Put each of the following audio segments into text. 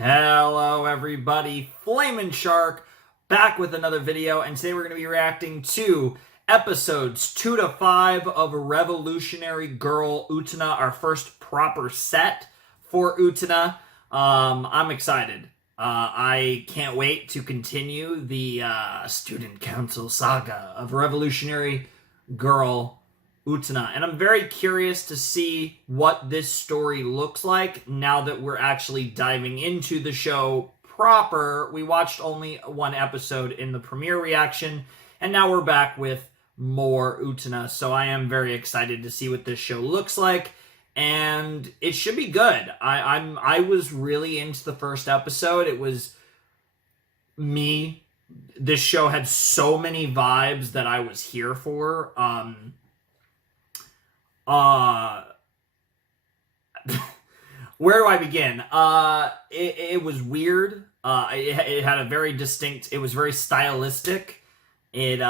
Hello everybody, Flamin' Shark back with another video, and today we're going to be reacting to episodes 2 to 5 of Revolutionary Girl Utena, our first proper set for Utena. I'm excited. I can't wait to continue the student council saga of Revolutionary Girl Utena, and I'm very curious to see what this story looks like now that we're actually diving into the show proper. We watched only one episode in the premiere reaction, and now we're back with more Utena, so I am very excited to see what this show looks like, and it should be good. I was really into the first episode. It was me. This show had so many vibes that I was here for. Where do I begin? It was weird. It had a very distinct, it was very stylistic. There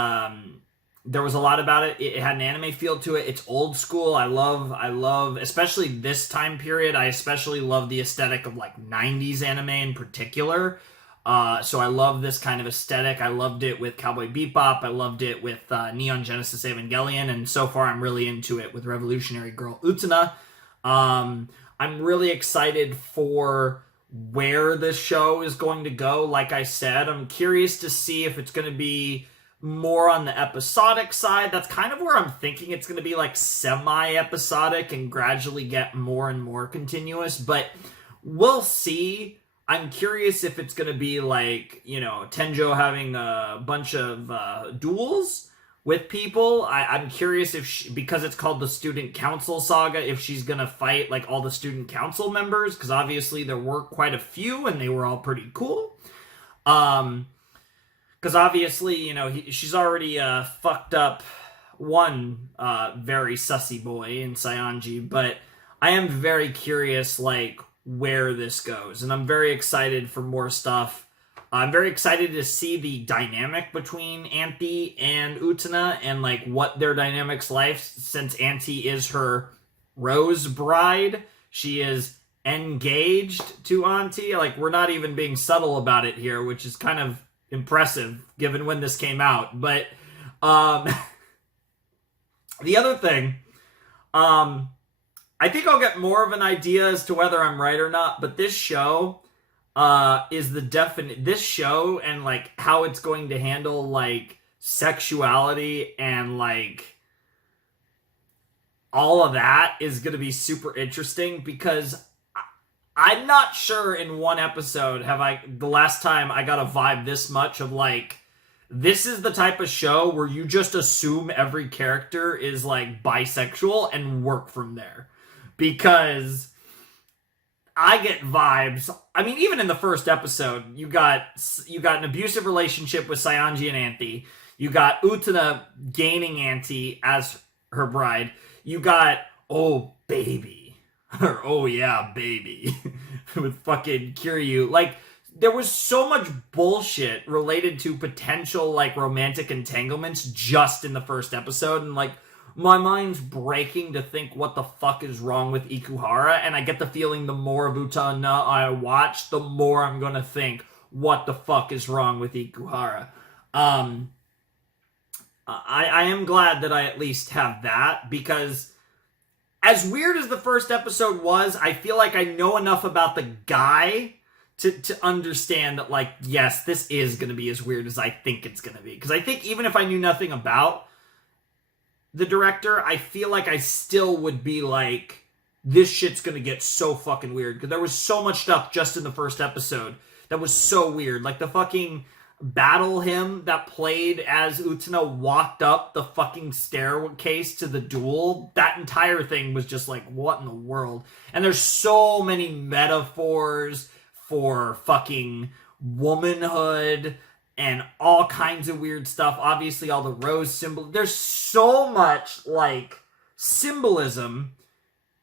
was a lot about it. It had an anime feel to it. It's old school. I love, especially this time period. I especially love the aesthetic of like 90s anime in particular. So I love this kind of aesthetic. I loved it with Cowboy Bebop. I loved it with Neon Genesis Evangelion. And so far, I'm really into it with Revolutionary Girl Utena. I'm really excited for where this show is going to go. Like I said, I'm curious to see if it's going to be more on the episodic side. That's kind of where I'm thinking it's going to be, like semi-episodic and gradually get more and more continuous. But we'll see. I'm curious if it's going to be like, you know, Tenjo having a bunch of duels with people. I'm curious if because it's called the Student Council Saga, if she's going to fight like all the Student Council members, because obviously there were quite a few and they were all pretty cool. Because obviously, you know, she's already fucked up one very sussy boy in Sayanji, but I am very curious, like, where this goes, and I'm very excited for more stuff. I'm very excited to see the dynamic between Anthy and Utena and like what their dynamic's like, since Anthy is her rose bride. She is engaged to Anthy. Like, we're not even being subtle about it here, which is kind of impressive given when this came out. But the other thing, I think I'll get more of an idea as to whether I'm right or not, but this show is the definite... This show and, like, how it's going to handle, like, sexuality and, like, all of that is going to be super interesting, because I'm not sure in one episode the last time I got a vibe this much of, like, this is the type of show where you just assume every character is, like, bisexual and work from there. Because I get vibes. I mean, even in the first episode, you got an abusive relationship with Sayanji and Anthy. You got Utena gaining Anthy as her bride. You got, oh, baby. Or, oh, yeah, baby. with fucking Kiryu. Like, there was so much bullshit related to potential, like, romantic entanglements just in the first episode. And, like, my mind's breaking to think what the fuck is wrong with Ikuhara, and I get the feeling the more of Utena I watch, the more I'm gonna think what the fuck is wrong with Ikuhara. I am glad that I at least have that, because as weird as the first episode was, I feel like I know enough about the guy to understand that, like, yes, this is gonna be as weird as I think it's gonna be. Because I think even if I knew nothing about the director, I feel like I still would be like, this shit's gonna get so fucking weird. Because there was so much stuff just in the first episode that was so weird. Like the fucking battle hymn that played as Utena walked up the fucking staircase to the duel. That entire thing was just like, what in the world? And there's so many metaphors for fucking womanhood and all kinds of weird stuff. Obviously, all the rose symbol. There's so much, like, symbolism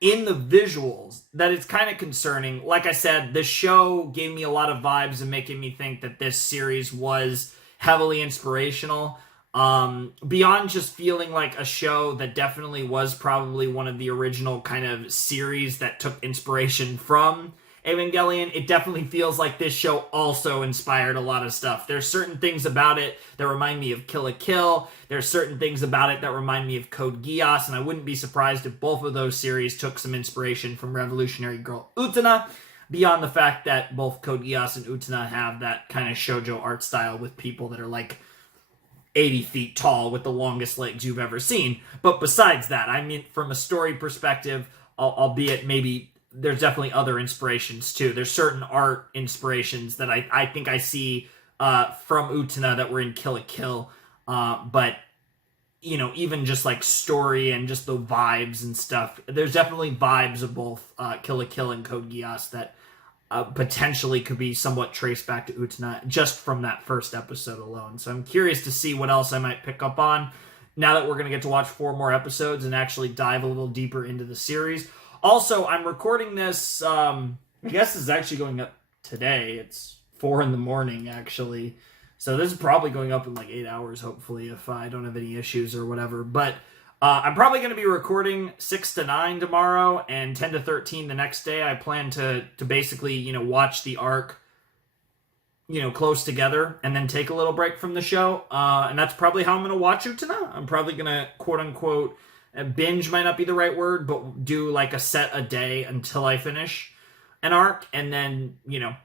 in the visuals that it's kind of concerning. Like I said, the show gave me a lot of vibes and making me think that this series was heavily inspirational. Beyond just feeling like a show that definitely was probably one of the original kind of series that took inspiration from Evangelion, it definitely feels like this show also inspired a lot of stuff. There's certain things about it that remind me of Kill la Kill. There's certain things about it that remind me of Code Geass, and I wouldn't be surprised if both of those series took some inspiration from Revolutionary Girl Utena, beyond the fact that both Code Geass and Utena have that kind of shoujo art style with people that are like 80 feet tall with the longest legs you've ever seen. But besides that, I mean, from a story perspective, albeit maybe there's definitely other inspirations too. There's certain art inspirations that I think I see from Utena that were in Kill la Kill. But, you know, even just like story and just the vibes and stuff, there's definitely vibes of both Kill la Kill and Code Geass that potentially could be somewhat traced back to Utena just from that first episode alone. So I'm curious to see what else I might pick up on now that we're going to get to watch 4 more episodes and actually dive a little deeper into the series. Also, I'm recording this, I guess this is actually going up today. It's 4 in the morning, actually. So this is probably going up in like 8 hours, hopefully, if I don't have any issues or whatever. But I'm probably going to be recording 6 to 9 tomorrow and 10 to 13 the next day. I plan to basically, you know, watch the arc, you know, close together and then take a little break from the show. And that's probably how I'm going to watch Utena. I'm probably going to, quote unquote, binge might not be the right word, but do like a set a day until I finish an arc and then, you know,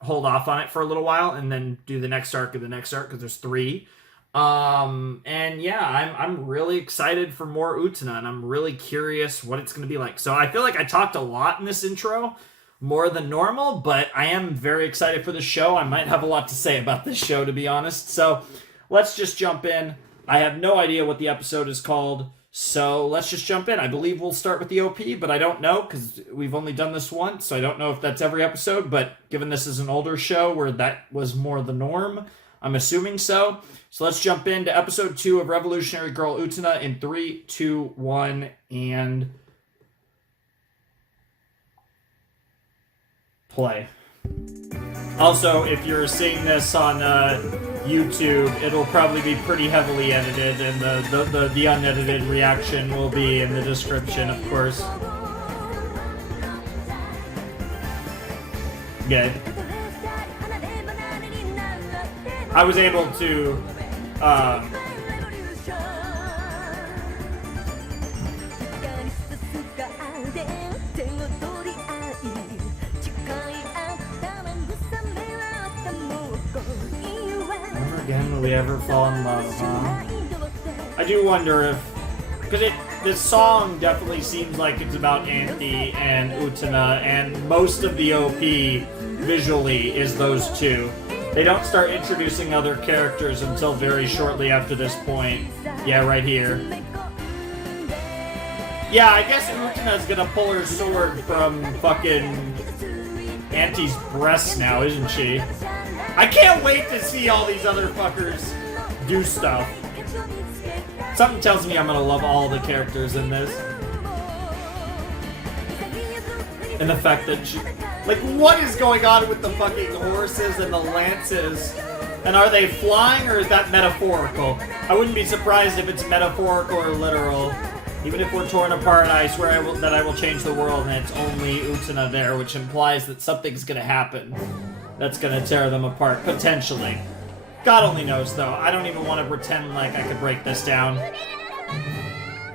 hold off on it for a little while and then do the next arc of the next arc because there's 3. And yeah, I'm really excited for more Utena, and I'm really curious what it's going to be like. So I feel like I talked a lot in this intro, more than normal, but I am very excited for the show. I might have a lot to say about this show, to be honest. So let's just jump in. I have no idea what the episode is called, so let's just jump in. I believe we'll start with the OP, but I don't know because we've only done this once, so I don't know if that's every episode, but given this is an older show where that was more the norm, I'm assuming so. So let's jump into episode 2 of Revolutionary Girl Utena in 3, 2, 1, and play. Also, if you're seeing this on YouTube, it'll probably be pretty heavily edited, and the unedited reaction will be in the description, of course. Okay. I was able to never again will we ever fall in love, huh? I do wonder if, because this song definitely seems like it's about Anthy and Utena, and most of the OP visually is those two. They don't start introducing other characters until very shortly after this point. Yeah, right here. Yeah, I guess Utena's gonna pull her sword from fucking Anthy's breast now, isn't she? I can't wait to see all these other fuckers do stuff. Something tells me I'm gonna love all the characters in this. And the fact that she... Like, what is going on with the fucking horses and the lances? And are they flying, or is that metaphorical? I wouldn't be surprised if it's metaphorical or literal. Even if we're torn apart, I swear I will change the world, and it's only Utena there, which implies that something's gonna happen that's gonna tear them apart, potentially. God only knows, though. I don't even want to pretend like I could break this down.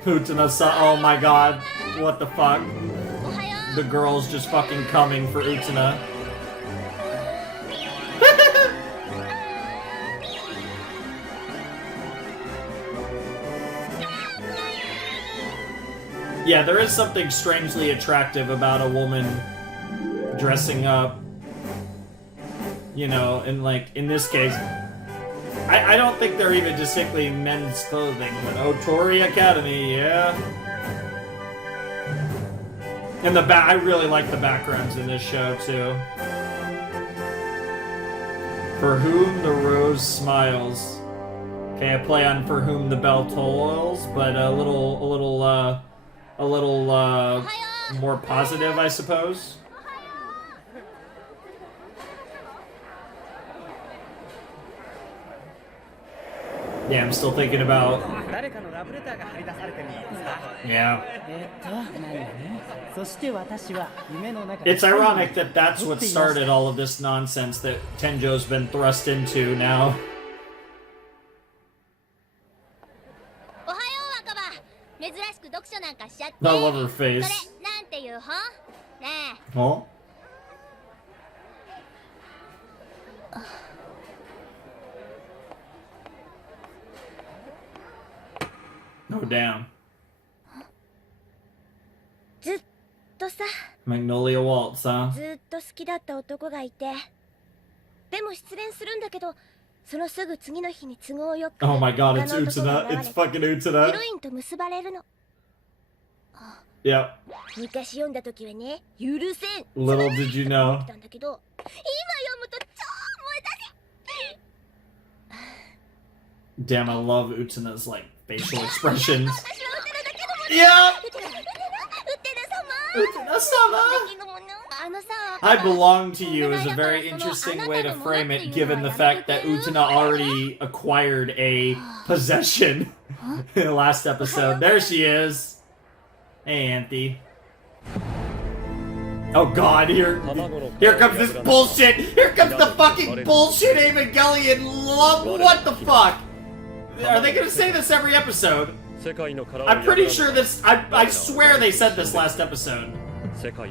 Utena, oh my god. What the fuck? The girl's just fucking coming for Utena. Yeah, there is something strangely attractive about a woman dressing up. You know, and like, in this case, I don't think they're even distinctly men's clothing, but Otori Academy, yeah. And I really like the backgrounds in this show, too. For whom the rose smiles. Okay, I play on For Whom the Bell Tolls, but a little more positive, I suppose. Yeah, I'm still thinking about. Yeah. It's ironic that that's what started all of this nonsense that Tenjo's been thrust into now. I love her face. Huh? Oh, damn. Magnolia Waltz, huh? Oh my god, it's Utena. It's fucking Utena. Yep. Little did you know. Damn, I love Utena's like facial expressions. Yeah. Utena-sama. I belong to you is a very interesting way to frame it, given the fact that Utena already acquired a possession in the last episode. There she is. Hey, Auntie. Oh god, here comes this bullshit! Here comes the fucking bullshit Evangelion! What the fuck? Are they gonna say this every episode? I'm pretty sure this, I swear they said this last episode.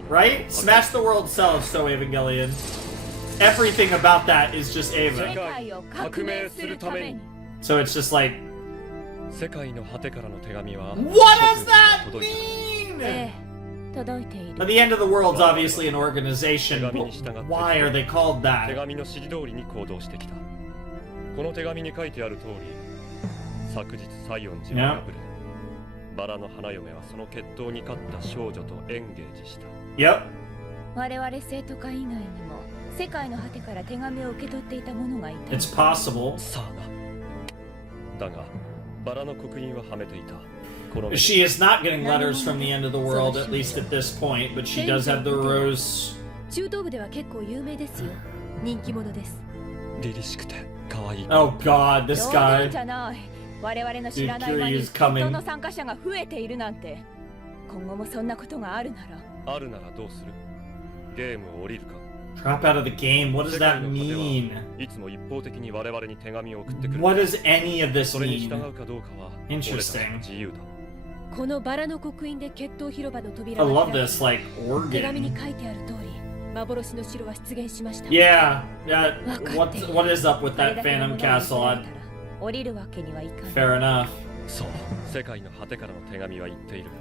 Right? Smash the world sells, so Evangelion. Everything about that is just Eva. So it's just like... What does that mean? Now, the end of the world's obviously an organization, but why are they called that? Yeah. Yep. It's possible. She is not getting letters from the end of the world, at least at this point, but she does have the rose. Oh god, this guy. Dude, Kiryu's coming. Drop out of the game, what does that mean? What does any of this mean? Interesting. I love this, like, organ. Yeah, what is up with that Phantom Castle? Fair enough.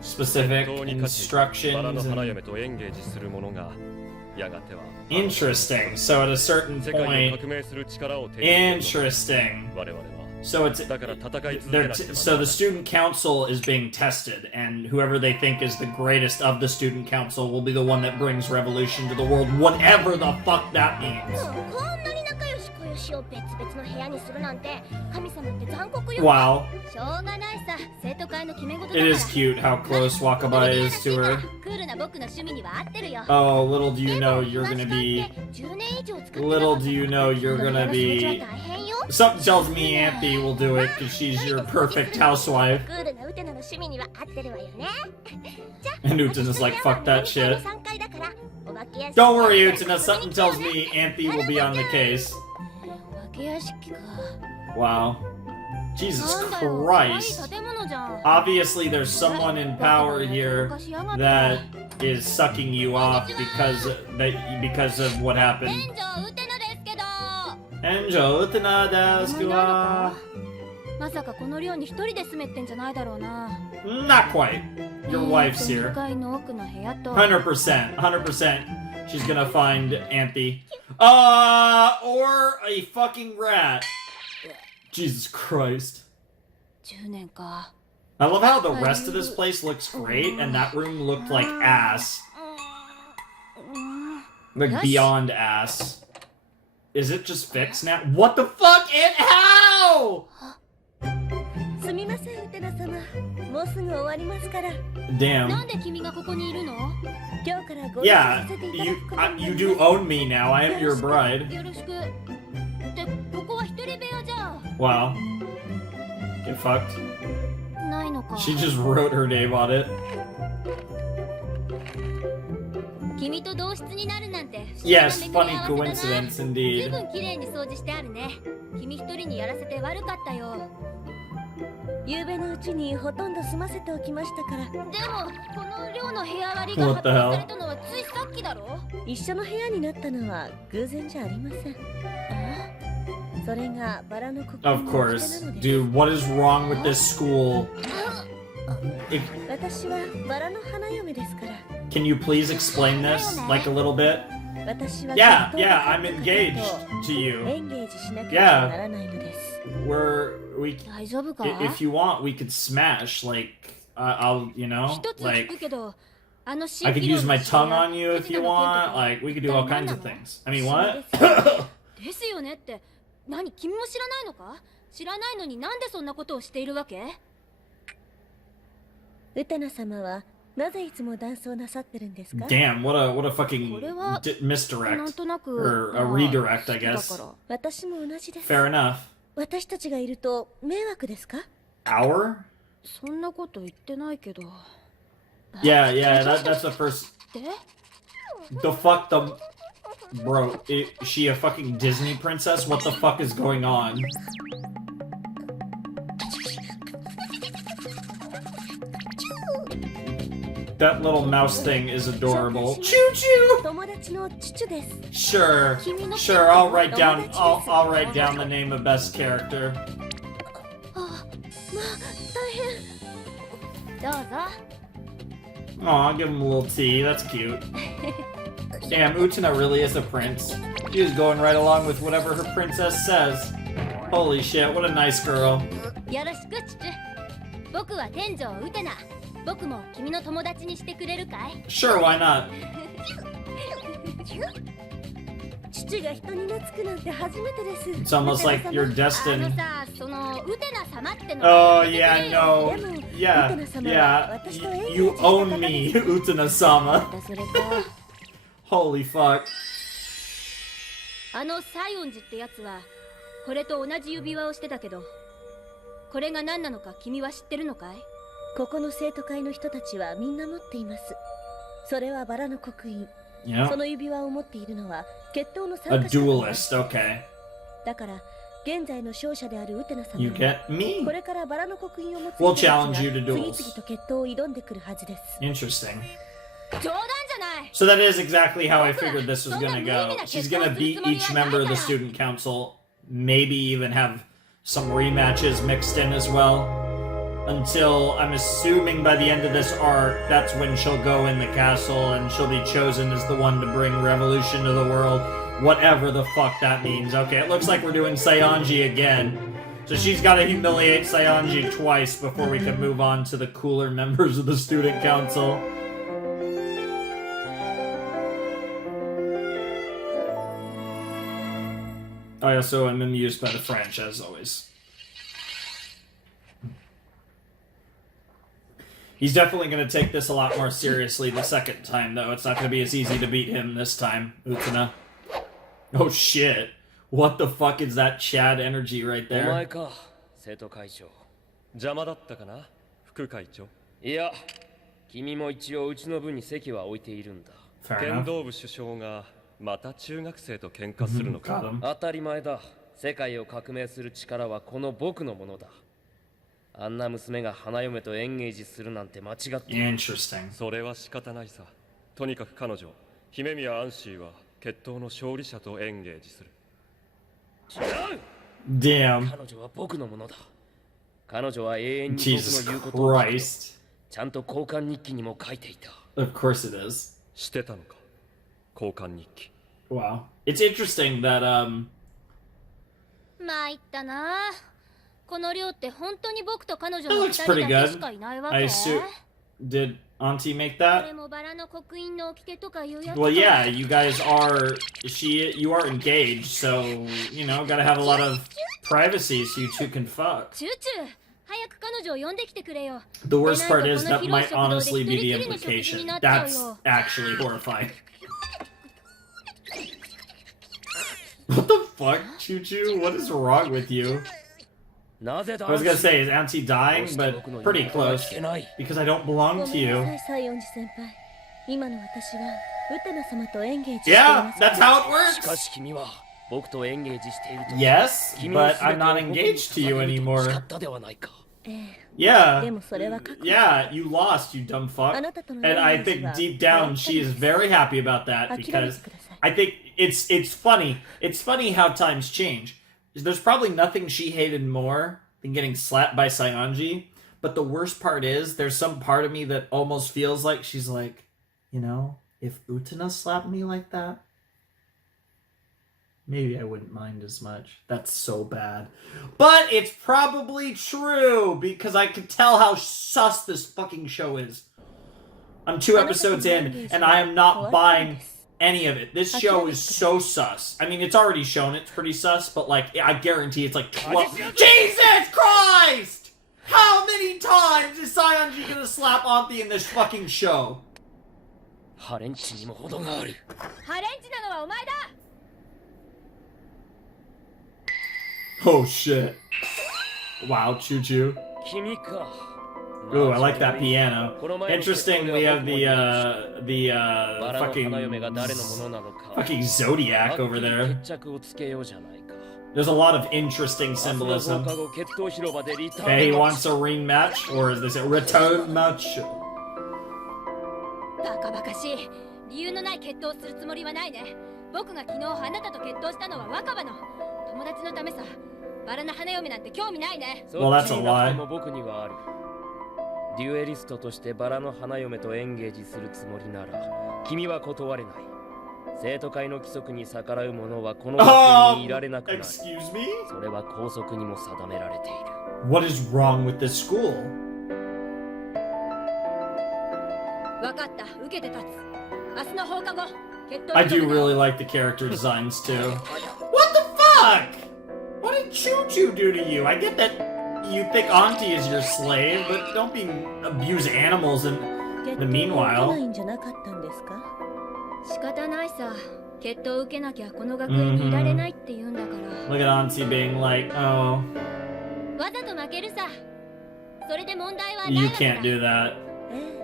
Specific instructions and... Interesting. So at a certain point... Interesting. So it's... so the student council is being tested, and whoever they think is the greatest of the student council will be the one that brings revolution to the world, whatever the fuck that means. Wow. It is cute how close Wakabae is to her. Oh, little do you know you're gonna be... Little do you know you're gonna be... Something tells me Auntie will do it, because she's your perfect housewife. And Utena's like, fuck that shit. Don't worry, Utena, something tells me Auntie will be on the case. Wow. Jesus Christ. Obviously there's someone in power here that is sucking you off because of what happened. Enjo Utena desu wa. Not quite. Your wife's here. 100%. She's gonna find Auntie. Or a fucking rat. Jesus Christ. I love how the rest of this place looks great, and that room looked like ass. Like, beyond ass. Is it just fixed now? What the fuck? And how? Damn. Yeah, you do own me now. I am your bride. Wow. Get fucked. ないのか。 She just wrote her name on it. 君と同室になるなんて。 Yes, funny coincidence 随 indeed. 分綺麗に掃除してあるね。君一人にやらせて悪かったよ。夕べのうちにほとんど済ませておきましたから。でもこの寮の部屋割りが What 発 the 表 hell? されたのはついさっきだろ。一緒の部屋になったのは偶然じゃありません。それがバラの刻印 Of の course. 掟なのです。 Dude, what is wrong with this school? If, 私はバラの花嫁ですから。 can you please explain this, like a little bit? 私は Yeah, 決闘 yeah, が I'm 勝った engaged 方と to you. エンゲージしなければならないのです。 We, 大丈夫か。 if you want, we could smash. Like, I'll, you know, 一つ聞 like くけど、あの I could use my tongue on you if you want. Like, we could do all kinds of things. I mean, what? ですよねって。何、君も知らないのか。知らないのになんでそんなことをしているわけ。ウテナ様はなぜいつもダンスをなさってるんですか？ Damn, what a fucking これはなん misdirect となく or a まあ redirect, I 好きだ guess. から。私も同じです。 Fair enough. 私たちがいると迷惑ですか？ Our? そんなこと言ってないけど。 Yeah, yeah, that's the first. で The fuck the. Bro, is she a fucking Disney princess? What the fuck is going on? That little mouse thing is adorable. Choo choo! 友達のチュチュです。 Sure, sure. I'll write down. I'll write down the name of best character. あ、まあ大変。どうぞ。 Aw, give him a little tea. That's cute. Damn, Utena really is a prince. She's going right along with whatever her princess says. Holy shit, what a nice girl. よろしくチュチュ。僕は天井ウテナ。僕も君の友達にしてくれるかい。 Sure, why not? 父が人に懐くなんて初めてです。 It's almost like you're あの destined. さ、そのウテナ様っての Oh はやめてくれ yeah, よ。 no. Yeah, yeah. You own me, Utena-sama. またそれか。 Holy fuck. あの西園寺ってやつはこれと同じ指輪をしてたけど、これが何なのか君は知ってるのかい？ここの生徒会の人たちはみんな持っています。それはバラの刻印。 Yeah. その指輪を持っているのは決闘の A 参加者だから。 duelist, okay. だから現在の勝者であるウテナ様 You は get me? これからバラの刻印を持つ We'll 人たちが challenge you to 次 duels. 々と決闘を挑んでくるはずです。 Interesting. 冗談じゃない。 So that is exactly how I figured this was gonna go. She's gonna beat each member of the student council, maybe even have some rematches mixed in as well. Until I'm assuming by the end of this arc, that's when she'll go in the castle and she'll be chosen as the one to bring revolution to the world. Whatever the fuck that means. Okay, it looks like we're doing Sayanji again. So she's gotta humiliate Sayanji twice before we can move on to the cooler members of the student council. I also am amused by the French, as always. He's definitely going to take this a lot more seriously the second time, though. It's not going to be as easy to beat him this time, Utena. Oh, shit. What the fuck is that Chad energy right お前 there? か、生徒会長。邪魔だったかな、副会長。いや、君も一応うちの部に席は置いているんだ。 Fair 剣 enough. 道部首相がまた中学生と喧嘩するの Got か。 him. 当たり前だ。世界を革命する力はこの僕のものだ。あんな娘が花嫁とエンゲージするなんて間違っている。 Interesting. それは仕方ないさ。とにかく彼女、姫宮アンシーは決闘の勝利者とエンゲージする。違う。 Damn. 彼女は僕のものだ。彼女は永遠に僕 Jesus の言うことを聞くよ。 Christ. ちゃんと交換日記にも書いていた。 Of course it is. してたのか、交換日記。 Wow. It's interesting that, 参ったな。この寮って本当に僕と彼女 that の looks 二人 pretty だけし good. かいないわ I け。 assume. Did Auntie make こ that? れもバラの刻印の掟とかいうやつ Well, か。 yeah, you guys are. You are engaged, so, you know, gotta have a lot of privacy so you two can fuck. チューチュー、早く彼女を呼んできてくれよ。 The worst part is でないと that この might 広い食堂で honestly 一 be 人 the きりの食事に implication. なっちゃう That's よ。 actually horrifying. What the fuck, Choo Choo? What is wrong with you? なぜ I was だ gonna say, is Auntie dying? But pretty close. Because I don't ご belong め to ん you. なさい、西園寺先輩。今の私はウテナ様とエンゲージしてい Yeah, ます。 that's how it しか works. し君は僕とエンゲージしていると Yes, 君の but 全 I'm て not を僕に engaged to you 捧げると誓 anymore. ったではないか。ええ、 Yeah. でもそれは過去。 Yeah, you lost, you dumb fuck. あなたとの And I エンゲージ think は deep 終わ down った she is のです。 very happy about that 諦めて because ください。 I think it's funny. It's funny how times change. There's probably nothing she hated more than getting slapped by Sayanji. But the worst part is there's some part of me that almost feels like she's like, you know, if Utena slapped me like that, maybe I wouldn't mind as much. That's so bad. But it's probably true because I can tell how sus this fucking show is. I'm 2 episodes in and I am not buying any of it. This show is so sus. I mean, it's already shown it's pretty sus, but like, I guarantee it's like 12. Jesus Christ! How many times is Sayanji gonna slap Auntie in this fucking show? ハレンチにも程がある。ハレンチなのはお前だ。 Oh shit. Wow, Choo Choo. 君か。 Ooh, I like that piano. Interesting, we have the fucking zodiac over there. 決着をつけようじゃないか。 There's a lot of interesting 明日の symbolism. 放課後決闘広場でリターン Okay, he マッ wants チ a rematch, or is this a return match? バカバカしい。理由のない決闘をするつもりはないね。僕が昨日あなたと決闘したのは若葉の友達のためさ。バラの花嫁なんて興味ないね。 Well, that's a そっちになっ lie. ても僕にはある。デュエリストとしてバラの花嫁とエンゲージするつもりなら君は断れない。生徒会の規則に逆らう者はこの学園にいられなくなる。 Excuse me? それは校則にも定められている。 What is wrong with this school? わかった。受けて立つ。明日の放課後。決闘 I do really like the character designs too. What the fuck? What did Choo Choo do to you? I get that you think Auntie is your slave, but don't be abuse animals in 決 the 闘を受けな meanwhile. いんじゃなかったんですか？仕方ないさ。決闘を受けなきゃこの学園にいられないって言うんだから。 Look at Auntie being like, oh, わざと負けるさ。それで問題はない you わけだ。 can't do that. ええ、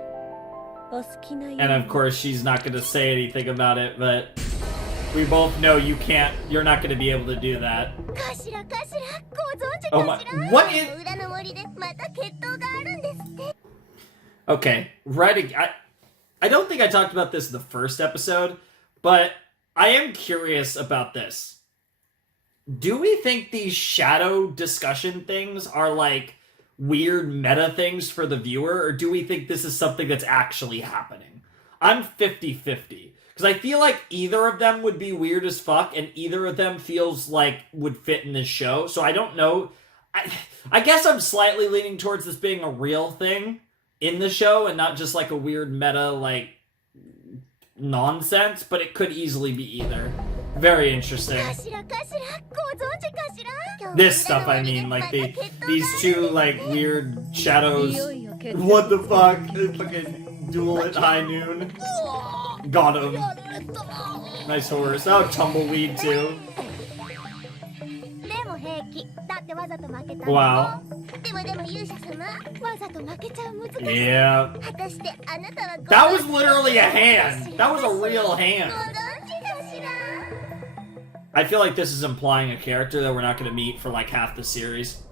お好きなように。 And of course, she's not going to say anything about it, but we both know you can't, you're not going to be able to do that. かしらかしら、ご存知 Oh か my, しら。 what is, 裏の森でまた決闘があるんですって。 okay, I don't think I talked about this in the first episode, but I am curious about this. Do we think these shadow discussion things are like weird meta things for the viewer, or do we think this is something that's actually happening? I'm 50-50. Because I feel like either of them would be weird as fuck, and either of them feels like would fit in this show. So I don't know. I guess I'm slightly leaning towards this being a real thing in the show, and not just like a weird meta, like, nonsense, but it could easily be either. Very interesting. かしらかしら、ご存知かしら。 This stuff, I mean, like these two like weird shadows. いよいよ決闘 What the fuck? Fucking duel at high noon. Got him. Nice horse. Oh, tumbleweed too. でも平気。だってわざと負けた。 Wow. でも勇者様、わざと負けちゃう難しい。 Yeah. 果たしてあなたは That was literally a hand. That was a real ご hand. 存知かしら。 I feel like this is implying a character that we're not going to meet for like half the series.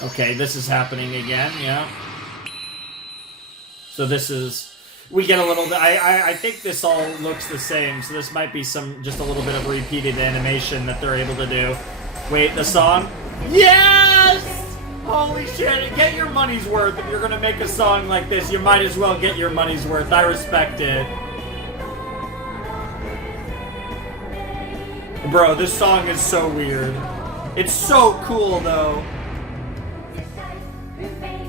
Okay, this is happening again, yeah. So this is... We get a little bit... I think this all looks the same, so this might be just a little bit of repeated animation that they're able to do. Wait, the song? Yes! Holy shit, get your money's worth. If you're gonna make a song like this, you might as well get your money's worth. I respect it. Bro, this song is so weird. It's so cool, though.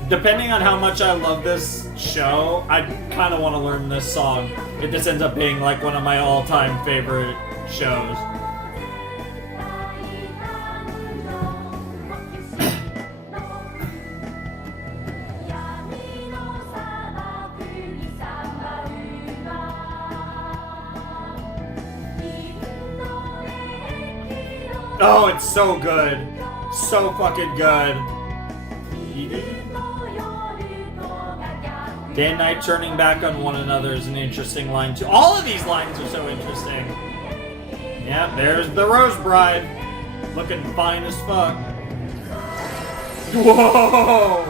Depending on how much I love this show, I kind of want to learn this song. If this ends up being like one of my all-time favorite shows. Oh, it's so good. So fucking good. Day and night turning back on one another is an interesting line too. All of these lines are so interesting. Yeah, there's the Rose Bride. Looking fine as fuck. Whoa!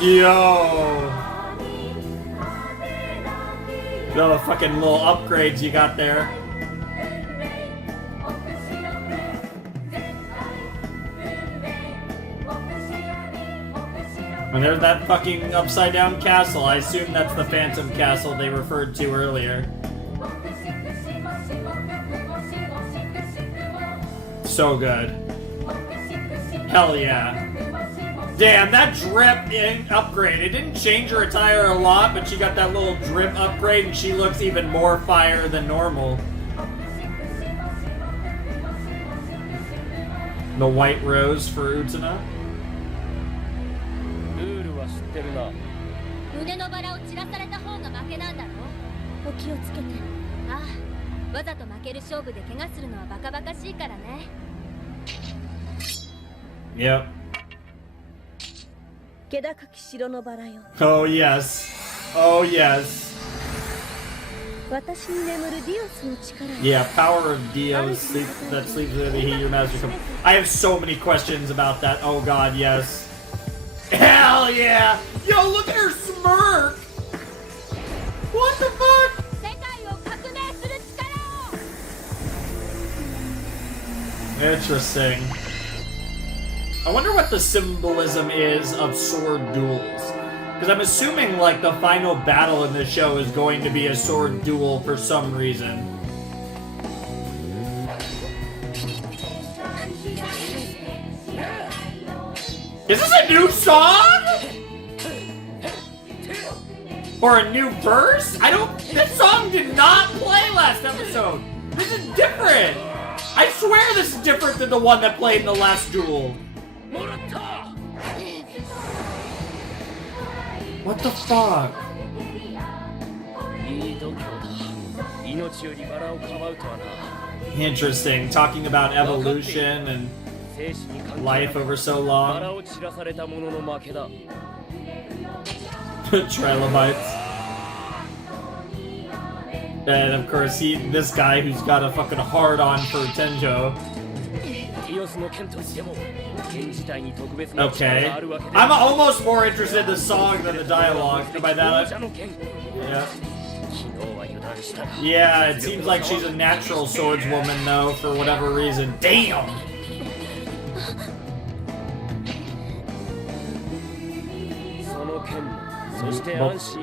Yo! The fucking little upgrades you got there. And there's that fucking upside down castle. I assume that's the Phantom Castle they referred to earlier. So good. Hell yeah. Damn, that drip upgrade. It didn't change her attire a lot, but she got that little drip upgrade and she looks even more fire than normal. The white rose for Utena. ってるな。胸のバラを散らされた方が負けなんだろ。お気をつけて。ああ、わざと負ける勝負で怪我するのはバカバカしいからね。Yep. 気高き城のバラよ。 Oh yes. Oh yes. 私に眠るディオスの力。 Yeah, power of Dios that sleeps with the heat your master come. I have so many questions about that. Oh god, yes. Hell yeah! Yo, look at her smirk! What the fuck? Interesting. I wonder what the symbolism is of sword duels. Because I'm assuming, like, the final battle in the show is going to be a sword duel for some reason. Is this a new song? Or a new verse? This song did not play last episode. This is different. I swear this is different than the one that played in the last duel. What the fuck? Interesting. Talking about evolution and life over so long. Trilobites. And of course, this guy who's got a fucking hard on for Tenjo. Okay. I'm almost more interested in the song than the dialogue. By that, yeah. Yeah, it seems like she's a natural swordswoman, though, for whatever reason. Damn!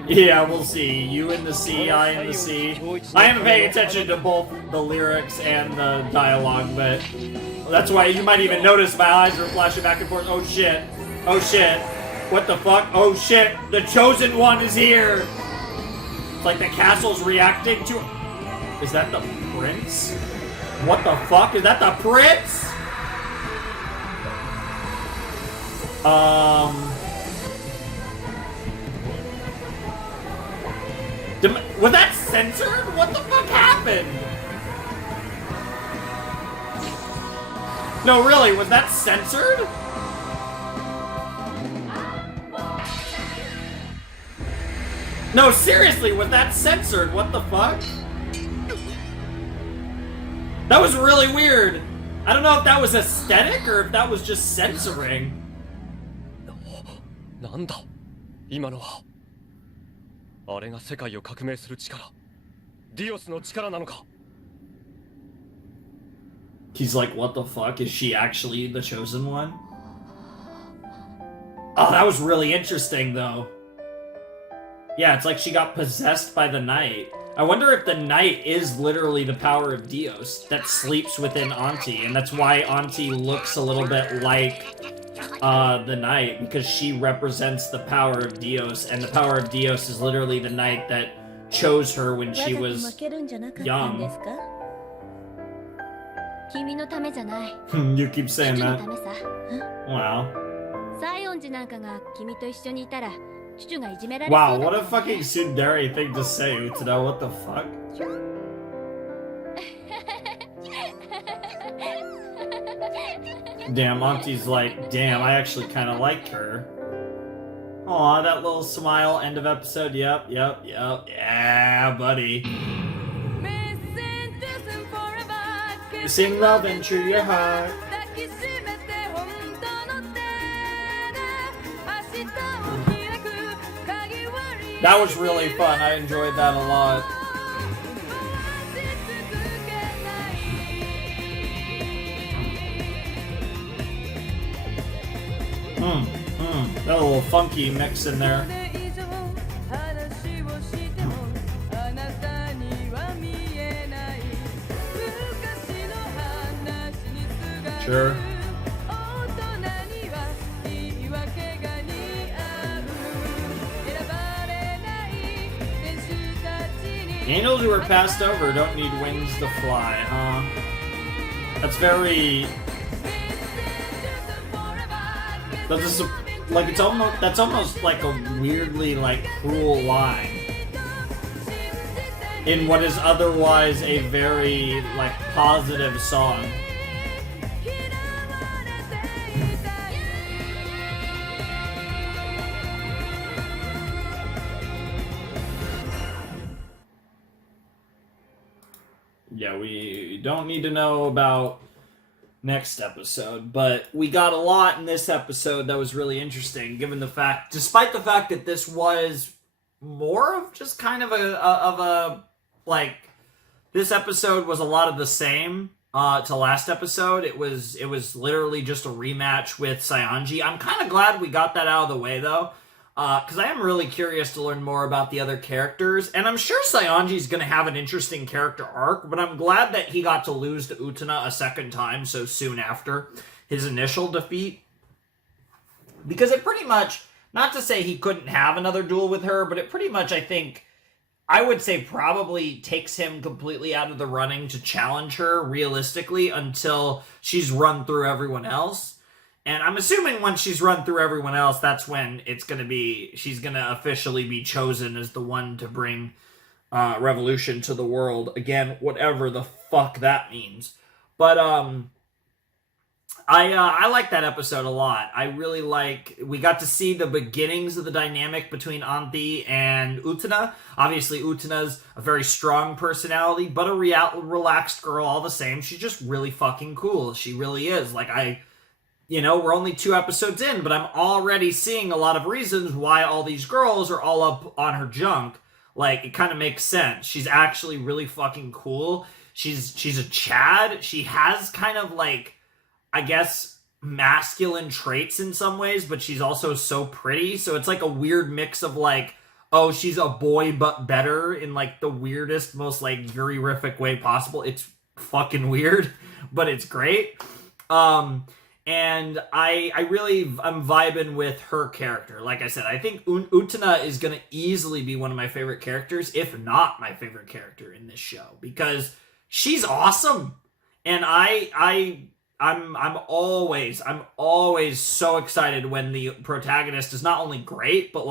Yeah, we'll see. You in the sea, I in the sea. I am paying attention to both the lyrics and the dialogue, but that's why you might even notice my eyes are flashing back and forth. Oh shit. Oh shit. What the fuck? Oh shit. The chosen one is here. It's like the castle's reacting to... Is that the prince? What the fuck? Is that the prince? Was that censored? What the fuck happened? No, really, was that censored? No, seriously, was that censored? What the fuck? That was really weird. I don't know if that was aesthetic or if that was just censoring. なんだ今のはあれが世界を革命する力ディオスの力なのか He's like, what the fuck? Is she actually the chosen one? Oh, that was really interesting, though. Yeah, it's like she got possessed by the knight. I wonder if the knight is literally the power of Dios that sleeps within Auntie, and that's why Auntie looks a little bit like the knight, because she represents the power of Dios, and the power of Dios is literally the knight that chose her when she was young. You keep saying that. Wow. 西園寺なんかが君と一緒にいたらシュチュがいじめられそう Wow, だ what った a のね fucking tsundere thing to say, Utena. What the fuck? Damn, Auntie's like, damn, I actually kind of like her. Aw, that little smile, end of episode. Yep. Yeah, buddy. Sing love and true your heart. That was really fun. I enjoyed that a lot. Got a little funky mix in there. Sure. Angels who are passed over don't need wings to fly, huh? That's very... That's like that's almost like a weirdly like cruel line in what is otherwise a very like positive song. Yeah, we don't need to know about next episode, but we got a lot in this episode that was really interesting, given the fact, despite the fact that this was more of just kind of a like, this episode was a lot of the same to last episode. It was literally just a rematch with Sayanji. I'm kind of glad we got that out of the way though, because I am really curious to learn more about the other characters, and I'm sure Sayanji's going to have an interesting character arc, but I'm glad that he got to lose to Utena a second time so soon after his initial defeat, because it pretty much, not to say he couldn't have another duel with her, but it pretty much, I would say probably takes him completely out of the running to challenge her realistically until she's run through everyone else. And I'm assuming once she's run through everyone else, that's when it's going to be, she's going to officially be chosen as the one to bring revolution to the world. Again, whatever the fuck that means. But I like that episode a lot. I really we got to see the beginnings of the dynamic between Auntie and Utena. Obviously, Utena's a very strong personality, but a relaxed girl all the same. She's just really fucking cool. She really is. We're only 2 episodes in, but I'm already seeing a lot of reasons why all these girls are all up on her junk. Like, it kind of makes sense. She's actually really fucking cool. She's a Chad. She has kind of I guess, masculine traits in some ways, but she's also so pretty. So it's like a weird mix of oh, she's a boy but better in the weirdest, most Yuri-rific way possible. It's fucking weird, but it's great. And I'm vibing with her character. Like I said, I think Utena is going to easily be one of my favorite characters, if not my favorite character in this show, because she's awesome. And I'm always so excited when the protagonist is not only great, but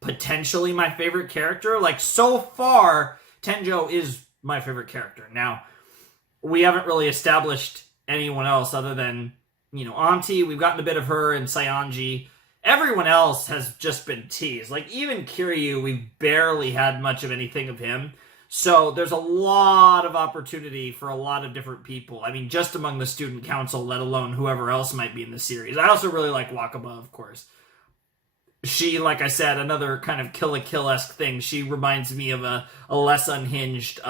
potentially my favorite character. So far, Tenjo is my favorite character. Now, we haven't really established anyone else other than Auntie. We've gotten a bit of her and Sayanji. Everyone else has just been teased. Even Kiryu, we've barely had much of anything of him. So there's a lot of opportunity for a lot of different people. I mean, just among the student council, let alone whoever else might be in the series. I also really like Wakaba, of course. She, like I said, another kind of Kill la Kill-esque thing. She reminds me of a less unhinged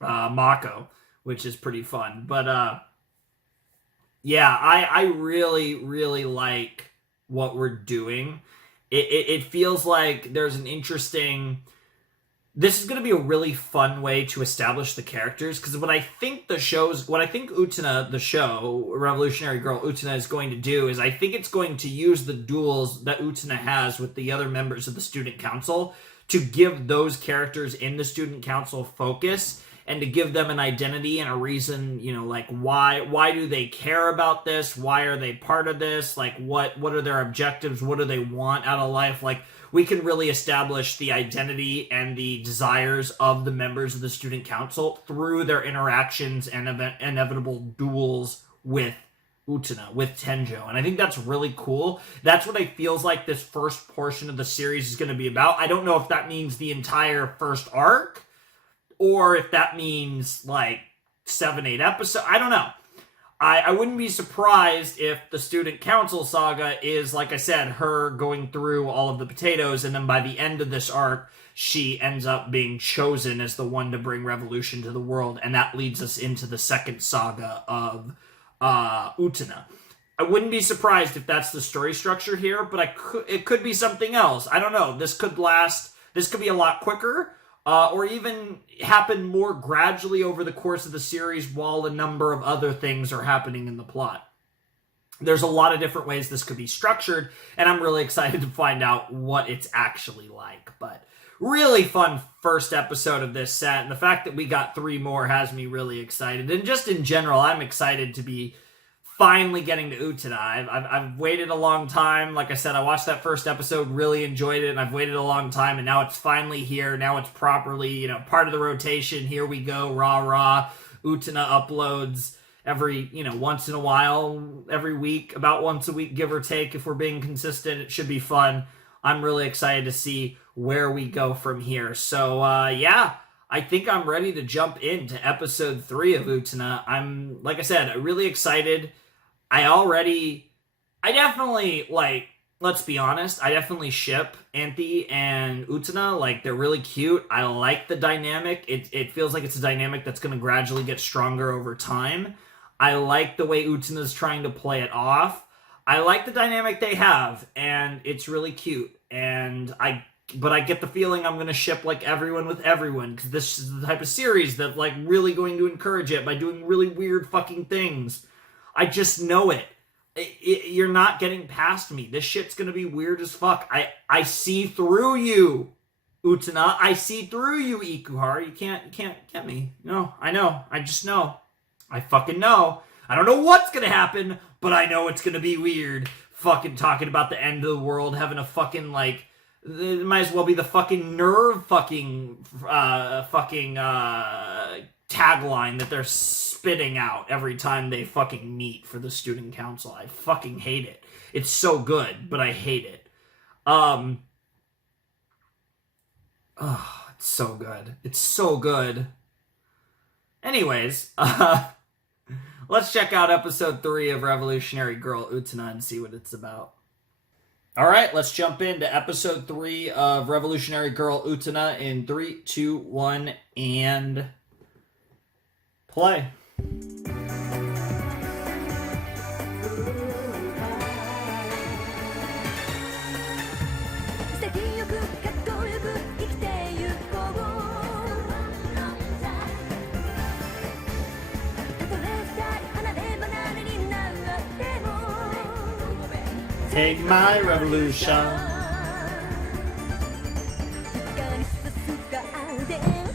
Mako, which is pretty fun. But yeah, I really, really like what we're doing. It feels like there's an interesting... This is going to be a really fun way to establish the characters, because what I think Utena, the show, Revolutionary Girl Utena, is going to do is I think it's going to use the duels that Utena has with the other members of the student council to give those characters in the student council focus and to give them an identity and a reason, you know, like why do they care about this? Why are they part of this? Like what are their objectives? What do they want out of life? Like we can really establish the identity and the desires of the members of the student council through their interactions and inevitable duels with Utena, with Tenjo. And I think that's really cool. That's what it feels like this first portion of the series is going to be about. I don't know if that means the entire first arc, or if that means like 7-8 episodes. I don't know. I wouldn't be surprised if the student council saga is, like I said, her going through all of the potatoes, and then by the end of this arc, she ends up being chosen as the one to bring revolution to the world, and that leads us into the second saga of Utena. I wouldn't be surprised if that's the story structure here, but it could be something else. I don't know. This could be a lot quicker, or even happen more gradually over the course of the series while a number of other things are happening in the plot. There's a lot of different ways this could be structured, and I'm really excited to find out what it's actually like. But really fun first episode of this set, and the fact that we got 3 more has me really excited. And just in general, I'm excited to be finally getting to Utena. I've waited a long time. Like I said, I watched that first episode, really enjoyed it, and I've waited a long time, and now it's finally here. Now it's properly, you know, part of the rotation. Here we go, rah. Utena uploads every, you know, once in a while, every week, about once a week, give or take. If we're being consistent, it should be fun. I'm really excited to see where we go from here. So, yeah, I think I'm ready to jump into episode 3 of Utena. I'm, like I said, really excited. I definitely, like, let's be honest, I definitely ship Anthy and Utena. Like, they're really cute. I like the dynamic. It feels like it's a dynamic that's going to gradually get stronger over time. I like the way Utena's trying to play it off. I like the dynamic they have, and it's really cute. But I get the feeling I'm going to ship, like, everyone with everyone, because this is the type of series that, like, really going to encourage it by doing really weird fucking things. I just know it. You're not getting past me. This shit's going to be weird as fuck. I see through you, Utena. I see through you, Ikuhara. You can't get me. No, I know. I just know. I fucking know. I don't know what's going to happen, but I know it's going to be weird. Fucking talking about the end of the world, having a fucking, like, it might as well be the fucking nerve tagline that they're spitting out every time they fucking meet for the student council. I fucking hate it. It's so good, but I hate it. It's so good. It's so good. Anyways, let's check out episode 3 of Revolutionary Girl Utena and see what it's about. Alright, let's jump into episode 3 of Revolutionary Girl Utena in 3, 2, 1, and play. Take my revolution.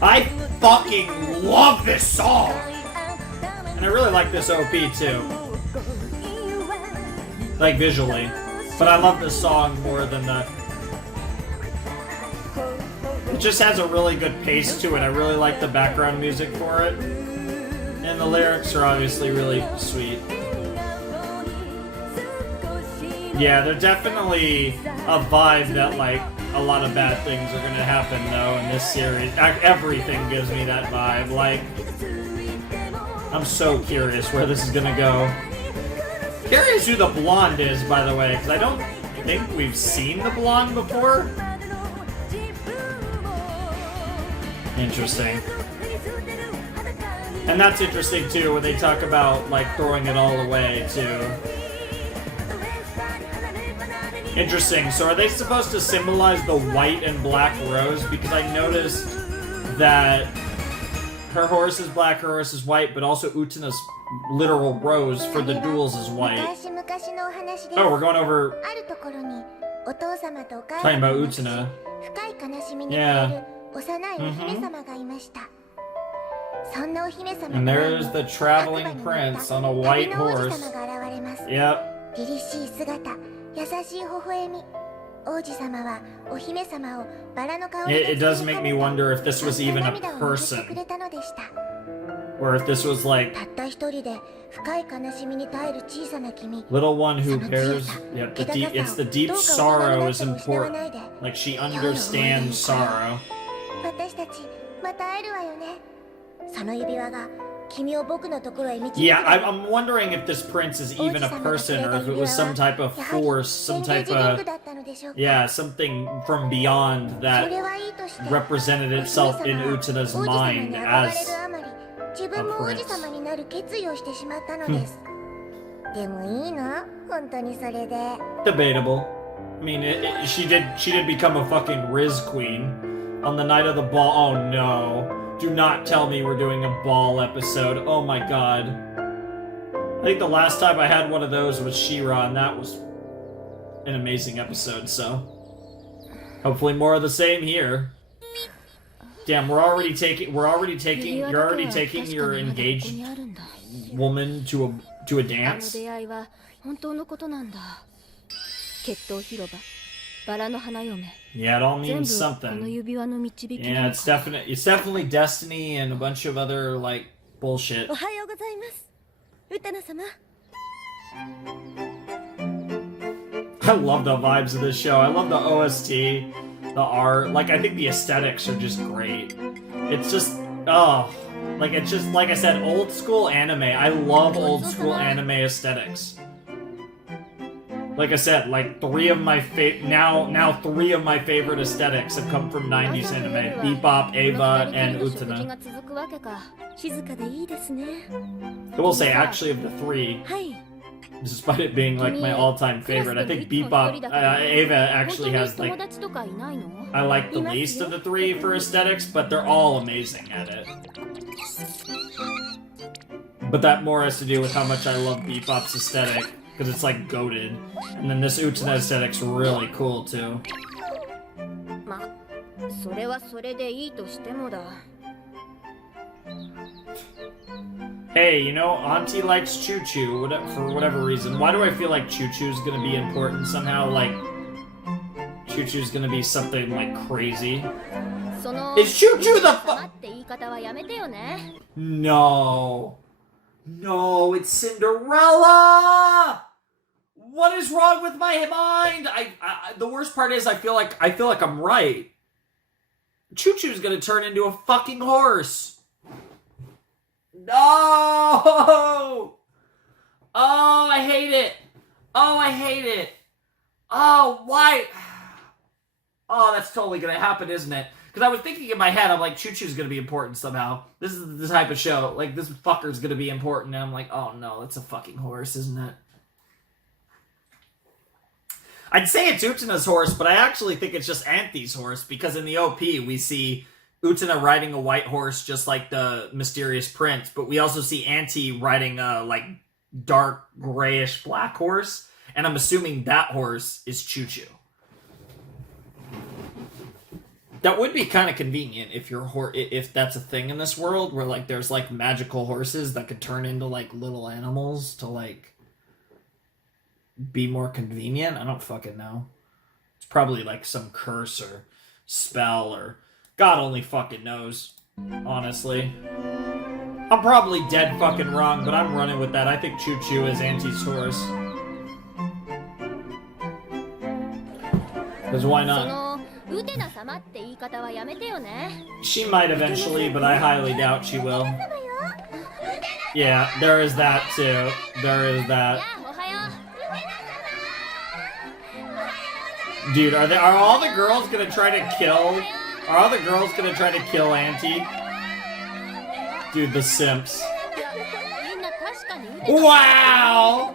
I fucking love this song! And I really like this OP too. Like visually. But I love this song more than the... It just has a really good pace to it. I really like the background music for it. And the lyrics are obviously really sweet. Yeah, they're definitely a vibe that, like, a lot of bad things are gonna happen, though, in this series. Everything gives me that vibe. Like, I'm so curious where this is gonna go. Curious who the blonde is, by the way, because I don't think we've seen the blonde before. Interesting. And that's interesting, too, when they talk about, like, throwing it all away, too. Interesting. So are they supposed to symbolize the white and black rose? Because I noticed that her horse is black, her horse is white, but also Utena's literal rose for the duels is white. Oh, we're going over... talking about Utena. Yeah. And there's the traveling prince on a white horse. Yep. 凛々しい姿、優しい微笑み。王子様はお姫様をバラの香り It does make me wonder if this was even a person, or if this was like たった一人で深い悲しみに耐える小さな君。 little one who bears. Yep, it's the deep sorrow is important. Like she understands sorrow. 私たちまた会えるわよね。その指輪が君を僕のところへ導く。 Yeah, I'm wondering if this prince is even a person, or if it was some type of force, some type of something from beyond that represented itself in Utena's mind as 自分も王子様になる決意をしてしまったのです。でもいいの？本当にそれで。 debatable. I mean, she did become a fucking Riz queen on the night of the ball. Oh no. Do not tell me we're doing a ball episode. Oh my god. I think the last time I had one of those was She-Ra, and that was an amazing episode, so hopefully more of the same here. Damn, you're already taking your engaged woman to a dance. Yeah, it all means something. Yeah, it's definitely destiny and a bunch of other like bullshit. おはようございます。ウテナ様。 I love the vibes of this show. I love the OST, the art. Like, I think the aesthetics are just great. It's just, it's just, like I said, old school anime. I love old school anime aesthetics. Like I said, like three of my favorite aesthetics have come from 90s anime. Bebop, Eva, and Utena. 静かでいいですね。 I will say, actually, of the three, はい。 despite it being like my all-time favorite, I think Bebop, Eva actually has like, I like the least of the three for aesthetics, but they're all amazing at it. But that more has to do with how much I love Bebop's aesthetic, because it's like goated. And then this Utena aesthetic's really cool too. ま、それはそれでいいとしてもだ。 Hey, you know, Auntie likes Choo Choo for whatever reason. Why do I feel like Choo Choo's gonna be important somehow? Like, Choo Choo's gonna be something like crazy. Is Choo Choo the No. No, it's Cinderella! What is wrong with my mind? The worst part is I feel like I'm right. Choo Choo's gonna turn into a fucking horse. No! Oh, I hate it. Oh, I hate it. Oh, why? Oh, that's totally gonna happen, isn't it? Because I was thinking in my head, I'm like, Choo Choo's gonna be important somehow. This is the type of show. Like, this fucker's gonna be important. And I'm like, oh no, it's a fucking horse, isn't it? I'd say it's Utena's horse, but I actually think it's just Anthe's horse. Because in the OP, we see Utena riding a white horse just like the mysterious prince, but we also see Anthe riding a like dark grayish black horse, and I'm assuming that horse is Choo Choo. That would be kind of convenient if if that's a thing in this world where like there's like magical horses that could turn into like little animals to like be more convenient. I don't fucking know. It's probably like some curse or spell or God only fucking knows, honestly. I'm probably dead fucking wrong, but I'm running with that. I think Choo Choo is Anthe's horse. Because why not? She might eventually, but I highly doubt she will. Yeah, there is that too. There is that. Dude, are all the girls gonna try to kill... Are all the girls gonna try to kill Anthe? Dude, the simps. Wow!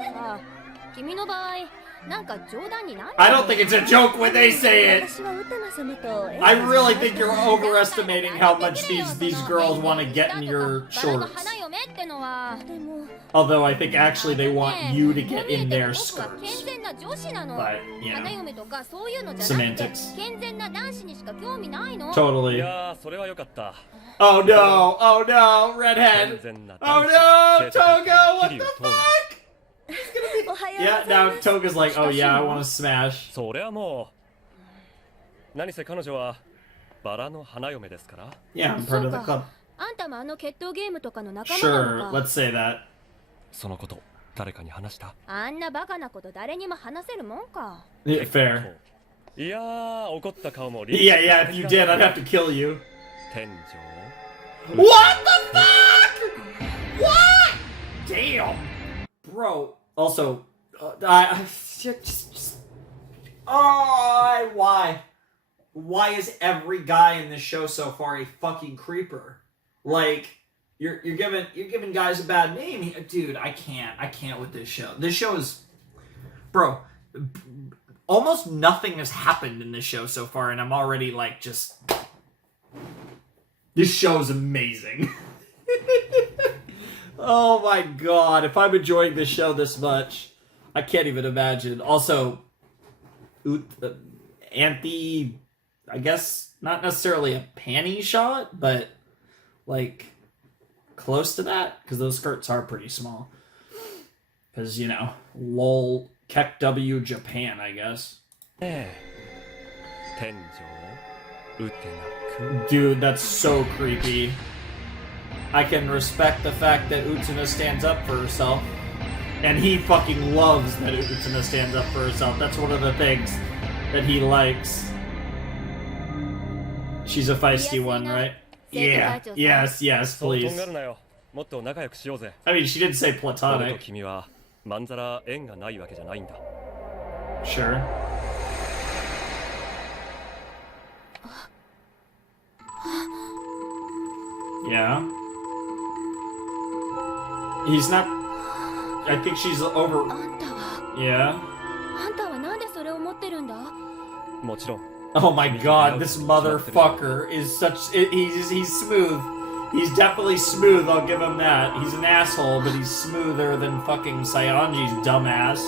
なんか冗談になんない I don't think it's a joke when they say it. 私はウテナ様と I really think you're overestimating how much these girls want to get in your バラの shorts. 花嫁ってのは でも Although I think actually they want you to get in their 僕は健 skirts. 全な女子なの But, you 花 know, 嫁とかそういうのじゃなくて semantics. 健全な男子にしか興味ないの い Totally. やーそれはよかった Oh no, oh no, redhead. 健全な Oh 男子 no, 生徒たち Toga, what 桐 the 生東 fuck? おはようご Yeah, ざい now ます Toga's like, oh yeah, I want to smash. それはもう何せ彼女はバラの花嫁ですから Yeah, I'm part of the そう club. かあんたもあの決闘ゲームとかの仲間な Sure, のか let's say that. そのこと誰かに話したあんなバカなこと誰にも話せるもんか Yeah, fair. いやー怒った顔も Yeah, yeah, if you did, I'd have to kill you. 天井 What the fuck? What? Damn. Bro. Also, why? Why is every guy in this show so far a fucking creeper? Like, you're giving guys a bad name, dude. I can't with this show. This show is, bro. Almost nothing has happened in this show so far, and I'm already like just. This show is amazing. Oh my god, if I'm enjoying this show this much, I can't even imagine. Also, Anthe, I guess, not necessarily a panty shot, but like close to that, because those skirts are pretty small. Because, you know, lol, Kek W Japan, I guess. 天井ウテナ君 Dude, that's so creepy. I can respect the fact that Utena stands up for herself. And he fucking loves that Utena stands up for herself. That's one of the things that he likes. She's a feisty one, right? Yeah. Yes, yes, そうと please. んがるなよもっと仲良くしようぜ I mean, she did say 俺と platonic. 君はまんざら縁がないわけじゃないんだ Sure. Yeah. He's not. I think she's over. あんたは Yeah. あんたはなんでそれを持ってるんだもちろん Oh my god, this motherfucker is such. He's smooth. He's definitely smooth, I'll give him that. He's an asshole, but he's smoother than fucking Sayanji's dumbass.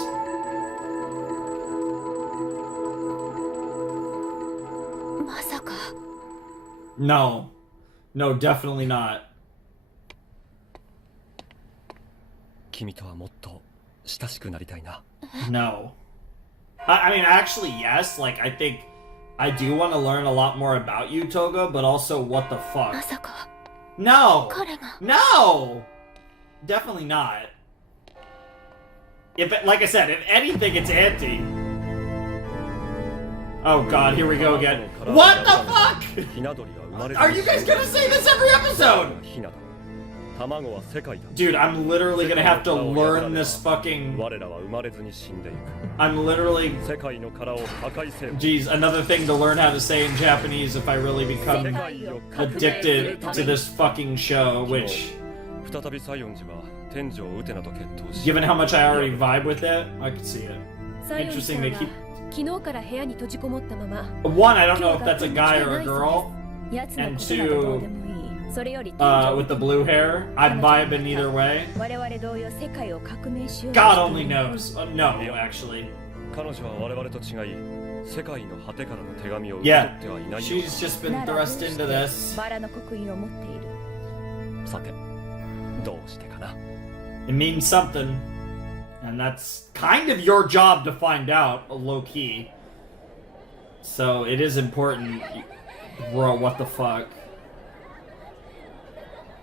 No. No, definitely not. 君とはもっと親しくなりたいな No. I mean, actually, yes. Like, I think I do want to learn a lot more about you, Toga, but also, what the ま fuck? さか No! 彼が No! Definitely not. If, like I said, if anything, it's Auntie. Oh god, here we go again. What the fuck? ひな鳥は生まれず Are you guys gonna say this every episode? ひなだ卵は世界だ Dude, I'm literally gonna have to learn this fucking... 我らは生まれずに死んでいく I'm literally... 世界の殻を破壊せよ Geez, another thing to learn how to say in Japanese if I really 世 become 界を addicted to this fucking show, which, 再び西園寺は天井ウテナと決闘し given how much I already vibe with it, I could see it. サヨンジさ Interesting, ん they は keep... 昨日から部屋に閉じこもったまま One, I don't know if that's a guy or a girl. 奴の And ことなどどうでもいいそれより天井 With the blue hair. I'd vibe in either way. 我々同様世界を革命しよう God only knows. No, actually. 彼女は我々と違い世界の果てからの手紙を受け Yeah, 取ってはいないよう she's just been ならどう thrust して into this. バラの刻印を持っているださてどうしてかな It means something. And that's kind of your job to find out, low key. So it is important. Bro, what the fuck?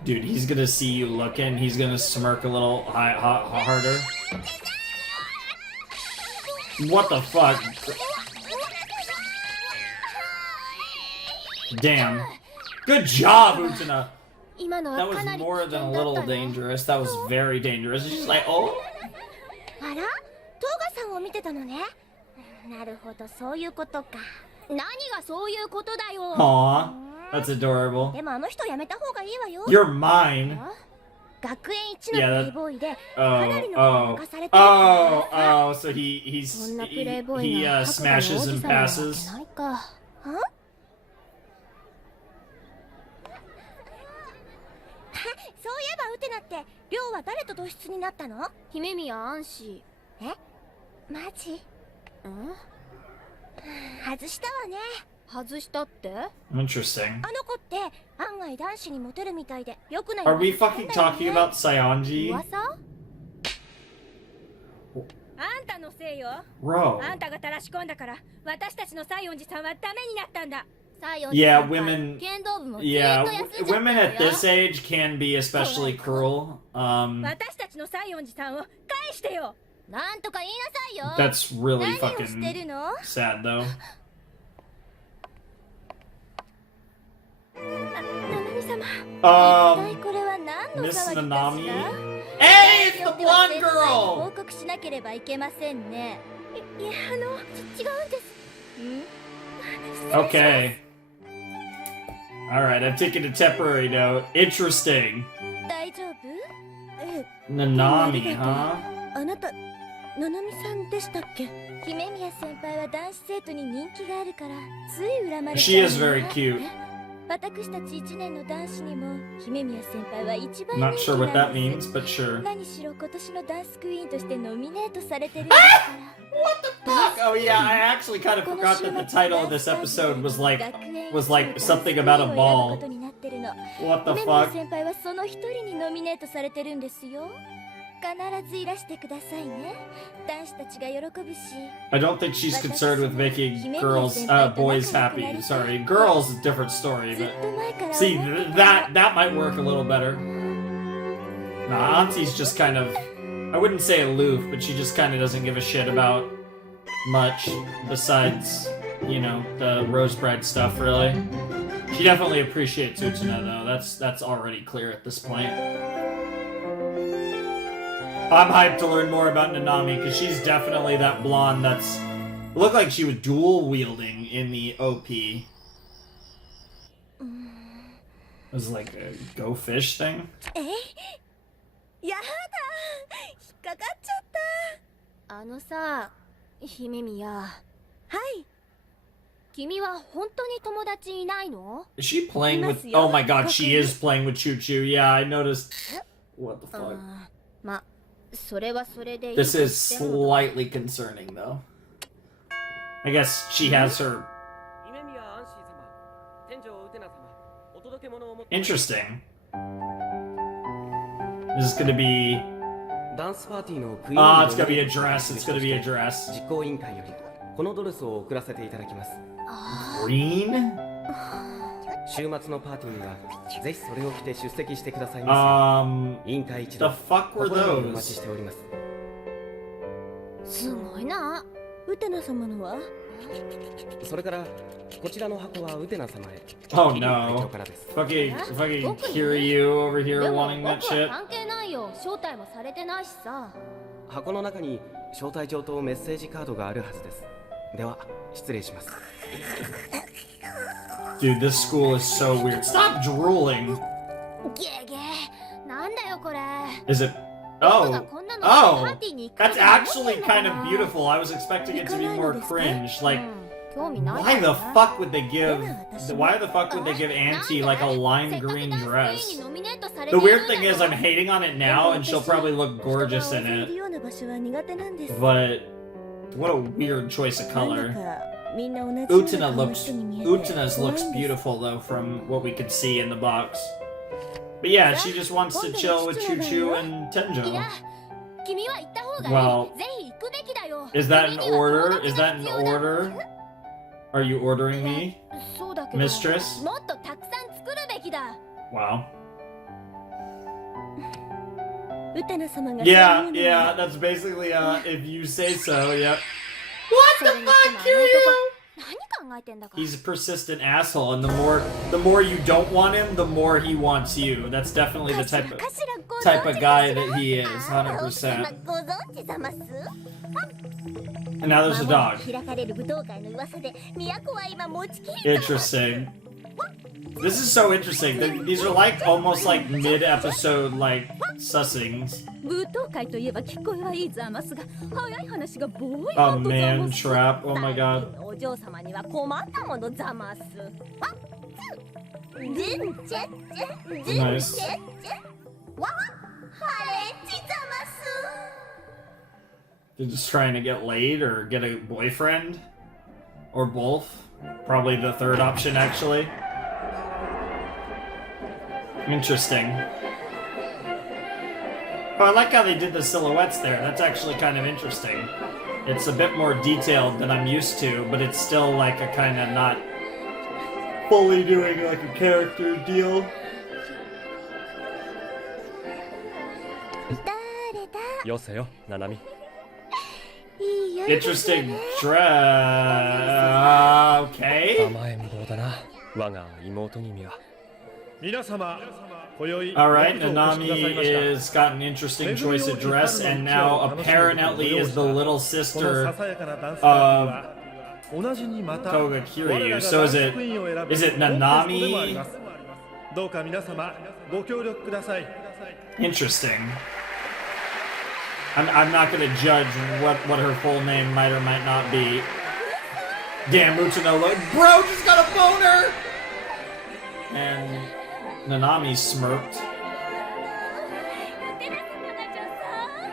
Dude, he's gonna see you looking. He's gonna smirk a little harder. What the fuck? Damn. Good job, Utena. 今の That はか was なり more 危 than a 険だ little ったね dangerous. That was very dangerous. She's like, oh? あらトーガさんを見てたのねなるほどそういうことか何がそういうことだよ Aw. That's adorable. でもあの人やめた方がいいわよ You're mine. あ学園一のプレイボーイでかなりの Oh, 任されてる oh, so he そんなプレイボーイ he が smashes 白 and 馬の王子様なわけ passes. ないか。そういえばウテナってリョウは誰と同室になったの？姫宮アンシマジ？ん外したわね。外したって？ Interesting. あの子って案外男子にモテるみたいでよくない？ Are we fucking talking about Sayanji? 噂？あんたのせいよ。 Bro. あんたがたらし込んだから私たちの西園寺さんはダメになったんだ。 Yeah, women. 剣道部もずっと Yeah, 休んじゃった women のよ at this age can be especially cruel. 私たちの西園寺さんを返してよ。なんとか言いなさいよ。 That's really 何をしてる fucking の？ sad, though. ナナミ様。 Um, 一体これは何の Miss 騒ぎかし Nanami. ら？ Hey, it's the blonde 報 girl. 告しなければいけませんね。いや違うんです。 Okay. All right, I'm taking a temporary note. Interesting. 大丈夫？ええ、 Nanami, huh? あなたナナミさんでしたっけ？姫宮先輩は男子生徒に人気があるからつい恨まれ She ちゃう is の very ね。 cute. 私たち1年の男子にも姫宮先輩は一番 Not 人 sure 気 what な that んで means, す。 but sure. 何しろ今年のダンスクイーンとしてノミネートされてるんですから。 Fuck. Oh yeah, I actually kind of この forgot 週 that the 末 title ダ of ン this スパーティ episode ー was で like 学園 was 一 like の something ダ about ン a スクイーンを選ぶ ball. ことになってるの。 What the 姫宮 fuck? 先輩はその一人にノミネートされてるんですよ。必ずいらしてくださいね。男子たちが喜ぶし。 I don't think she's concerned with making girls, boys happy. Sorry, girls is a different story, ずっ but と前から see 思ってた that might work a little better. Nah, Auntie's just kind of, I wouldn't say aloof, but she just kind of doesn't give a shit about much besides, you know, the Rose Bride stuff. Really, she definitely appreciates Utena though. That's already clear at this point. I'm hyped to learn more about Nanami because she's definitely that blonde that's looked like she was dual wielding in the OP. It was like a go fish thing. やだ引っかかっちゃった。あのさ、姫宮。はい。君は本当に友達いないの？ Is she playing with? Must, yeah. Oh my god, she is playing with Choo Choo. Yeah, I noticed. What the fuck? ま、それはそれでいい This と is しても slightly concerning though. I guess she has her. Interesting. This is gonna be. ダンスパーティーのクイーン Ah, it's gonna be a dress. It's gonna be a dress. 実行委員会よりこのドレスを送らせていただきます。 Green? 週末のパーティーにはぜひそれを着て出席してくださいませ。委員会一 The 同 fuck were 心よりお待ち those? しております。すごいな。ウテナ様のは？それからこちらの箱はウテナ様へ。 Oh キリ会長 no. からです。 Fucking Kiryu over here でも wanting that 僕は shit. 関係ないよ。招待もされてないしさ。箱の中に招待状とメッセージカードがあるはずです。では失礼します。 Dude, this school is so weird. Stop drooling. ゲーゲー。なんだよこれ。 Is it? 僕が Oh. こんなのパ Oh. ーティーに行く That's とか思って actually んの kind か of な beautiful. I was expecting it to be more cringe. Like, 興味ない why から the ね fuck would they give? Why the fuck would they give Auntie like a lime green dress? The weird thing is, I'm hating on it now, and she'll probably look gorgeous in 人が大勢いる it. ような場所は苦手なんです。 But what a weird choice of なんだ color. かみんな同じような Utena 顔の looks 人に見えて Utena's 怖い looks んです beautiful though from what we could see in the box. But yeah, she just wants to chill with Choo Choo and い Tenjo. や、君は行った方がいい。 Well, ぜひ行くべきだよ。 Is that in 君には order? 友達 Is が that in 必要だ。 order? Are you ordering me? そうだけど、 Mistress? もっとたくさん作るべきだ。 Wow. ウテナ様が Yeah, そういうの yeah, that's basically if you say so, yep. それにしてもあの男、何考えてんだか。 He's a persistent asshole, and the more you don't want him, the more he wants you. That's definitely the type of guy that he is, 100%. ご存知ざます？ And now there's a dog. 開かれる舞踏会の噂で都は今持ちきり。 Interesting. This is so interesting. These are like almost like mid-episode like sussings. 舞踏会といえば聞こえはいいざますが早い話がボーイ A man trap. Oh my god. お嬢様には困ったものざますズンチェッチェズンチェッチ Nice. ェわハレンチざます They're just trying to get laid or get a boyfriend. Or both. Probably the third option, actually. Interesting. Oh, I like how they did the silhouettes there. That's actually kind of interesting. It's a bit more detailed than I'm used to, but it's still like a kind of not fully doing like a character deal. 誰だよせよ、ナナミ。いいよ Interesting dress. Okay. 甘えん坊だな、我が妹君は。皆様、今宵 Alright, Nanami is got an interesting choice of dress, and now apparently is the little sister of Koga Kiryu. So is it Nanami? どうか皆様ご協力ください。 Interesting. I'm not gonna judge what her full name might or might not be. Damn, Utena, bro just got a boner! And Nanami smirked.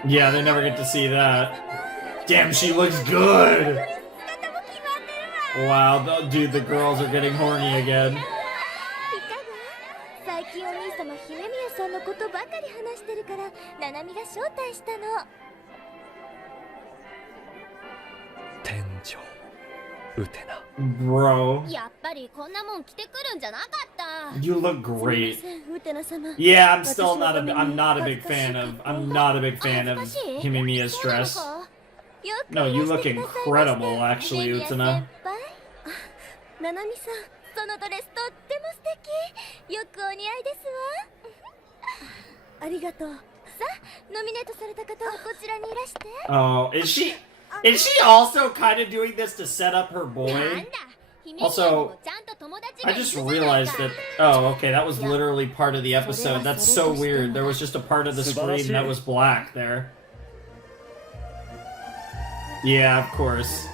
Yeah, they never get to see that. Damn, she looks good! Wow, dude, the girls are getting horny again. いかが最近お兄様姫宮さんのことばかり話してるからナナミが招待したの天井ウテナ。 Bro, やっぱりこんなもん着てくるんじゃなかった you look great. すいませんウテナ様 Yeah, I'm not a big fan of Himemiya's そうなの dress. かよく No, you いら look してくださいました incredible, actually, 姫宮 Utena. 先輩ナナミさんそのドレスとっても素敵よくお似合いですわありがとうさあノミネートされた方はこちらにいらして Oh, is she also kind of doing this to set up her なん boy? だ姫宮に Also, もちゃんと友達が I いる just じゃないか realized that. Oh, okay, that was literally part of the episode. That's so weird. There was just a part of the screen that was black there. Yeah, of course.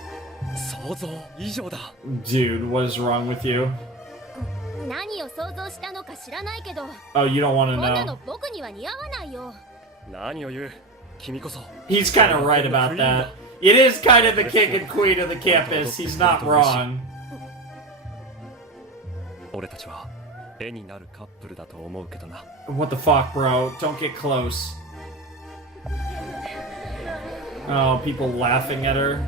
想像以上だ。 Dude, what is wrong with you? 何を想像したのか知らないけど Oh, you don't want こん to な know. の僕には似合わないよ何を言う。君こそ。 He's kind of right about that. It is kind of the king and queen of the campus. He's not wrong. 俺たちは絵になるカップルだと思うけどな。 What the fuck, bro? Don't get close. Oh, people laughing at her.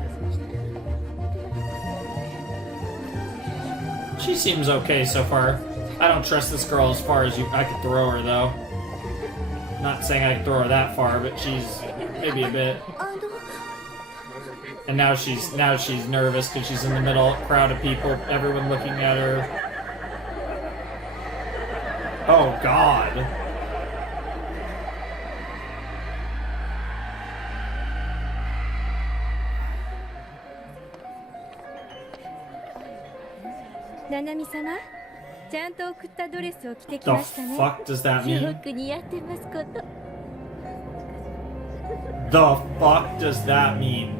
She seems okay so far. I don't trust this girl as far as I could throw her, though. Not saying I could throw her that far, but she's maybe a bit. あの And now she's nervous because she's in the middle crowd of people, everyone looking at her. Oh God. ナナミ様ちゃんと送ったドレスを着てき The ましたね fuck does that よ mean? く似合ってますこと The fuck does that mean?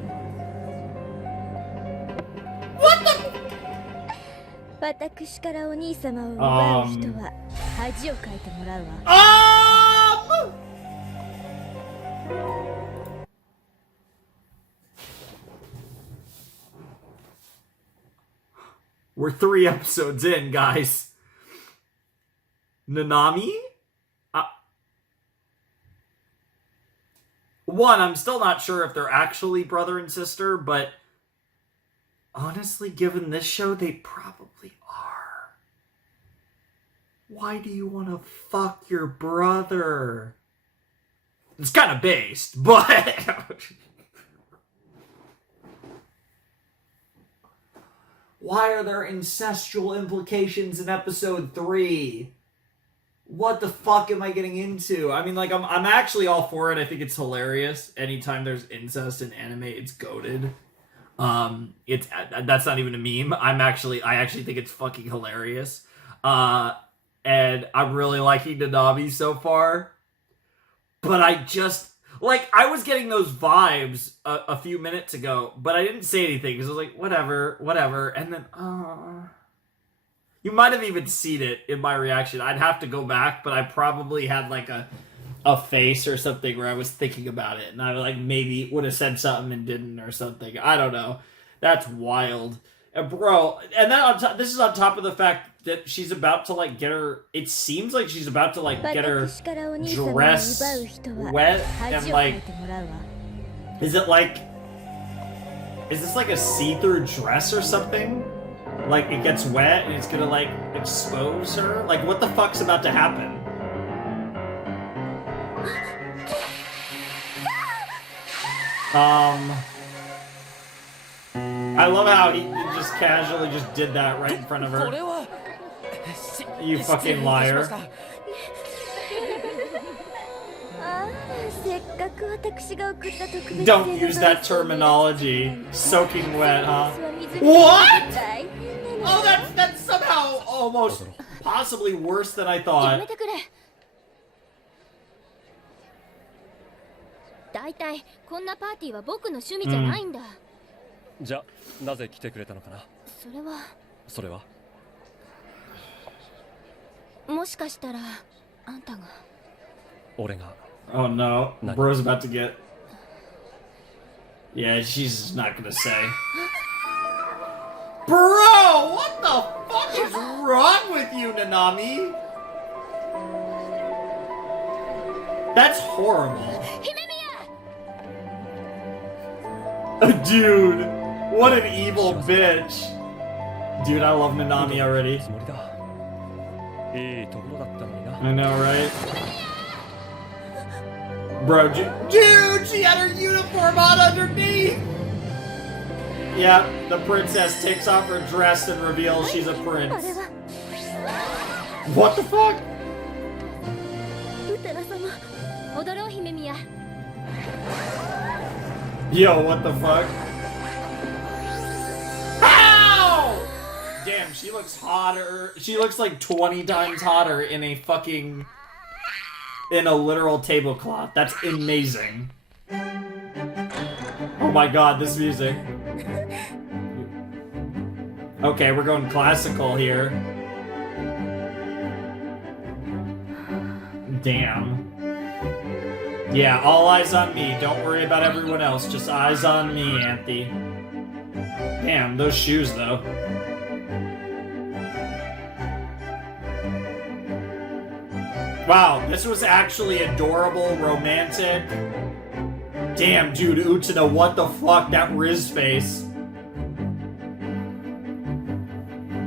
私からお兄様を奪う人は恥をかいてもらうわ We're 3 episodes in, guys. Nanami? One, I'm still not sure if they're actually brother and sister, but honestly, given this show, they probably are. Why do you want to fuck your brother? It's kind of based, but... Why are there incestual implications in episode 3? What the fuck am I getting into? I mean, like, I'm actually all for it. I think it's hilarious. Anytime there's incest in anime, it's goated. That's not even a meme. I actually think it's fucking hilarious. And I'm really liking Nanami so far. But I just, like, I was getting those vibes a few minutes ago, but I didn't say anything because I was like, whatever. And then, you might have even seen it in my reaction. I'd have to go back, but I probably had like a face or something where I was thinking about it, and I like maybe would have said something and didn't or something. I don't know. That's wild. And bro, and then this is on top of the fact that she's about to like get her, it seems like she's about to like get her dress wet and like, is this like a see-through dress or something? Like it gets wet and it's gonna like expose her? Like what the fuck's about to happen? I love how he just casually just did that right in front of her. You fucking liar. Don't use that terminology. Soaking wet, huh? What? Oh, that's somehow almost possibly worse than I thought. だいたいこんなパーティーは僕の趣味じゃないんだ。じゃあなぜ来てくれたのかな。それはもしかしたらあんたが俺が Oh no, bro's about to get. Yeah, she's not gonna say. Bro, what the fuck is wrong with you, Nanami? That's horrible. Dude, what an evil bitch. Dude, I love Nanami already. I know, right? Bro, dude, she had her uniform on underneath! Yeah, the princess takes off her dress and reveals she's a prince. What the fuck? Yo, what the fuck? Ow! Damn, she looks hotter. She looks like 20 times hotter in a fucking... in a literal tablecloth. That's amazing. Oh my god, this music. Okay, we're going classical here. Damn. Yeah, all eyes on me. Don't worry about everyone else. Just eyes on me, Anthe. Damn, those shoes, though. Wow, this was actually adorable, romantic. Damn, dude, Utena, what the fuck? That Riz face.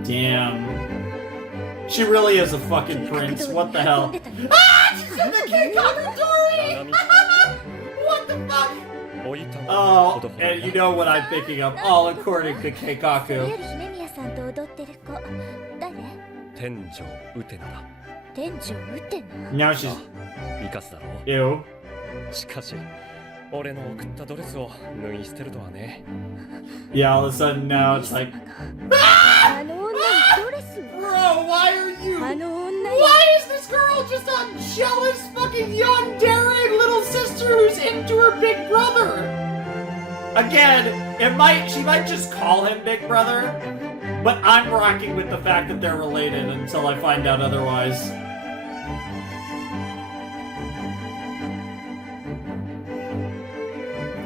Damn. She really is a fucking prince. What the hell? Ah! She's in the Keikaku Tori! What the fuck? Oh, and you know what I'm thinking of. All according to Keikaku. Now she's... Ew. しかし俺の送ったドレスを脱ぎ捨てるとはね。 Yeah, all of a sudden now it's like... Bro, why are you... Why is this girl just a jealous fucking young daring little sister who's into her big brother? Again, she might just call him Big Brother, but I'm rocking with the fact that they're related until I find out otherwise.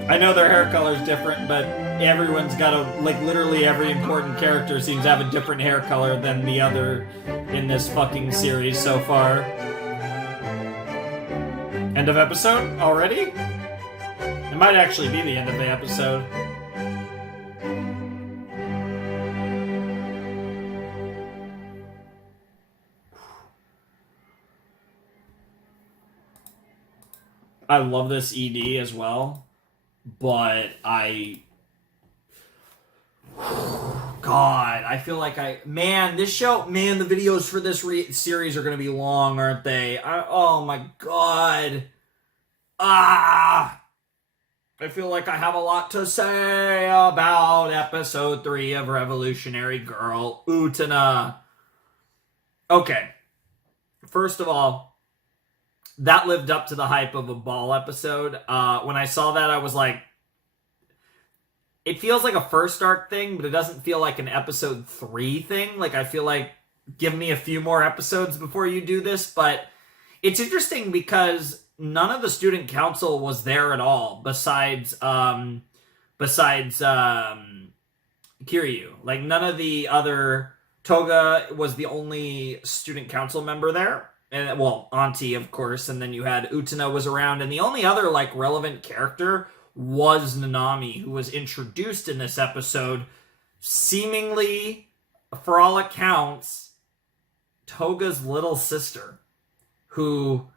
I know their hair color is different, but everyone's got a, like, literally every important character seems to have a different hair color than the other in this fucking series so far. End of episode? Already? It might actually be the end of the episode. I love this ED as well. But God, I feel like this show, the videos for this series are going to be long, aren't they? Oh my God. I feel like I have a lot to say about episode 3 of Revolutionary Girl, Utena. Okay. First of all, that lived up to the hype of a ball episode. When I saw that, I was like, it feels like a first arc thing, but it doesn't feel like an episode 3 thing. Like, I feel like, give me a few more episodes before you do this. But it's interesting because none of the student council was there at all besides Kiryu. Like, none of the other... Toga was the only student council member there. And, well, Auntie, of course. And then you had Utena was around. And the only other, like, relevant character was Nanami, who was introduced in this episode. Seemingly, for all accounts, Toga's little sister. Who,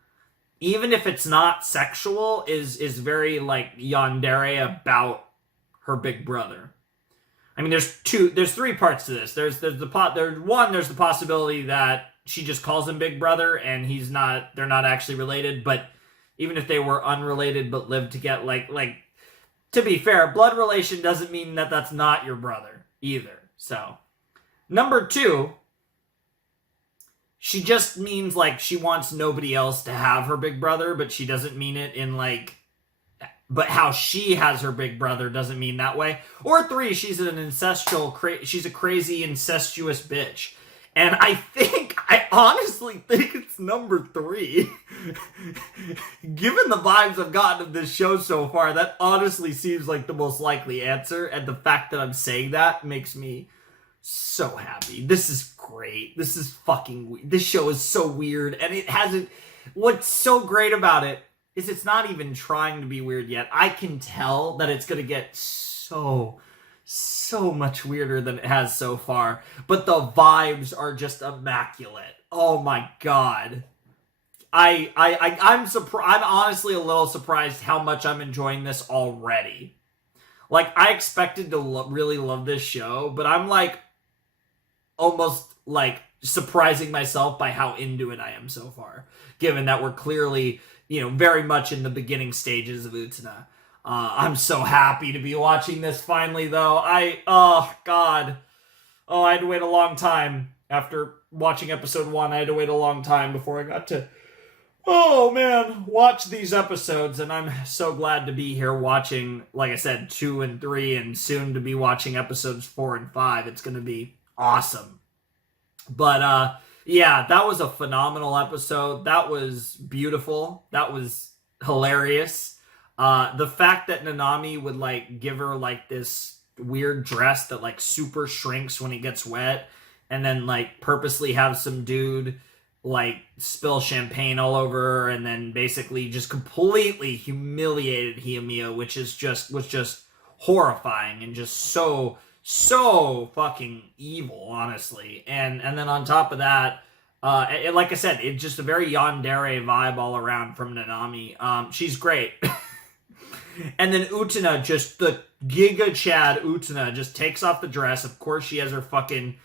even if it's not sexual, is very, like, yandere about her big brother. I mean, there's 3 parts to this. There's the possibility that she just calls him Big Brother and they're not actually related, but even if they were unrelated but lived together, like to be fair, blood relation doesn't mean that that's not your brother either. So, number 2, she just means like she wants nobody else to have her big brother, but she doesn't mean it in like, but how she has her big brother doesn't mean that way. Or 3, she's a crazy incestuous bitch. And I honestly think it's number 3. Given the vibes I've gotten of this show so far, that honestly seems like the most likely answer. And the fact that I'm saying that makes me so happy. This is great. This is fucking weird. This show is so weird. And it hasn't... What's so great about it is it's not even trying to be weird yet. I can tell that it's going to get so much weirder than it has so far. But the vibes are just immaculate. Oh my god. I'm honestly a little surprised how much I'm enjoying this already. Like, I expected to really love this show, but I'm like, almost like surprising myself by how into it I am so far. Given that we're clearly... very much in the beginning stages of Utena. I'm so happy to be watching this finally, though. I had to wait a long time. After watching episode 1, I had to wait a long time before I got to, watch these episodes. And I'm so glad to be here watching, like I said, 2 and 3, and soon to be watching episodes 4 and 5. It's going to be awesome. But, yeah, that was a phenomenal episode. That was beautiful. That was hilarious. The fact that Nanami would, like, give her, like, this weird dress that, like, super shrinks when it gets wet, and then, like, purposely have some dude, like, spill champagne all over her, and then basically just completely humiliated Hiyamiya, which was just horrifying and just so fucking evil, honestly. And then on top of that, like I said, it's just a very yandere vibe all around from Nanami. She's great. And then Utena, just the Giga Chad Utena, just takes off the dress. Of course, she has her fucking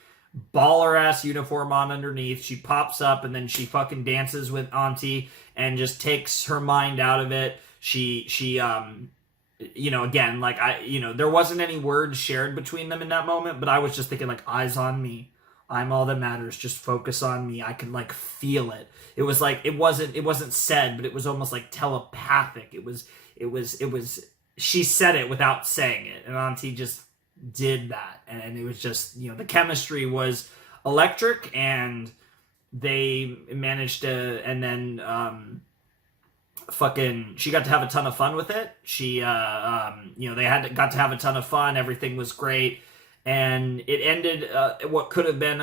baller-ass uniform on underneath. She pops up, and then she fucking dances with Auntie and just takes her mind out of it. She again, like, there wasn't any words shared between them in that moment, but I was just thinking, like, eyes on me. I'm all that matters. Just focus on me. I can, like, feel it. It was like, it wasn't said, but it was almost like telepathic. It was, she said it without saying it, and Auntie just did that. And it was just, the chemistry was electric, and they managed to, and then, she got to have a ton of fun with it. She, they got to have a ton of fun. Everything was great. And it ended what could have been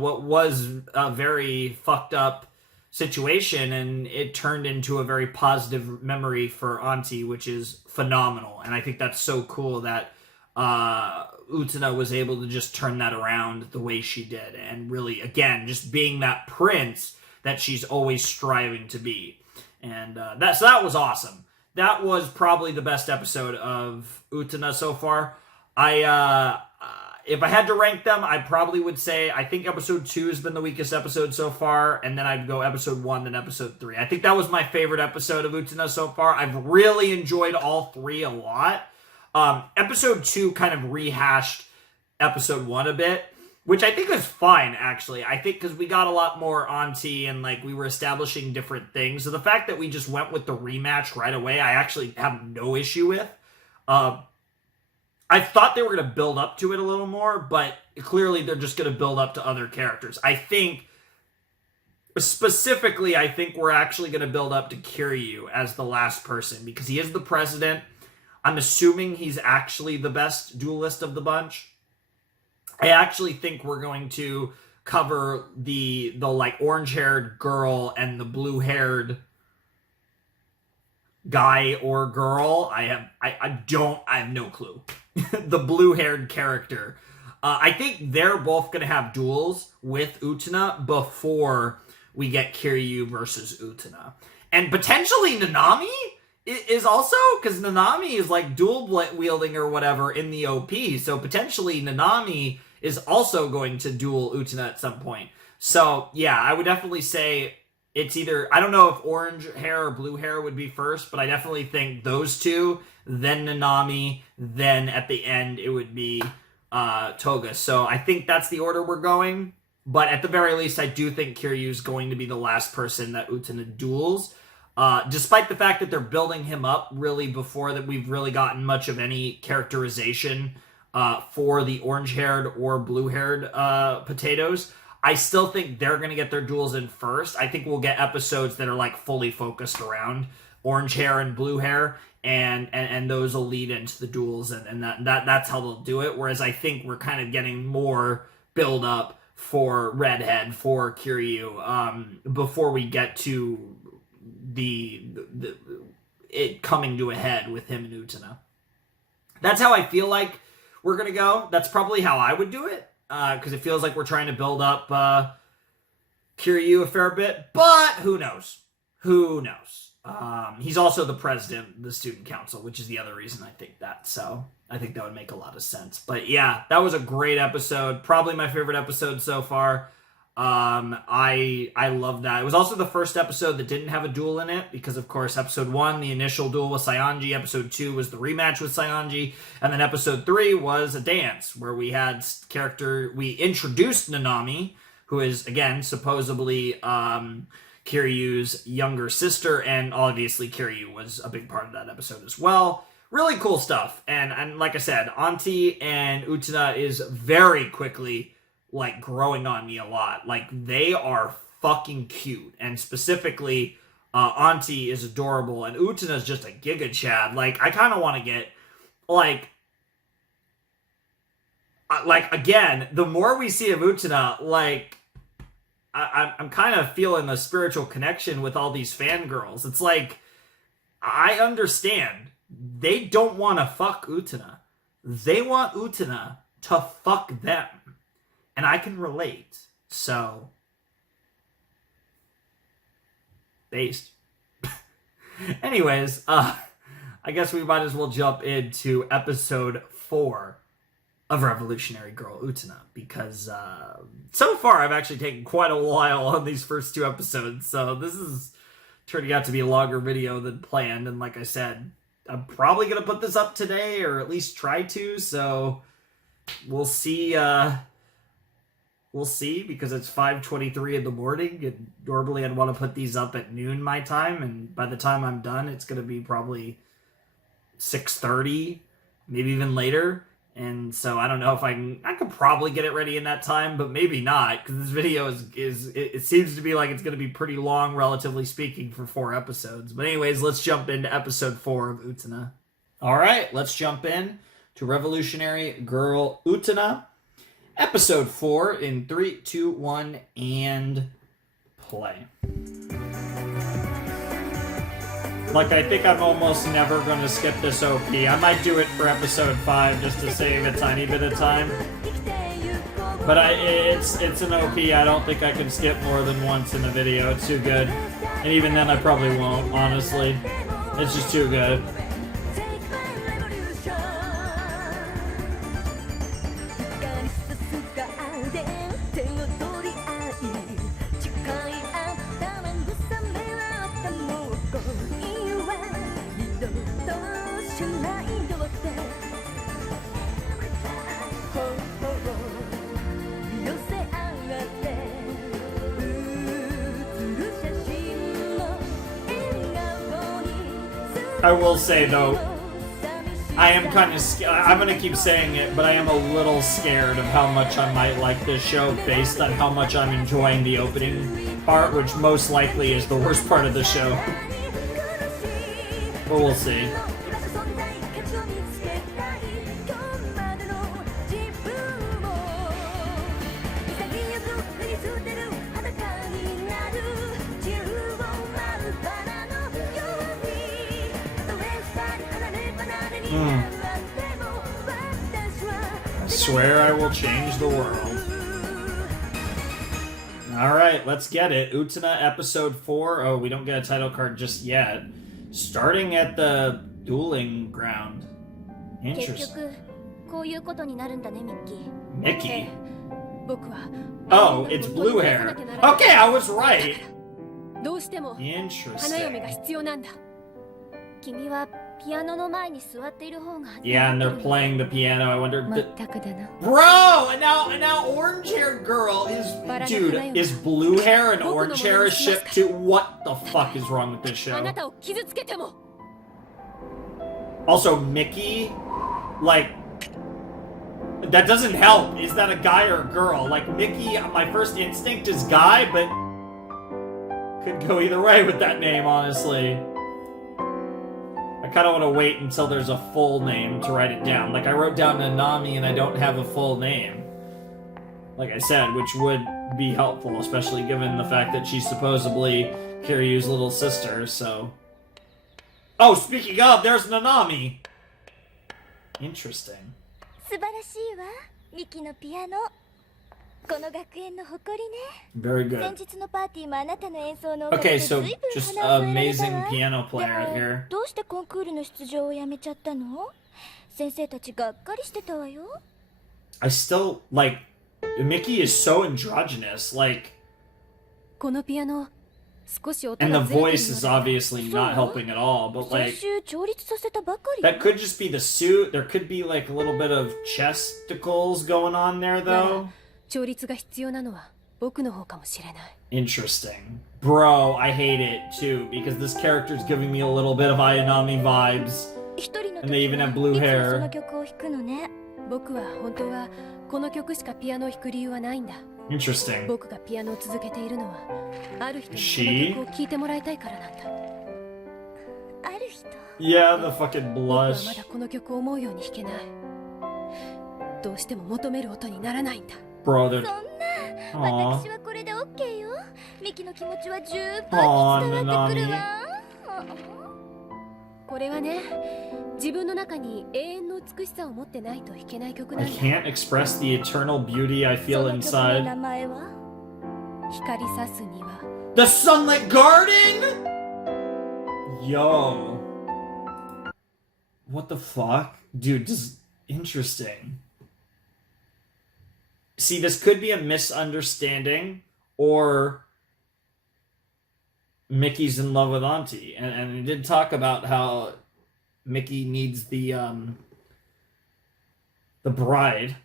what was a very fucked up situation, and it turned into a very positive memory for Auntie, which is phenomenal. And I think that's so cool that Utena was able to just turn that around the way she did, and really, again, just being that prince that she's always striving to be. And that was awesome. That was probably the best episode of Utena so far. If I had to rank them, I probably would say I think episode 2 has been the weakest episode so far, and then I'd go episode 1, then episode 3. I think that was my favorite episode of Utena so far. I've really enjoyed all 3 a lot. Episode 2 kind of rehashed episode 1 a bit, which I think is fine, actually. I think because we got a lot more auntie and like we were establishing different things. So the fact that we just went with the rematch right away, I actually have no issue with. I thought they were going to build up to it a little more, but clearly they're just going to build up to other characters. I think, specifically, I think we're actually going to build up to Kiryu as the last person, because he is the president. I'm assuming he's actually the best duelist of the bunch. I actually think we're going to cover the like orange-haired girl and the blue-haired guy or girl. I have no clue. The blue-haired character. I think they're both going to have duels with Utena before we get Kiryu versus Utena. And potentially Nanami is also, because Nanami is like dual wielding or whatever in the OP. So potentially Nanami is also going to duel Utena at some point. So yeah, I would definitely say it's either, I don't know if orange hair or blue hair would be first, but I definitely think those two, then Nanami, then at the end it would be Toga. So I think that's the order we're going. But at the very least, I do think Kiryu is going to be the last person that Utena duels. Despite the fact that they're building him up really before that we've really gotten much of any characterization for the orange-haired or blue-haired potatoes, I still think they're going to get their duels in first. I think we'll get episodes that are like fully focused around orange hair and blue hair, and those will lead into the duels, and that's how they'll do it. Whereas I think we're kind of getting more build up for Redhead, for Kiryu, before we get to it coming to a head with him and Utena. That's how I feel like we're gonna go. That's probably how I would do it, because it feels like we're trying to build up Kiryu a fair bit, but who knows? Who knows? He's also the president of the student council, which is the other reason I think that. So I think that would make a lot of sense. But yeah, that was a great episode. Probably my favorite episode so far. I love that. It was also the first episode that didn't have a duel in it, because of course episode 1, the initial duel was Sayanji, episode 2 was the rematch with Sayanji, and then episode 3 was a dance where we introduced Nanami, who is again supposedly Kiryu's younger sister, and obviously Kiryu was a big part of that episode as well. Really cool stuff. And like I said, Auntie and Utena is very quickly like growing on me a lot. Like they are fucking cute, and specifically Auntie is adorable, and Utena is just a giga chad. Like I kind of want to get like again, the more we see of Utena, like I'm kind of feeling a spiritual connection with all these fangirls. It's like, I understand. They don't want to fuck Utena. They want Utena to fuck them. And I can relate. So, based. Anyways, I guess we might as well jump into episode 4 of Revolutionary Girl Utena, because so far I've actually taken quite a while on these first 2 episodes, so this is turning out to be a longer video than planned. And like I said, I'm probably gonna put this up today, or at least try to, so we'll see. Because it's 5:23 in the morning, and normally I'd want to put these up at noon my time, and by the time I'm done it's gonna be probably 6:30, maybe even later. And so I don't know if I could probably get it ready in that time, but maybe not, because this video it seems to be like it's going to be pretty long, relatively speaking, for 4 episodes. But anyways, let's jump into episode 4 of Utena. All right, let's jump in to Revolutionary Girl Utena, episode 4 in 3, 2, 1, and play. Like, I think I'm almost never going to skip this OP. I might do it for episode 5 just to save a tiny bit of time. But it's an OP I don't think I can skip more than once in a video. It's too good. And even then I probably won't, honestly. It's just too good. I will say though, I am kind of I'm gonna keep saying it, but I am a little scared of how much I might like this show based on how much I'm enjoying the opening part, which most likely is the worst part of the show. But we'll see. I swear I will change the world. Alright, let's get it. Utena episode 4. Oh, we don't get a title card just yet. Starting at the dueling ground. 結 Interesting. 局こういうことになるんだねミッキー Miki. 僕は Oh, it's blue hair. Okay, I was right. どうしても花嫁が Interesting. 必要なんだ君はピアノの前に座っている方が Yeah, and they're playing the piano. I wonder. 全くだな Bro, and now orange-haired girl is dude is blue hair and orange hair is shipped to. What the fuck is wrong with this あ show? なたを傷つけても Also, Miki, like that doesn't help. Is that a guy or a girl? Like Miki, my first instinct is guy, but could go either way with that name, honestly. I kind of want to wait until there's a full name to write it down. Like, I wrote down Nanami and I don't have a full name. Like I said, which would be helpful, especially given the fact that she's supposedly Kiryu's little sister, so... Oh, speaking of, there's Nanami! Interesting. 素晴らしいわミキのピアノこの学園の誇りね Very 先 good. 日のパーティーもあなたの演奏のおか Okay, げで so 随分 just 花を添えられた amazing わ piano player でも here. どうしてコンクールの出場をやめちゃったの先生たちがっかりしてたわよ I still, like, Miki is so androgynous, like, このピアノ少し音 and が the ずれてる voice is obviously not helping at all, but 先 like, 週調律させたばかり that could just be the suit. There could be like a little bit of chesticles going on there, though. 調律が必要なのは僕の方かもしれない Interesting. Bro, I hate it too, because this character's giving me a little bit of Ayanami vibes. 一人の And they even have blue いつも hair. その曲を弾くのね僕は本当はこの曲しかピアノを弾く理由はないんだ Interesting. 僕がピアノを続けているのはある人に She? この曲を聴いてもらいたいからなんだある人 Yeah, the fucking 僕はま blush. だこの曲を思うように弾けないどうしても求める音にならないんだ Bro, they're. そんな Aw. 私はこれで OK よミキの気持ちは十分に伝あーわってくるわこれはね自分の中に永遠の美しさを持ってないと弾けない曲な I んだ can't express the eternal beauty I そ feel の曲の inside. 名前は光さすには The Sunlit Garden? Yo. What the fuck? Dude, this interesting. See, this could be a misunderstanding, or Mickey's in love with Auntie. And he did talk about how Miki needs the bride,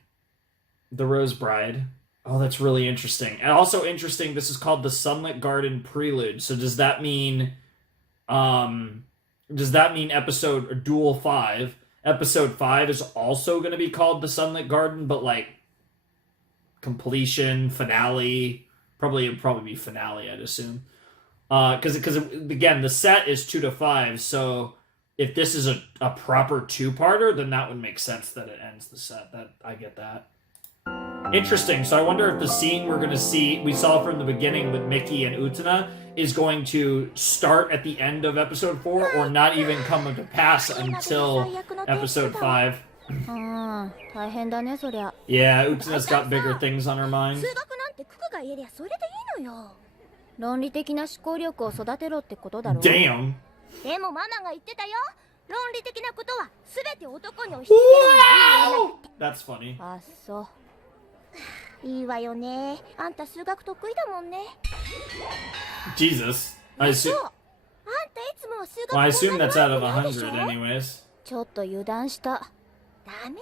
the Rose Bride. Oh, that's really interesting. And also interesting, this is called the Sunlit Garden Prelude. So does that mean episode or Duel 5? Episode 5 is also going to be called the Sunlit Garden, but like completion, finale, probably be finale, I'd assume. Because again, the set is 2 to 5, so if this is a proper two-parter, then that would make sense that it ends the set. That I get that. Interesting. So I wonder if the scene we saw from the beginning with Miki and Utena is going to start at the end of episode 4 or not even come to pass until episode 5. 大変だねそりゃ Yeah, Utena's got bigger things on her mind. 数学なんてククが言えりゃそれでいいのよ論理的な思考力を育てろってことだろ Damn. でもママが言ってたよ論理的なことは全て男に押し付けるの Wow! That's funny. あそういいわよねあんた数学得意だもんね Jesus. そうあん I たいつも数学 well, I assume that's out of こんなにでしょ 100 anyways. ちょっと油断したダメ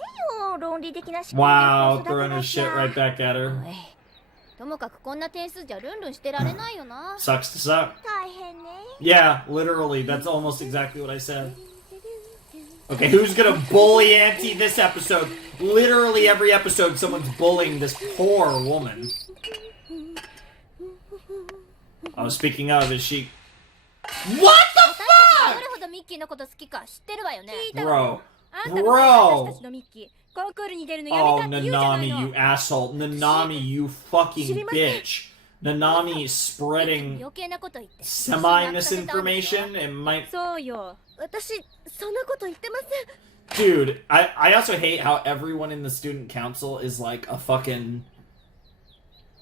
よ論理的な思考 Wow, 力を throwing 育 her て shit な right きゃ back at her. おいともかくこんな点数じゃルンルンしてられないよな Sucks to suck. 大変ね Yeah, literally. That's almost exactly what I said. Okay, who's gonna bully Auntie this episode? Literally every episode, someone's bullying this poor woman. Oh, speaking of, is she... What the 私たちが fuck?！ どれほどミッキーのこと好きか知ってるわよね。 Bro. あんたのせいで私た Bro! ちのミッキーコンクールに出るのやめ Oh, たって言うじゃない Nanami, の。 you asshole. Nanami, you fucking bitch. Nanami is spreading 余計なこと言って semi-misinformation. It might... そうよ。私そんなこと言ってません。 Dude, I also hate how everyone in the student council is like a fucking...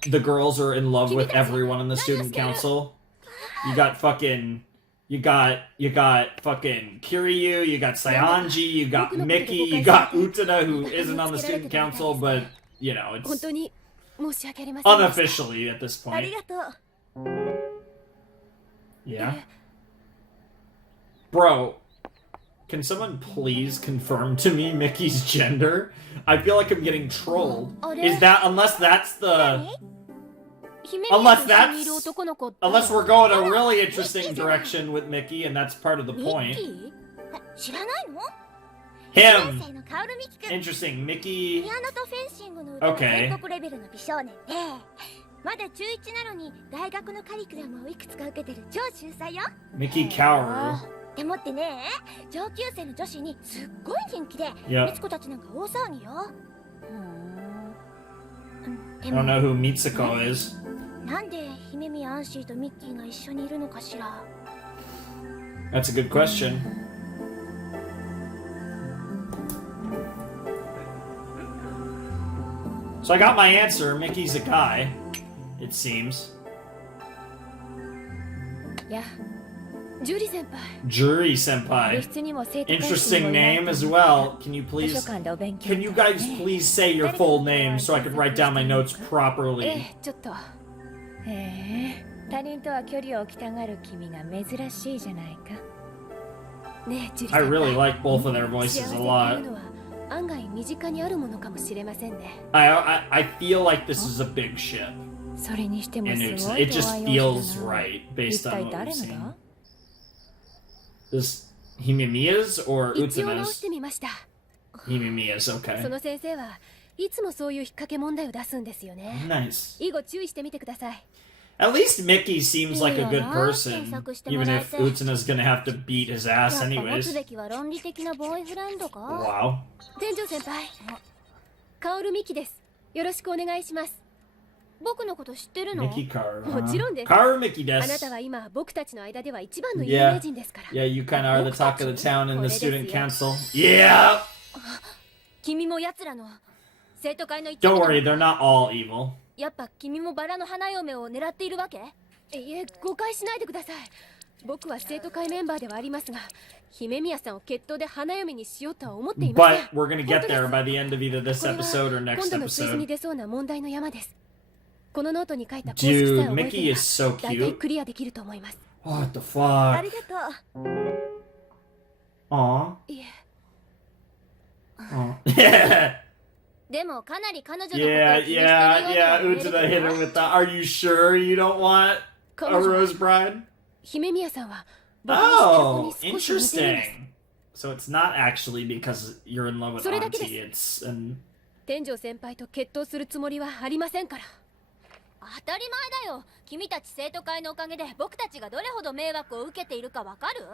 The girls are in love with everyone in the student council. You got fucking... You got fucking Kiryu, you got Sayanji, you got Miki, you got Utena, who isn't on the student council, but, you know, 本 it's 当に申し訳ありませんでした。 unofficially at this あり point. がとう。 Yeah? Bro, can someone please confirm to me Mickey's gender? I feel like I'm getting trolled. Is that, unless that's the... 姫宮 Unless と一緒にいる that's... 男の子って Unless we're going a really interesting direction with Mickey, and that's part of the ミッ point. キー知らないの Him! 先生のカオルミキ君 Interesting. Mickey... ピアノとフェンシングの腕が Okay. 全国レベルの美少年で、まだ中1なのに大学のカリキュラムをいくつか受けてる超秀才よ。 Mickey Kaoru. でもってね、上級生の女子にすっごい人気で、 Yep. みつこたちなんか大騒ぎよ。で I も don't know who Mitsuko is. なんで姫宮アンシーとミッキーが一緒にいるのかしら。 That's a good question. So I got my answer. Mickey's a guy, it seems. いや、ジュリ先輩。 Jury 部 senpai. 室にも生徒会 Interesting もいない name as well. Can you 図 please... 書館でお勉強 Can you guys please say your full name so I can write down my notes え properly? え、ちょっと。へえ、他人とは距離を置きたがる君が珍しいじゃないか。ねえ、ジュリ I 先 really 輩。 like both of their 幸 voices せ a っていう lot. のは案外身近にあるものかもしれませんね。I feel like this is a big ship. それにしても And す it's, ごい it 度 just 合い feels を right 一 based 体 on what 誰 we've の seen. だ This Himemiya's or 一応直し Utena's? てみました。 Himemiya's, そ okay. の先生はいつもそういう引っ掛け問題を出すんですよね。 Nice. 以後注意してみてください。 At least Mickey seems like a good Yeah, person, yeah. even if Utena's gonna have to beat his やっ ass ぱ持 anyways. つべきは論理的なボーイフレンドか。 Wow. 店長先輩、カオルミキです。よろしくお願いします。僕のこと知ってるの Mickey Karu. もちろんです。 Karu Mickey あな desu. たは今僕たちの間では一番の有名人ですから。 Yeah, you kinda are the talk of the town in the これですよ。 student council. Yeah! 君も奴らの生徒会の一 Don't 員なの worry, they're not all evil. やっぱ君もバラの花嫁を狙っているわけ？いえ、誤解しないでください。僕は生徒会メンバーではありますが、姫宮さんを決闘で花嫁にしようとは思っていません。 But we're gonna get there by the end of either this これは episode or 今 next 度のクイズに episode. 出そうな問題の山です。このノートに書いた公式さえ Dude, 覚えて Mickey いれ is so ば、大体 cute. クリアできると思います。 What the あ fuck? りがとう。 Aw. いえ、 Aw. でもかなり彼女のことを Yeah, 気にしてるようには yeah, 見えるけ Utena ど hit her with the, are you sure you don't want 彼 a 女は Rose Bride? 姫宮さんは僕の知ってる子 Oh, に少し似てるんです。 interesting. So it's not actually because you're in love with それだけです。 Auntie, it's an... 天井先輩と決闘するつもりはありませんから。当たり前だよ。君たち生徒会のおかげで僕たちがどれほど迷惑を受けているかわかる？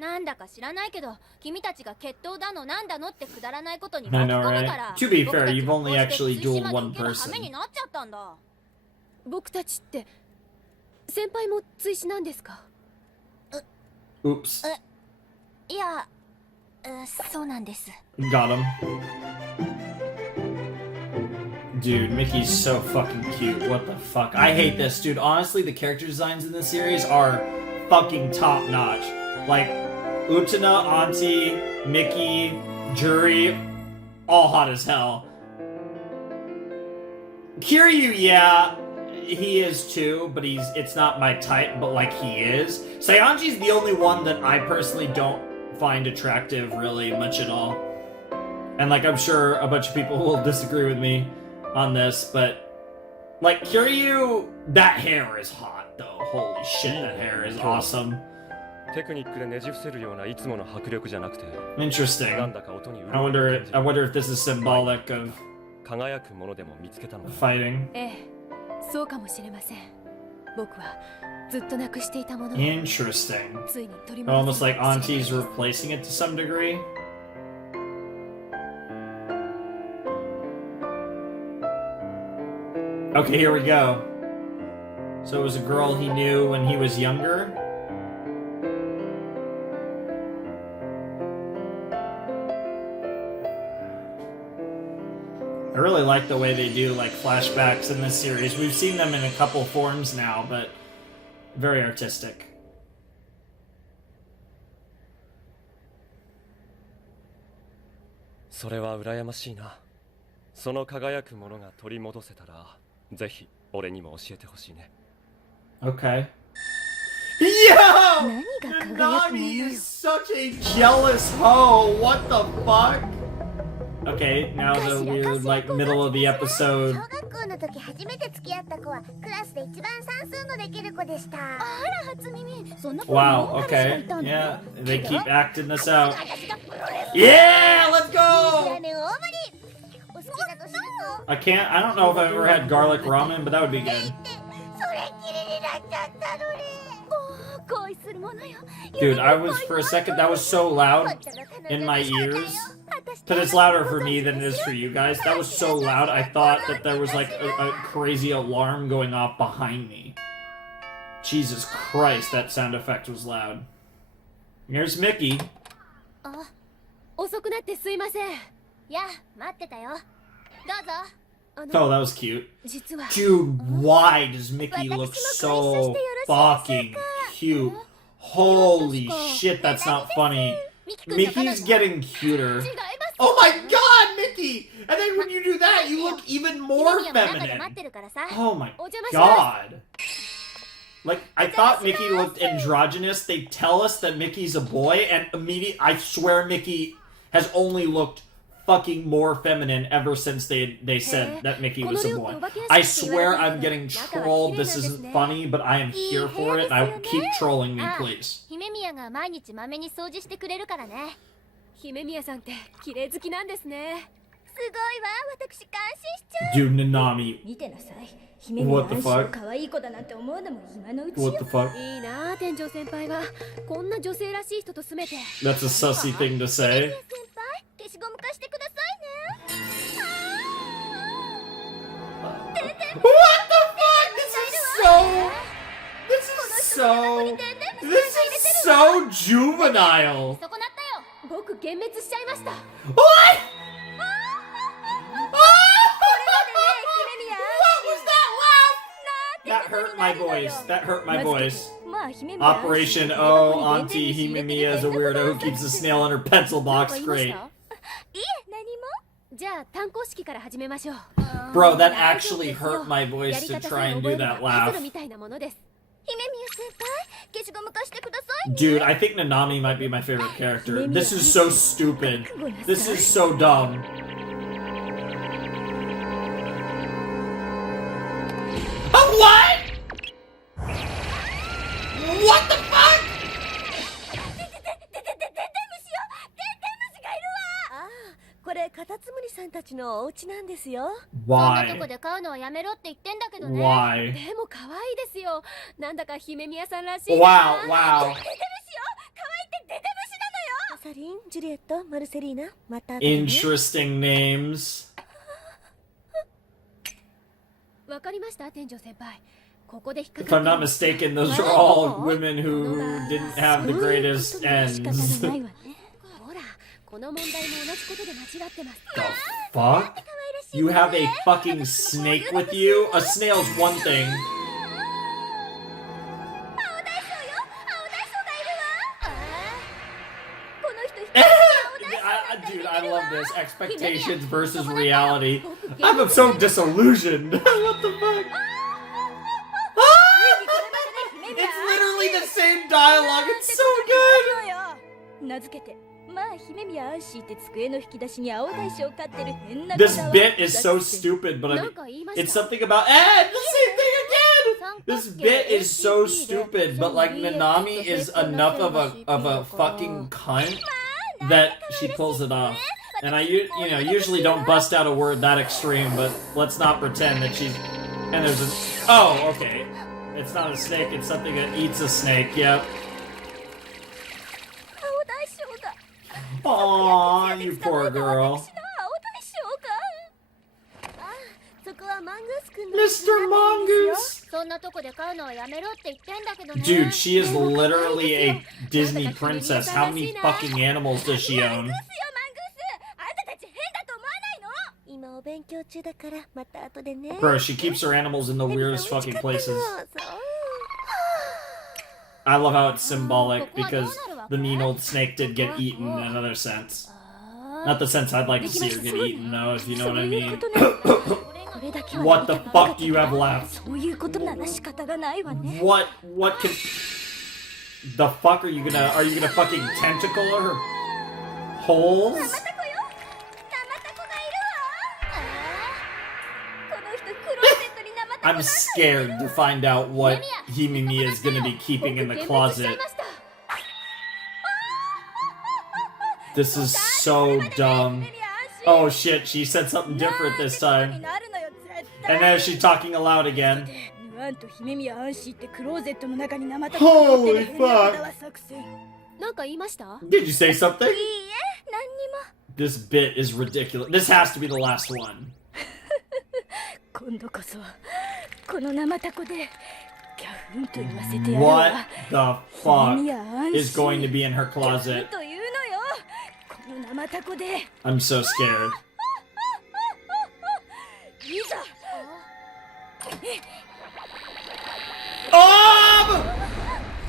なんだか知らないけど、君たちが決闘だのなんだのってくだらないことに巻き込むから、 I know, right? To be fair, 僕たち you've は only こうして actually 追試 dueled まで one 行ける羽 person. 目になっちゃったんだ。僕たちって先輩も追試なんですか？ Oops. いや、そうなんです。 Got him. Dude, Mickey's so fucking cute. What the fuck? I hate this, dude. Honestly, the character designs in this series are fucking top notch. Like, Utena, Auntie, Mickey, Jury, all hot as hell. Kiryu, yeah, he is too, but it's not my type, but like he is. Sayanji's the only one that I personally don't find attractive really much at all. And like I'm sure a bunch of people will disagree with me on this, but like Kiryu, that hair is hot though. Holy shit, that hair is awesome. テクニックでねじ伏せるようないつもの迫力じゃなくて、Interesting. なんだか音に I wonder if this is symbolic of 輝くものでも見つけたのか。 fighting. ええ、そうかもしれません。僕はずっとなくしていたものを Interesting. ついに取り戻 Almost せ like たかもしれ Auntie's ないです。 replacing it to some degree. Okay, here we go. So it was a girl he knew when he was younger. I really like the way they do like flashbacks in this series. We've seen them in a couple forms now, but very artistic. それは羨ましいな。その輝くものが取り戻せたら、ぜひ俺にも教えてほしいね。 Okay. Yo! 何が輝くもの Nanami よ。 is such a jealous hoe. What the fuck? Okay, now the weird like middle of the episode. 小学校の時初めて付き合った子はクラスで一番算数のできる子でした。あら初耳、そんな子 Wow, も彼氏が okay. いたの？ Yeah, they keep acting this out. 私がプロレス Yeah, let's ラ go! ーメン大盛り。お好きだとすると I can't, I don't know if I've ever had garlic ramen, but that would be good. それっきりになっちゃったのね。おー恋するものよ。 Dude, I was, for a second, that was so loud in my ears. But it's louder for me than it is for you guys. That was so loud, I thought that there was like a crazy alarm going off behind me. Jesus Christ, that sound effect was loud. Here's Miki. 遅くなってすいません。やあ待ってたよ。どうぞ。あ Oh, that was cute. 実は Dude, why does Miki look so fucking cute? Holy shit, that's not funny. Miki's getting cuter. 違います。 Oh my god, Miki! And then when you do that, you look even more 姫宮も中で feminine. 待ってるからさ。 Oh my お邪魔します god. Like, I thought Mickey looked androgynous. They tell us that Mickey's a boy, and immediately, I swear Mickey has only looked fucking more feminine ever since they said that Mickey was a boy. I swear I'm getting trolled. This isn't funny, but I am here for it. I keep trolling me, ああ please. 姫宮が毎日まめに掃除してくれるからね。姫宮さんって綺麗好きなんですね。すごいわ、私感心しちゃう。 Dude, Nanami. 見てなさい。姫宮 What the 安 fuck? 心可愛い子だなんて思うのも今のうち What よ。 the fuck? いいなあ、天井先輩はこんな女性らしい人と住めて。 That's a sussy thing to say. 先輩、消しゴム貸してくださいね。 What the fuck? This is so juvenile. そこなったよ。僕幻滅しちゃいました。 What? What was that laugh? That hurt my voice. That hurt my voice. まあ姫宮 Operation O, Auntie Himemiya is a weirdo who keeps a snail in her pencil なん box. か言いまし Great. た？いえ、何も。じゃあ単行式から始めましょう。 Bro, that 大丈夫 actually ですよ hurt my や voice り to 方 try さえ and 覚え do れ that ばパズ laugh. ルみたいなものです。姫宮先輩、消しゴム貸してくださいね。 Dude, I think Nanami might be my favorite character. This is so stupid. This is so dumb. What? What the fuck? ああ、これカタツムリさんたちのお家なんですよ。そんなとこ Why? で買うのはやめろって言ってんだけどね。 Why? でも可愛いですよ。なんだか姫宮さんらしいな。 Wow, wow. アサリン、ジュリエット、マルセリーナ、また後でね。 Interesting names. わかりました天井先輩。ここで引っか If か I'm って not mistaken, those are all women who didn't have the greatest 仕方 ends. がないわね。ほら、この問題も同じことで間違ってます。 The fuck? You have a fucking snake with you? A snail's one thing. この人 Dude, I love this. Expectations versus reality. I'm so disillusioned. What the fuck? It's literally the same dialogue. It's so good. 名付けて、まあ姫宮アンシーって机の引き出しに青大将を飼ってる変な This 子だわ。 bit is so stupid, but な I んか言いま it's した。 something about the same thing again. そ This bit is so stupid, but like Nanami is enough of a fucking cunt that she pulls it off. And I usually don't bust out a word that extreme, but let's not pretend that she's. And there's a. Oh, okay. It's not a snake. It's something that eats a snake. Yep. Aw, you poor girl. Mr. Mongoose! Dude, she is literally a Disney princess. How many fucking animals does she own? Bro, she keeps her animals in the weirdest fucking places. I love how it's symbolic because the mean old snake did get eaten in another sense. Not the sense I'd like to see her get eaten, though, if you know what I mean. What the fuck do you have left? What can... The fuck are you gonna fucking tentacle her holes? I'm scared to find out what Himemiya is gonna be keeping in the closet. This is so dumb. Oh shit, she said something different this time. And then she's talking aloud again. Holy fuck! Did you say something? This bit is ridiculous. This has to be the last one. What the fuck is going to be in her closet? I'm so scared.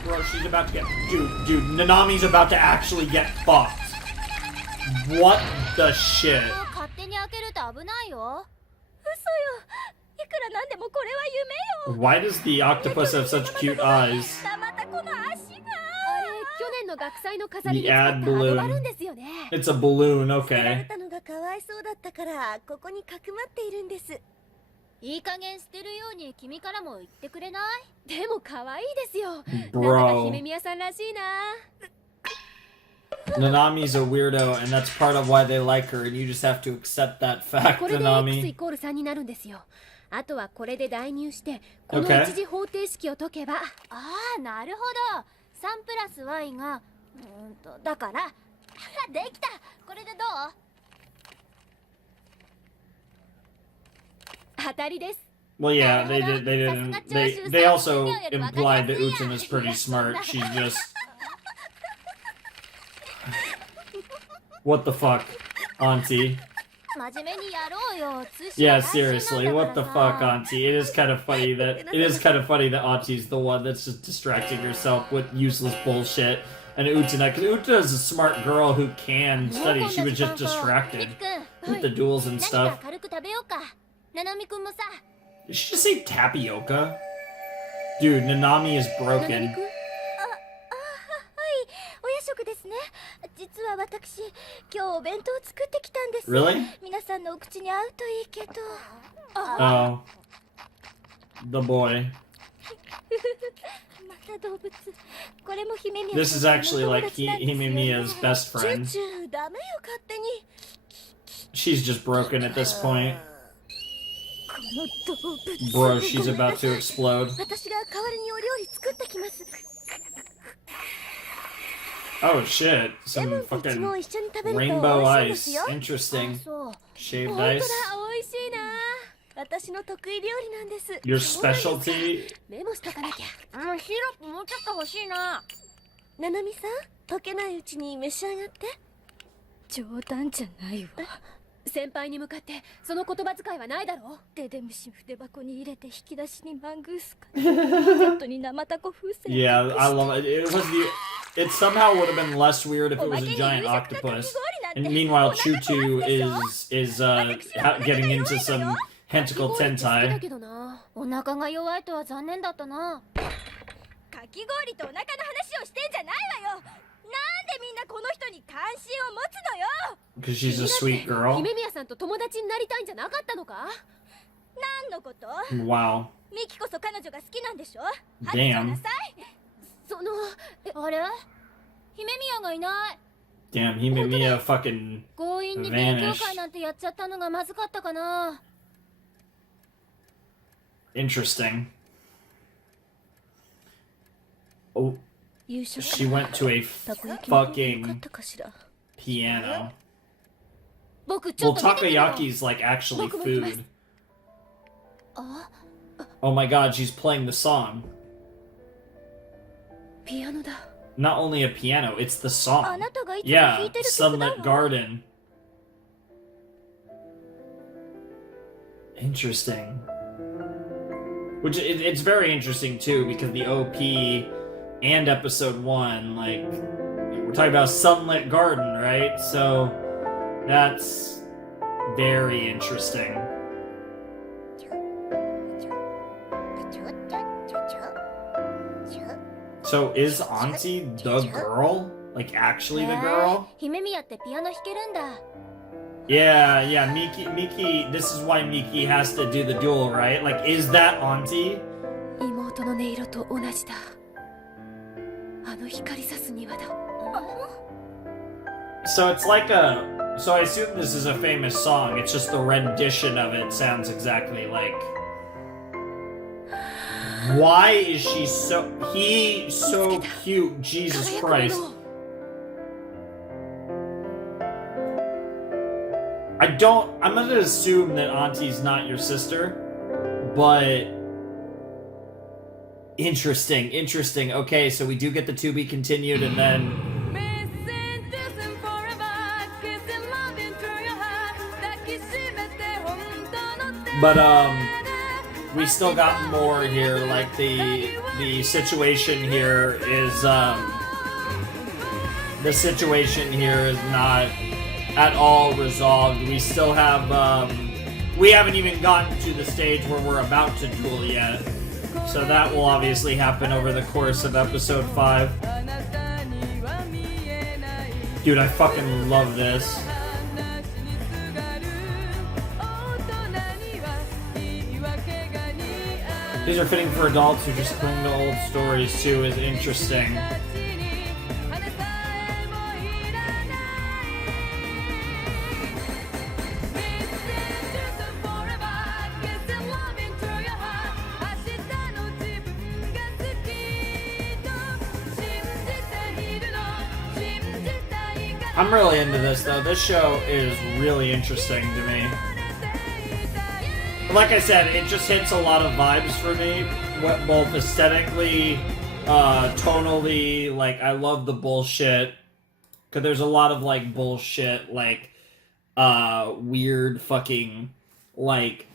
Bro, she's about to get... Dude, Nanami's about to actually get fucked. What the shit? Why does the octopus have such cute eyes? The ad balloon. It's a balloon, okay. Bro. Nanami's a weirdo, and that's part of why they like her, and you just have to accept that fact, Nanami. Okay. だからできた。これでどう？当たりです。 Well, yeah, they didn't. They also implied that Utena is pretty smart. She's just. What the fuck, Auntie? Yeah, seriously, what the fuck, Auntie? It is kind of funny that Auntie's the one that's just distracting herself with useless bullshit. And Utena, because Utena is a smart girl who can study. She was just distracted with the duels and stuff. Did she just say tapioca? Dude, Nanami is broken. Really? Oh. The boy. This is actually like Himemiya's best friend. She's just broken at this point. Bro, she's about to explode. Oh shit, some fucking rainbow ice. Interesting. Shaved ice. Your specialty? Yeah, I love it. It somehow would have been less weird if it was a giant octopus. And meanwhile, Chuchu is getting into some tentacle tentai. Because she's a sweet girl. 何のこと？ Wow. ミキこそ彼女が好きなんでしょ？ Damn. そのあれ姫宮がいない。 Damn, Himemiya fucking 強引に勉強会なんてやっちゃったのがまずかったかな。 interesting. Oh, 夕食 she went to a たこ焼きの方が良かっ fucking たかしら。 piano. 僕ちょ Well, っと見てくるわ。 takoyaki's like actually 僕も行きます。 food. あ、 Oh my god, she's playing the song. ピアノだ。 Not only a piano, it's the あ song. なたがいつも弾 Yeah, いてる曲だ Sunlit わ。 Garden. Interesting. Which it's very interesting too because the OP and episode 1, like, we're talking about Sunlit Garden, right? So that's very interesting. So is Auntie the girl? Like actually the girl? 姫宮ってピアノ弾けるんだ。 Yeah, yeah, Miki, this is why Miki has to do the duel, right? Like, is that Auntie? 妹の音色と同じだ。あの光さす庭だ。 So it's like so I assume this is a famous song, it's just the rendition of it sounds exactly like... Why is she so cute, Jesus Christ. I'm gonna assume that Auntie's not your sister, but interesting. Okay, so we do get the to be continued, and then but we still got more here. Like the situation here is not at all resolved. We still have we haven't even gotten to the stage where we're about to duel yet, so that will obviously happen over the course of episode 5. Dude, I fucking love this. These are fitting for adults who just cling to old stories too, is interesting. I'm really into this though. This show is really interesting to me. Like I said, it just hits a lot of vibes for me, both aesthetically, tonally. Like, I love the bullshit, because there's a lot of like bullshit, like weird fucking like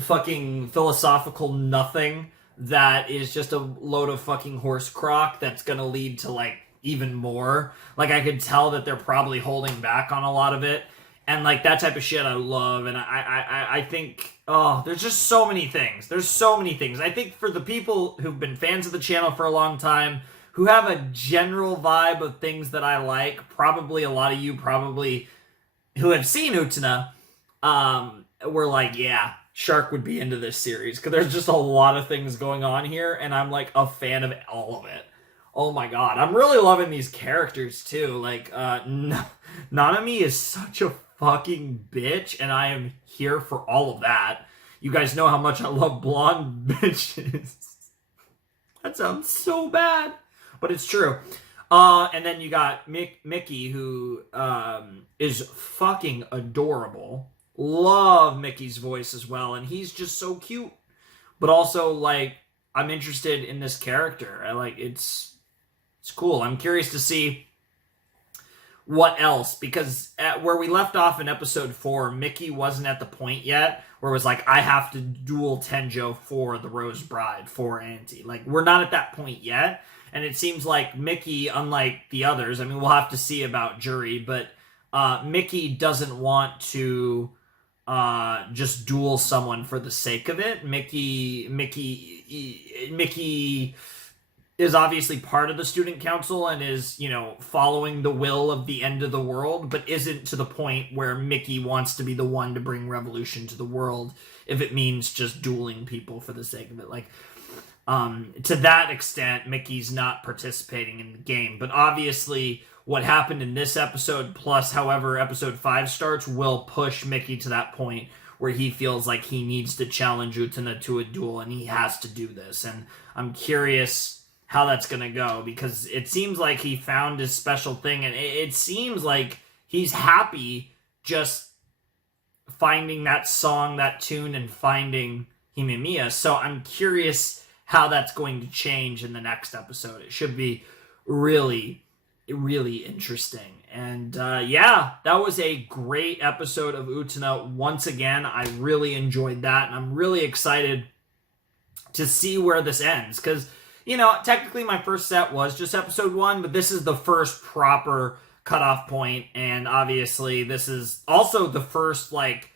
fucking philosophical nothing that is just a load of fucking horse crock that's gonna lead to like even more. Like, I could tell that they're probably holding back on a lot of it. And, like, that type of shit I love. And I think, oh, there's just so many things. There's so many things. I think for the people who've been fans of the channel for a long time, who have a general vibe of things that I like, probably a lot of you probably who have seen Utena, were like, yeah, Shark would be into this series. Because there's just a lot of things going on here. And I'm, like, a fan of all of it. Oh my god. I'm really loving these characters, too. Like, Nanami is such a fucking bitch, and I am here for all of that. You guys know how much I love blonde bitches. That sounds so bad, but it's true. And then you got Miki, who is fucking adorable. Love Mickey's voice as well, and he's just so cute. But also, like, I'm interested in this character. It's cool. I'm curious to see what else, because where we left off in episode 4, Miki wasn't at the point yet where it was like, I have to duel Tenjo for the Rose Bride, for Auntie. Like, we're not at that point yet, and it seems like Miki, unlike the others, I mean, we'll have to see about Jury, but Miki doesn't want to just duel someone for the sake of it. Miki is obviously part of the student council and is, you know, following the will of the end of the world, but isn't to the point where Miki wants to be the one to bring revolution to the world if it means just dueling people for the sake of it. Like, to that extent, Miki's not participating in the game. But obviously, what happened in this episode, plus however episode 5 starts, will push Miki to that point where he feels like he needs to challenge Utena to a duel, and he has to do this. And I'm curious how that's going to go, because it seems like he found his special thing, and it seems like he's happy just finding that song, that tune, and finding Himemiya. So I'm curious how that's going to change in the next episode. It should be really, really interesting. And yeah, that was a great episode of Utena. Once again, I really enjoyed that, and I'm really excited to see where this ends, because, you know, technically my first set was just episode 1, but this is the first proper cutoff point, and obviously this is also the first, like,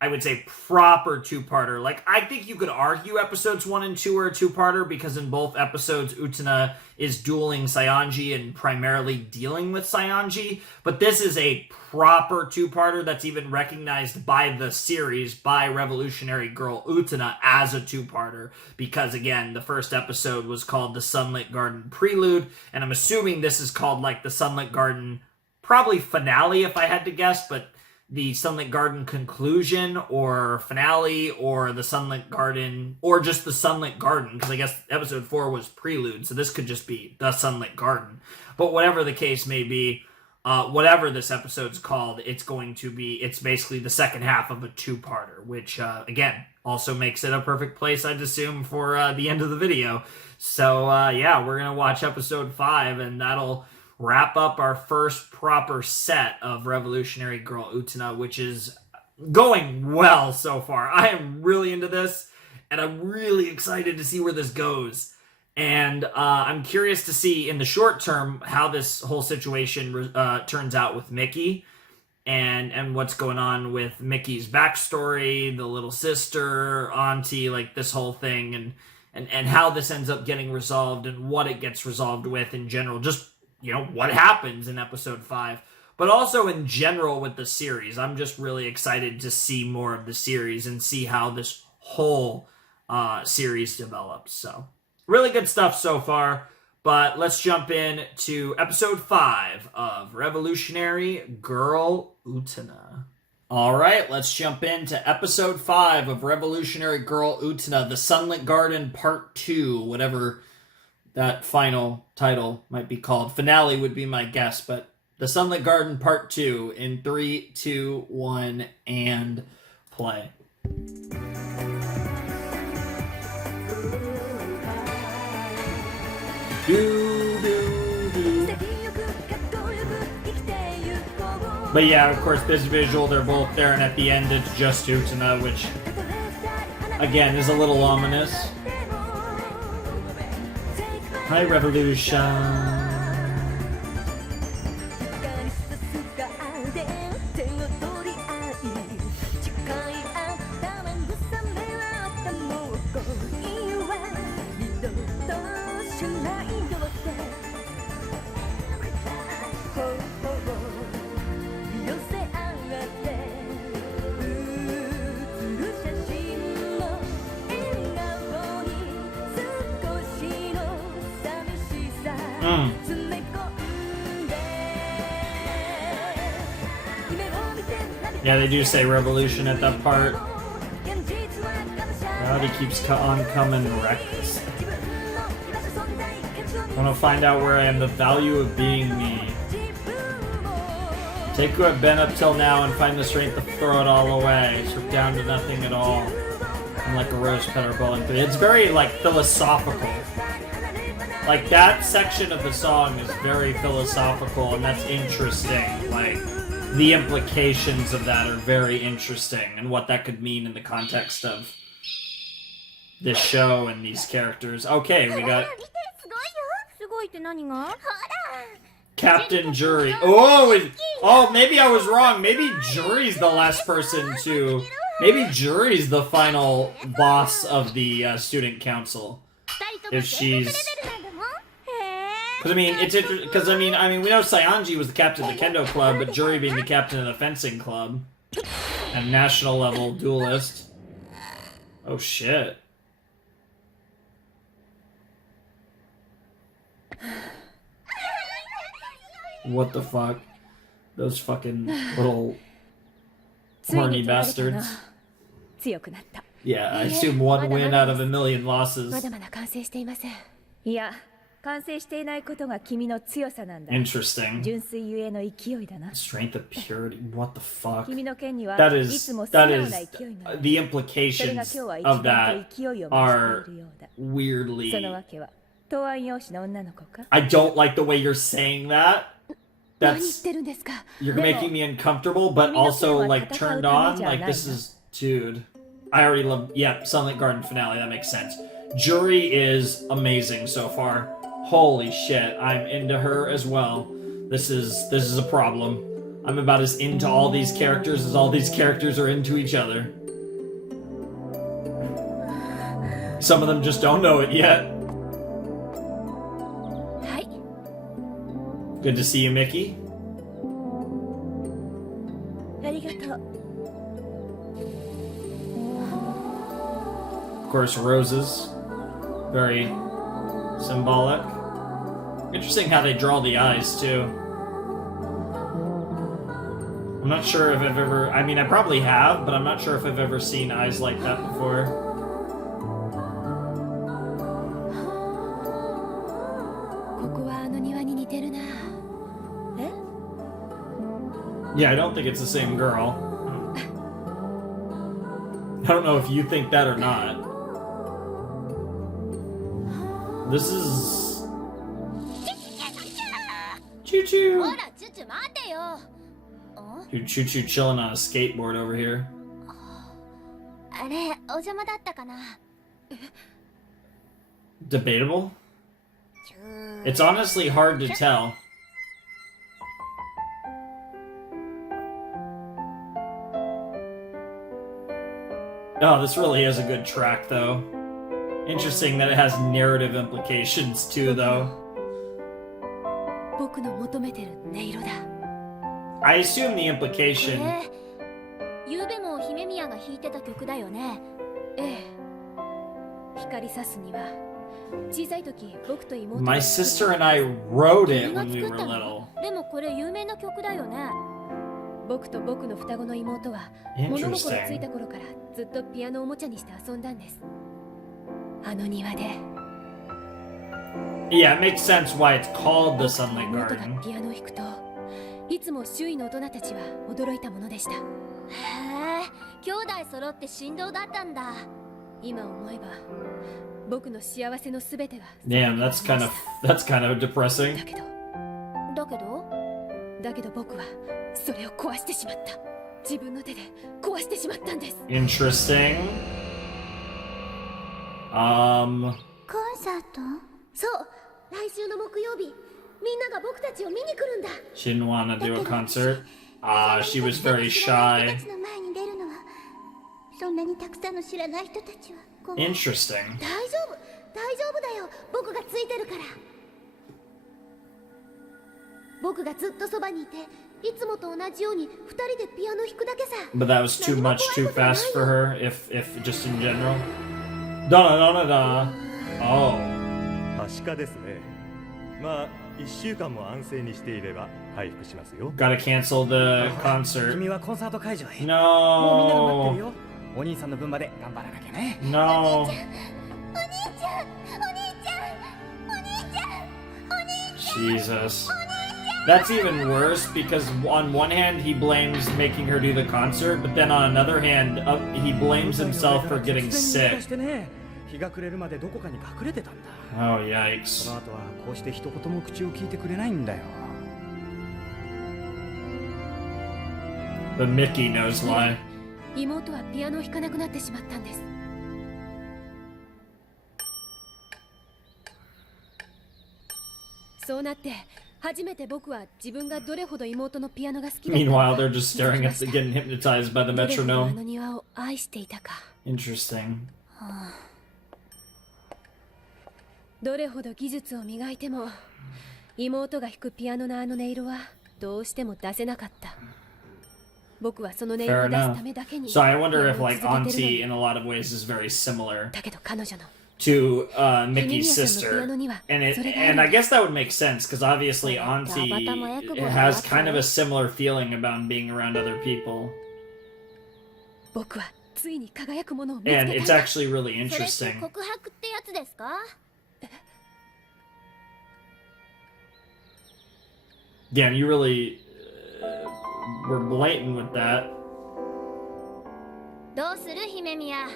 I would say proper two-parter. Like, I think you could argue episodes 1 and 2 are a two-parter, because in both episodes Utena is dueling Sayanji and primarily dealing with Sayanji, but this is a proper two-parter that's even recognized by the series, by Revolutionary Girl Utena, as a two-parter, because again, the first episode was called the Sunlit Garden Prelude, and I'm assuming this is called like the Sunlit Garden, probably finale if I had to guess, but the Sunlit Garden conclusion or finale, or the Sunlit Garden, or just the Sunlit Garden, because I guess episode 4 was Prelude, so this could just be the Sunlit Garden. But whatever the case may be, whatever this episode's called, it's basically the second half of a two-parter, which, again, also makes it a perfect place, I'd assume, for the end of the video. So, yeah, we're going to watch episode 5, and that'll wrap up our first proper set of Revolutionary Girl Utena, which is going well so far. I am really into this, and I'm really excited to see where this goes. And I'm curious to see in the short term how this whole situation turns out with Miki, and what's going on with Miki's backstory, the little sister, auntie, like this whole thing, and how this ends up getting resolved, and what it gets resolved with in general. Just, you know, what happens in episode 5, but also in general with the series. I'm just really excited to see more of the series and see how this whole series develops. So, really good stuff so far, but let's jump in to episode 5 of Revolutionary Girl Utena. Alright, let's jump into episode 5 of Revolutionary Girl Utena, the Sunlit Garden Part 2, whatever that final title might be called. Finale would be my guess, but the Sunlit Garden Part 2 in 3, 2, 1, and play. But yeah, of course, this visual, they're both there, and at the end it's just Utena, which, again, is a little ominous. Hi, Revolution. Yeah, they do say revolution at that part. God, he keeps on coming reckless. I want to find out where I am, the value of being me. Take who I've been up till now and find the strength to throw it all away. Strip down to nothing at all. I'm like a rose petal falling through. It's very, like, philosophical. Like, that section of the song is very philosophical, and that's interesting. Like, the implications of that are very interesting, and what that could mean in the context of this show and these characters. Okay, we got Captain Jury. Oh, maybe I was wrong. Maybe Jury's the last person to... Maybe Jury's the final boss of the student council. If she's Because I mean, it's interesting. Because I mean, we know Sayanji was the captain of the kendo club, but Juri being the captain of the fencing club, and national level duelist. Oh shit. What the fuck? Those fucking little horny bastards. Yeah, I assume one win out of a million losses. まだまだ完成していません。いや、完成していないことが君の強さなんだ。 Interesting. 純粋ゆえの勢いだな。 Strength of purity. What the fuck? 君の剣には That い is つも素直 that な is 勢いがある。 the それが implications 今日は一 of 番 that と勢いを増 are しているようだ。 weirdly. そのわけは答案用紙の女の子か。 I don't like the way you're saying that. 何言っ That's てるんですか。 you're making me uncomfortable, but also like turned on. Like this is dude. I already love. Yeah, Sunlit Garden finale. That makes sense. Juri is amazing so far. Holy shit, I'm into her as well. This is a problem. I'm about as into all these characters as all these characters are into each other. Some of them just don't know it yet. はい。 Good to see you, Miki. ありがとう。 Of course, roses. Very symbolic. Interesting how they draw the eyes, too. I'm not sure if I've ever... I mean, I probably have, but I'm not sure if I've ever seen eyes like that before. ここはあの庭に似てるな。え？ Yeah, I don't think it's the same girl. I don't know if you think that or not. This is... Choo choo! ほらチュチュ待てよ。 Dude, Choo Choo chilling on a skateboard over here. あれお邪魔だったかな。 Debatable? It's honestly hard to tell. Oh, this really is a good track, though. Interesting that it has narrative implications, too, though. 僕の求めてる音色だ。 I assume the implication... ゆうべも姫宮が弾いてた曲だよね。ええ。光さすには小さい時僕と妹 My sister and I wrote it 君が when we 作 were ったの？ little. でもこれ有名な曲だよね。僕と僕の双子の妹は物心つい Interesting. た頃からずっとピアノをおもちゃにして遊んだんです。あの庭で Yeah, it makes sense why it's called the Sunlit 妹が Garden. ピアノを弾くといつも周囲の大人たちは驚いたものでした。へえ、兄弟揃って振動だったんだ。今思えば僕の幸せのすべてが Damn, that's kind of depressing. だけどだけど僕はそれを壊してしまった。自分の手で壊してしまったんです。 Interesting. コンサート？そう、来週の木曜日みんなが僕たちを見に来るんだ。 She didn't want to do a concert. She was very 知らない shy. 人たちの前に出るのはそんなにたくさんの知らない人たちは困る。 Interesting. 大丈夫だよ、僕がついてるから。僕がずっとそばにいていつもと同じように2人でピアノ弾くだけさ。 But that was too much too fast for her, if just in general. Donna donna da. Oh. 確かですね。まあ1週間も安静にしていれば回復しますよ。 Gotta cancel the concert. 君はコンサート会場へ。もうみんなが待ってる No. よ。お兄さんの分まで頑張らなきゃね。 No. Jesus. That's even worse because on one hand he blames making her do the concert, but then on another hand he blames himself for getting sick. 日が暮れるまでどこかに隠れてたんだ。 Oh そ yikes. の後はこうして一言も口を聞いてくれないんだよ。 But Miki knows why. 妹はピアノを弾かなくなってしまったんです。そうなって初めて僕は自分がどれほど妹のピアノが好きだった Meanwhile, they're just staring at getting hypnotized by the どれほどあ metronome. の庭を愛していたか。 Interesting. どれほど技術を磨いても妹が弾くピアノのあの音色はどうしても出せなかった。僕はその音色 Fair を出す enough. ためだけに So I wonder if ピアノを like 続けてるの Auntie に in a lot of ways is very similar だけど彼女の to Mickey's 君宮さんの sister. ピアノには And それ it がある and ん I だ。 guess that would make sense because obviously Auntie has kind of a similar feeling about being around other people. 僕はついに輝くものを見つ And け it's たんだ。 actually really それって interesting. 告白ってやつですか？ Damn, you really were blatant with that. どうする姫宮？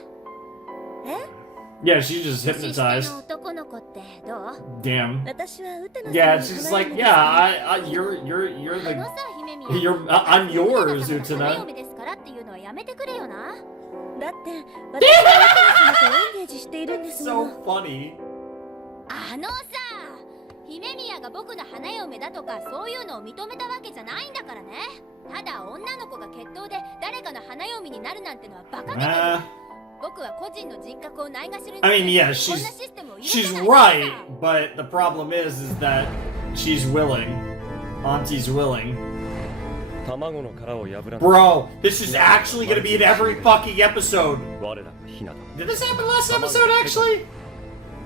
Yeah, she just 年下 hypnotized. の男の子ってどう？ Damn. 私はウテナさん Yeah, に she's 花 like, 嫁 yeah, です あ you're の the さ姫宮。 I'm yours, 花 Utena. 嫁ですからっていうのはやめてくれよな。だって私はウテナ様とエンゲージしているんですも So の。 funny. あのさ、姫宮が僕が花嫁だとかそういうのを認めたわけじゃないんだからね。ただ女の子が決闘で誰かの花嫁になるなんてのはバカげてる。 僕は個人の人格をないがしろに I mean, yeah, こんなシステムを入れ she's てない right, but the problem is that she's willing. Auntie's willing. 卵の殻を破らない Bro, this is actually gonna be in every fucking episode. 我らがヒナだ Did this happen last episode, actually?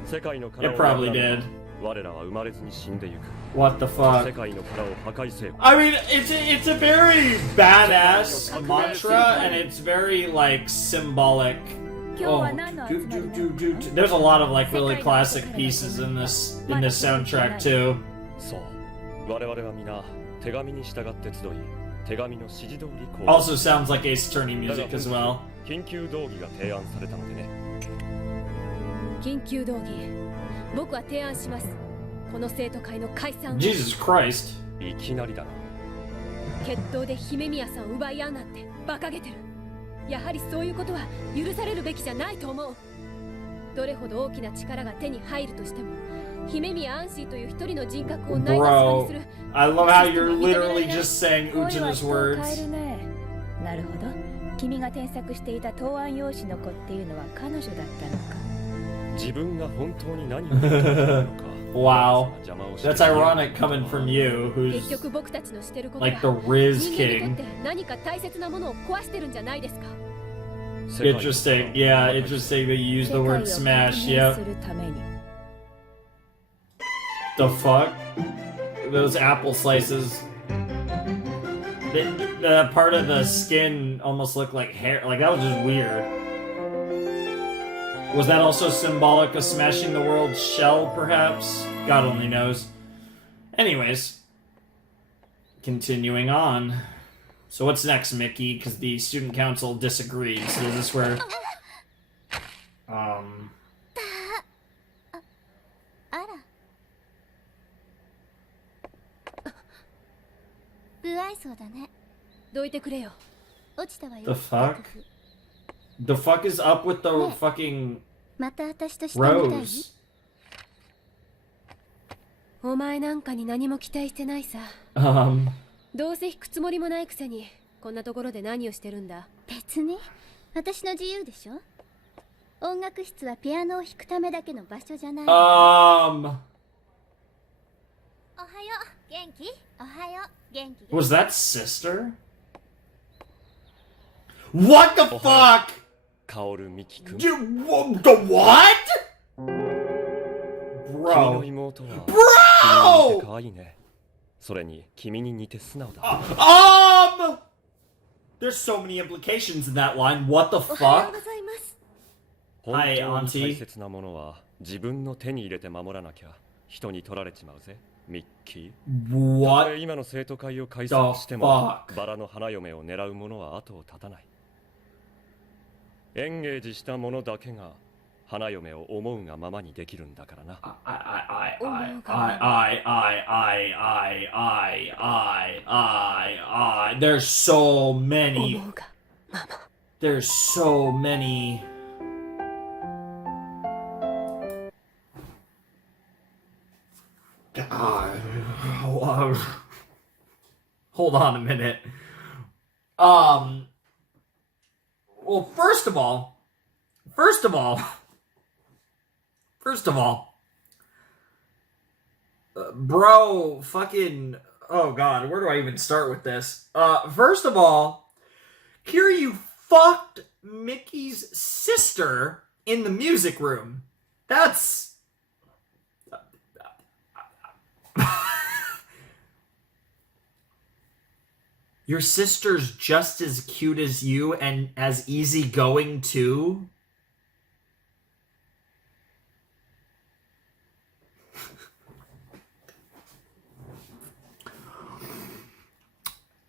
世界の殻を It 破ら probably ない did. 我らは生まれずに死んでゆく What the 世 fuck? 界の殻を破壊せよ I mean, it's a very badass mantra, and it's very like symbolic. Oh, there's a lot of like really classic pieces in this soundtrack too. そう我々は皆手紙に従って集い手紙の指示通り行動 Also sounds like Ace Attorney music as well. 緊急動議が提案されたのでね緊急動議。僕は提案します。この生徒会の解散を。 Jesus Christ. いきなりだな決闘で姫宮さんを奪い合うなんて馬鹿げてる。やはりそういうことは許されるべきじゃないと思う。どれほど大きな力が手に入るとしても姫宮アンシーという一人の人格をないがしろにする。 I love how you're literally just saying 恋は Utena's 人を変え words. るね。なるほど。君が添削していた答案用紙の子っていうのは彼女だったのか。自分が本当に何を言っているのか Wow. 邪魔をして That's ironic coming from you, 結 who's 局僕たちのしてること like は the Riz 人間にと King. って何か大切なものを壊してるんじゃないですか。 Interesting. Yeah, interesting that you use the word smash. Yep. するために The fuck? Those apple slices. The part of the skin almost looked like hair. Like, that was just weird. Was that also symbolic of smashing the world's shell, perhaps? God only knows. Anyways. Continuing on. So what's next, Mickey? Because the student council disagrees. So is this where... あら。不愛想だね。どいてくれよ。落ちたわよ。 The fuck? The fuck is up with the fucking また私としたみたい？ Rose? お前なんかに何も期待してないさ。どうせ弾くつもりもないくせにこんなところで何をしてるんだ。別に私の自由でしょ。音楽室はピアノを弾くためだけの場所じゃない。おはよう。元気？おはよう。元気？ Was that sister? What the fuck? カオルミキ君 You, the what? 君の Bro. 妹は Bro! 君に似て可愛いねそれに君に似て素直だ There's so many implications in that line. What the おはよ fuck? うございます。本当に Auntie. 大切なものは自分の手に入れて守らなきゃ人に取られちまうぜミッキーたと What? え今の生徒会を解散しても The fuck? バラの花嫁を狙う者は後を絶たないエンゲージした者だけが花嫁を思うがままにできるんだからな There's so many. 思うがママ。 There's so many. God. Hold on a minute. Well, first of all, Bro, fucking... Oh god, where do I even start with this? First of all, Kiryu fucked Miki's sister in the music room. That's... Your sister's just as cute as you and as easygoing too?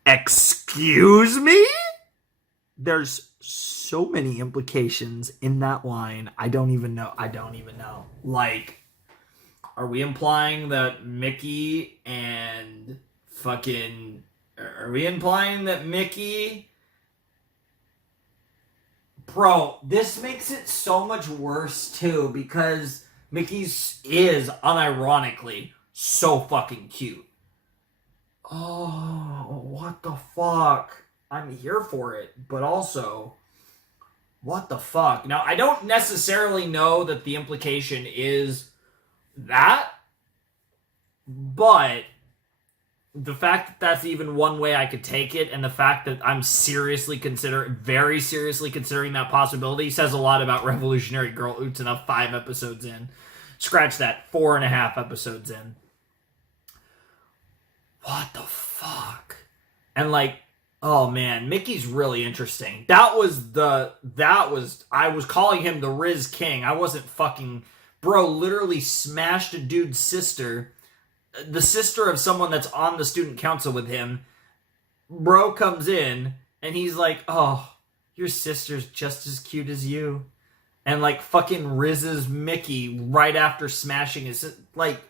Excuse me? There's so many implications in that line. I don't even know. Like, are we implying that Miki and fucking... Are we implying that Miki... Bro, this makes it so much worse, too, because Miki's is, unironically, so fucking cute. Oh, what the fuck? I'm here for it, but also, what the fuck? Now, I don't necessarily know that the implication is that, but the fact that that's even one way I could take it, and the fact that I'm very seriously considering that possibility, says a lot about Revolutionary Girl Utena 5 episodes in. Scratch that, 4.5 episodes in. What the fuck? And like, oh man, Miki's really interesting. I was calling him the Riz King. I wasn't fucking... Bro literally smashed a dude's sister, the sister of someone that's on the student council with him. Bro comes in, and he's like, oh, your sister's just as cute as you. And like fucking Riz's Miki right after smashing his... Like,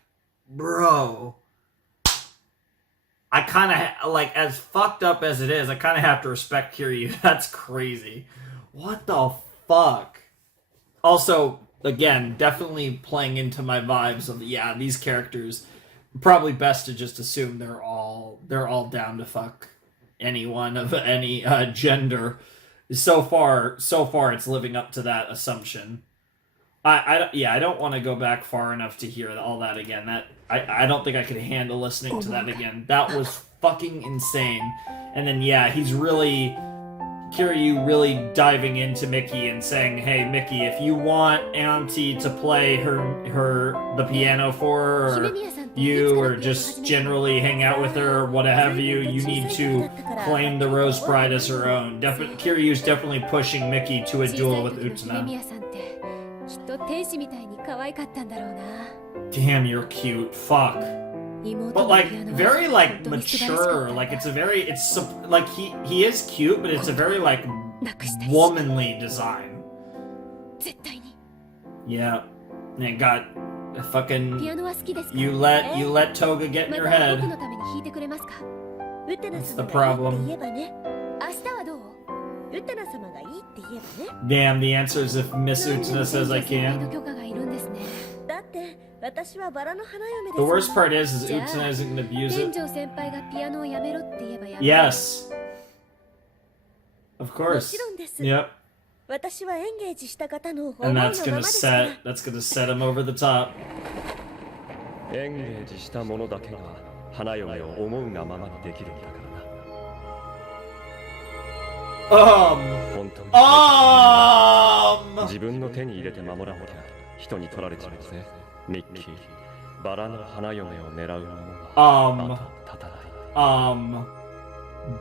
bro... I kind of, like, as fucked up as it is, I kind of have to respect Kiryu. That's crazy. What the fuck? Also, again, definitely playing into my vibes of, yeah, these characters, probably best to just assume they're all down to fuck anyone of any gender. So far, it's living up to that assumption. I don't want to go back far enough to hear all that again. I don't think I could handle listening to that again. That was fucking insane. And then, yeah, Kiryu really diving into Miki and saying, hey, Miki, if you want Auntie to play the piano for her, or you, or just generally hang out with her, or what have you, you need to claim the Rose Bride as her own. Kiryu's definitely pushing Miki to a duel with Utena. Damn, you're cute. Fuck. But like, very like mature. Like he is cute, but it's a very like womanly design. Yeah. And it got a fucking... You let Toga get in your head. That's the problem. Damn, the answer is if Miss Utena says I can. The worst part is Utena isn't going to abuse it. Yes. Of course. Yep. And that's gonna set him over the top.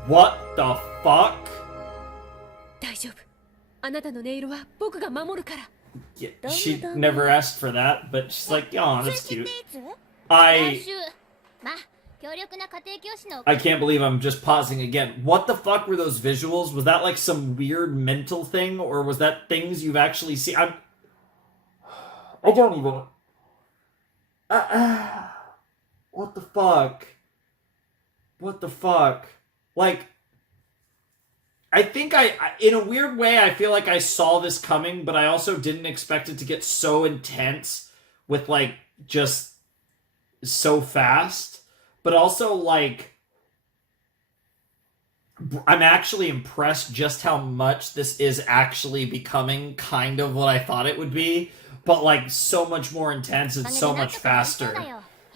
What the fuck? Yeah, she never asked for that, but she's like, oh, that's cute. I can't believe I'm just pausing again. What the fuck were those visuals? Was that like some weird mental thing, or was that things you've actually seen? I don't even... what the fuck? What the fuck? Like, I think in a weird way, I feel like I saw this coming, but I also didn't expect it to get so intense with, like, just so fast. But also, like, I'm actually impressed just how much this is actually becoming kind of what I thought it would be, but, like, so much more intense and so much faster.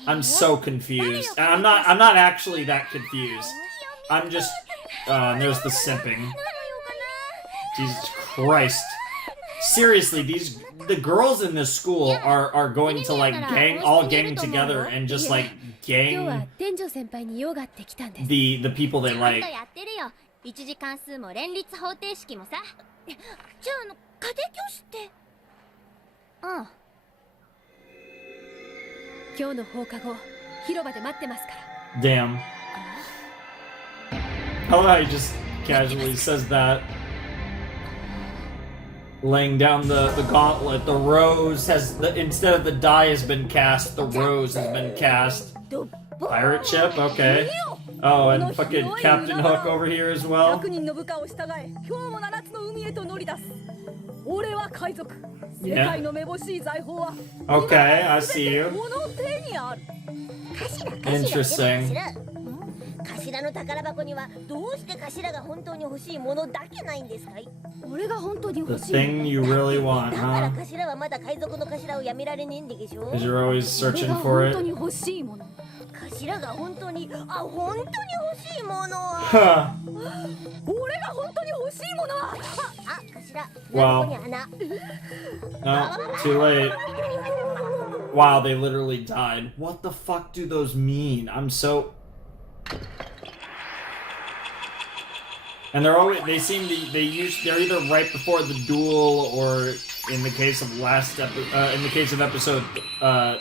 I'm so confused. I'm not actually that confused. I'm just and there's the simping. Jesus Christ. Seriously, the girls in this school are going to like gang together and just like gang the people they like. 一次関数も連立方程式もさ。じゃあ家庭教師って。うん。今日の放課後広場で待ってますから。 Damn. I love how he just casually says that. Laying down the gauntlet, the rose has instead of the die has been cast, the rose has been cast. Pirate ship, okay. Oh, and fucking Captain Hook over here as well. Yeah. Okay, I see you. Interesting. 頭の宝箱にはどうして頭が本当に欲しいものだけないんですかい？俺が本当に欲しい。 The thing you really want, だから huh? 頭はまだ海賊の頭をやめられねえんでしょ？ Because you're always searching for 本当 it. に欲しいもの。頭が本当に本当に欲しいものは。 Huh. 俺が本当に欲しいものは。頭。 Wow. ここに花。 No, too late. Wow, they literally died. What the fuck do those mean? I'm so... And they're always, they seem to, they're either right before the duel or in the case of in the case of episode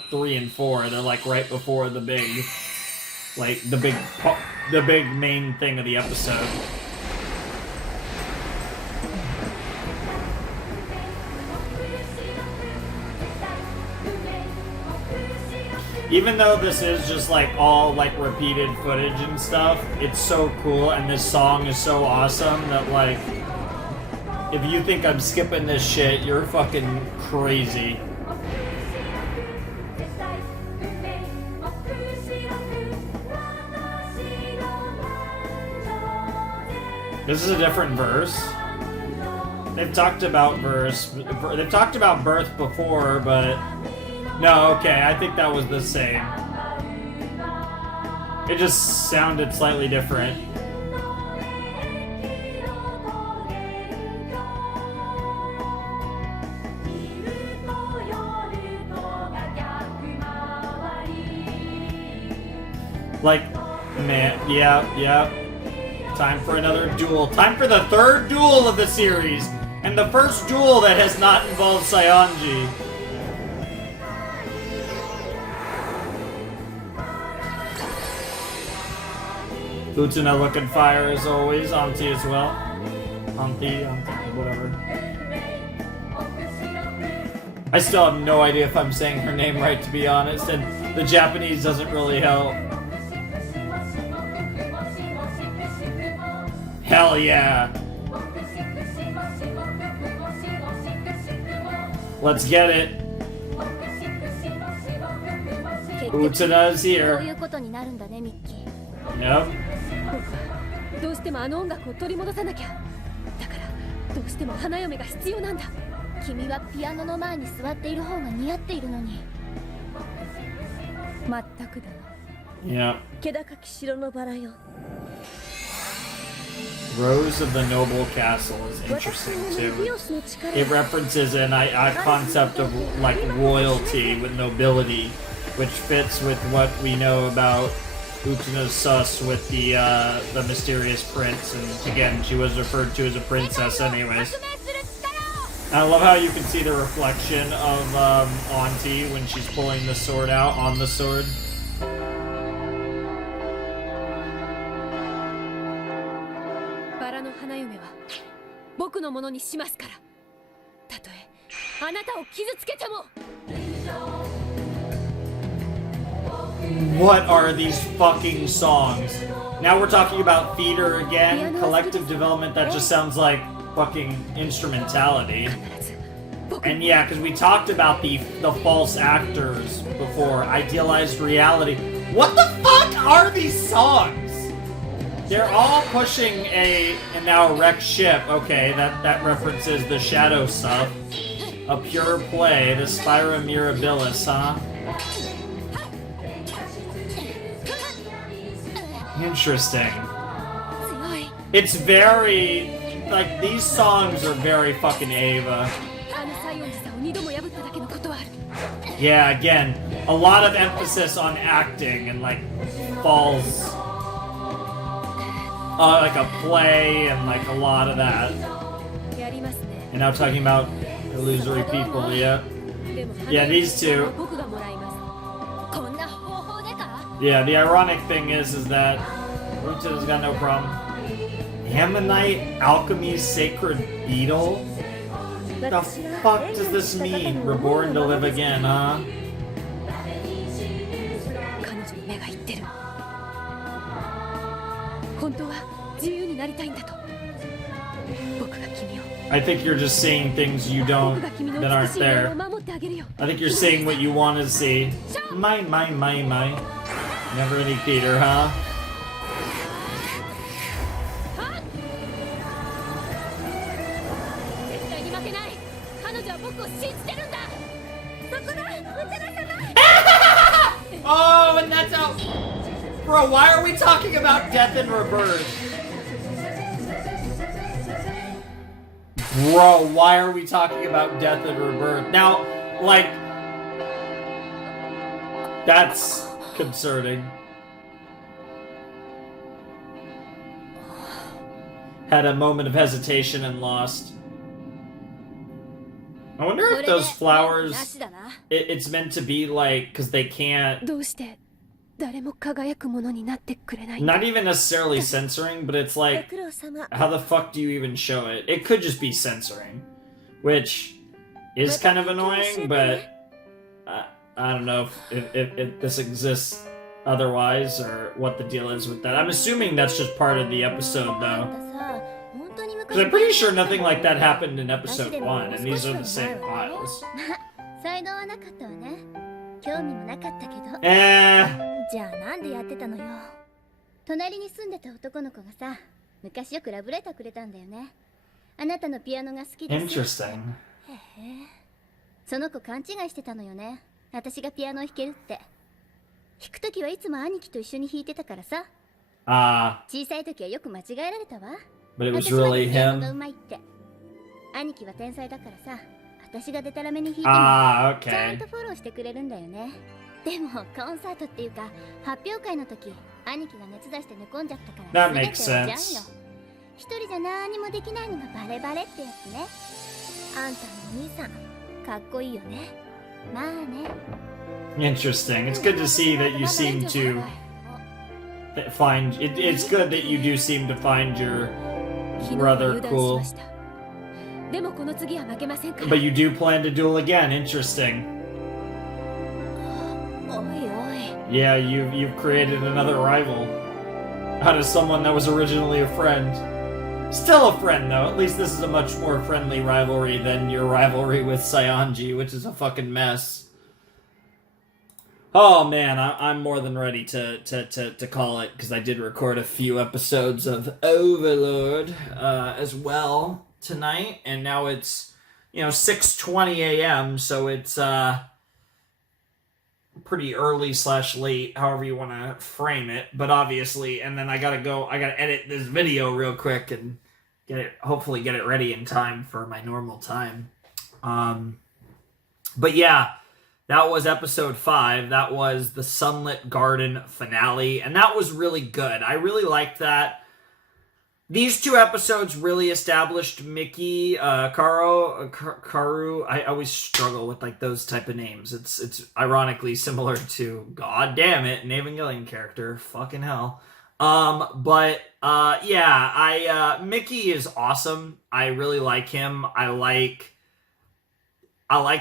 3 and 4, they're like right before the big, like the big main thing of the episode. Even though this is just like all like repeated footage and stuff, it's so cool and this song is so awesome that like if you think I'm skipping this shit, you're fucking crazy. This is a different verse. They've talked about birth before, but no, okay, I think that was the same. It just sounded slightly different. Like, man, yeah. Time for another duel. Time for the third duel of the series. And the first duel that has not involved Sayanji. Utena looking fire as always. Auntie as well. Auntie, whatever. I still have no idea if I'm saying her name right, to be honest, and the Japanese doesn't really help. Hell yeah. Let's get it. Utena is here. Yep. どうしてもあの音楽を取り戻さなきゃ。だからどうしても花嫁が必要なんだ。君はピアノの前に座っている方が似合っているのに。まったくだYeah. な。気高き城のバラよ。 Rose of the Noble Castle is interesting too. It references a concept of like royalty with nobility, which fits with what we know about Utena's sus with the mysterious prince, and again, she was referred to as a princess anyways. I love how you can see the reflection of Auntie when she's pulling the sword out on the sword. What are these fucking songs? Now we're talking about theater again, collective development that just sounds like fucking instrumentality. And yeah, because we talked about the false actors before, idealized reality. What the fuck are these songs? They're all pushing a now wrecked ship. Okay, that references the shadow stuff. A pure play, the Spira Mirabilis, huh? Interesting. 強い。 It's very like these songs are very fucking Ava. あの西園寺さんを2度も破っただけのことはある。 Yeah, again, a lot of emphasis on acting and like falls like a play and like a lot of that. やりますね。 And now talking about illusory people, yeah. でも Yeah, these two. 僕がもらいます。 こんな方法でか Yeah, the ironic thing is that Utena's got no problem. Ammonite Alchemy's Sacred Beetle? The fuck does this mean? Reborn to live again, huh? 彼女の目が言ってる。本当は自由になりたいんだと。僕が君を。 I think you're just seeing things you don't, 僕が君の that 美 aren't しい目を there. 守ってあげるよ。 I think you're seeing what you want to see. My. Never any Peter, huh? 絶対に負けない。彼女は僕を信じてるんだ。そこだ、ウテナ様。 Oh, and that's how. Bro, why are we talking about death and rebirth? Bro, why are we talking about death and rebirth? Now, like, that's concerning. Had a moment of hesitation and lost. I wonder if those flowers, なしだな it's meant to be like, because they can't, どうして誰も輝くものになってくれないん not だ。even necessarily censoring, but it's ご like, 苦労様。 how the fuck do you even show it? It could just be censoring, which is kind of annoying, but I don't know if this exists otherwise or what the deal is with that. I'm assuming that's just part of the episode あん though. たさ本当に Because 昔 I'm pretty sure nothing like that happened in episode 1, and these are the same files. 才能はなかったわね興味もなかったけど Eh, じゃあなんでやってたのよ隣に住んでた男の子がさ昔よくラブレターくれたんだよねあなたのピアノが好きでさ interesting. その子勘違いしてたのよね私がピアノを弾けるって弾くときはいつも兄貴と一緒に弾いてたからさ 小さい時はよく間違えられたわ But it was 私まで really ピアノがう him. まいって兄貴は天才だからさ私がデタラメに弾いてもちゃん Okay. とフォローしてくれるんだよねでもコンサートっていうか発表会の時兄貴が熱出して寝込んじゃったから That 全て makes をじゃんよ sense. 一人じゃ何もできないのがバレバレってやつねあんたのお兄さんかっこいいよねまあね Interesting. It's good to see that you seem to find it. It's good that you do seem to find your 昨日 brother 油断し cool. ました。でもこの次は負けませんから。 But you do plan to duel again. Interesting. おいおい Yeah, you've created another rival out of someone that was originally a friend. Still a friend though. At least this is a much more friendly rivalry than your rivalry with Sayanji, which is a fucking mess. Oh man, I'm more than ready to call it because I did record a few episodes of Overlord as well tonight, and now it's 6:20 a.m. so it's pretty early / late, however you want to frame it. But obviously, and then I gotta edit this video real quick and hopefully get it ready in time for my normal time. But yeah. That was episode 5. That was the Sunlit Garden finale. And that was really good. I really liked that. These 2 episodes really established Miki, Karu. I always struggle with like those type of names. It's ironically similar to, god damn it, an Evangelion character. Fucking hell. But Miki is awesome. I really like him. I like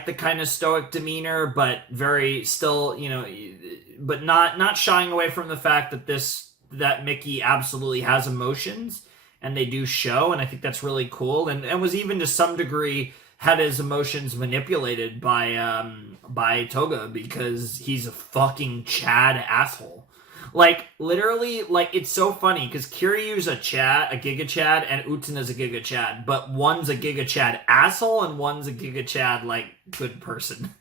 the kind of stoic demeanor, but very still, but not shying away from the fact that Miki absolutely has emotions, and they do show, and I think that's really cool, and was even to some degree had his emotions manipulated by Toga because he's a fucking Chad asshole. Like, literally, like, it's so funny, because Kiryu's a Giga Chad, and Utena's a Giga Chad, but one's a Giga Chad asshole, and one's a Giga Chad, like, good person.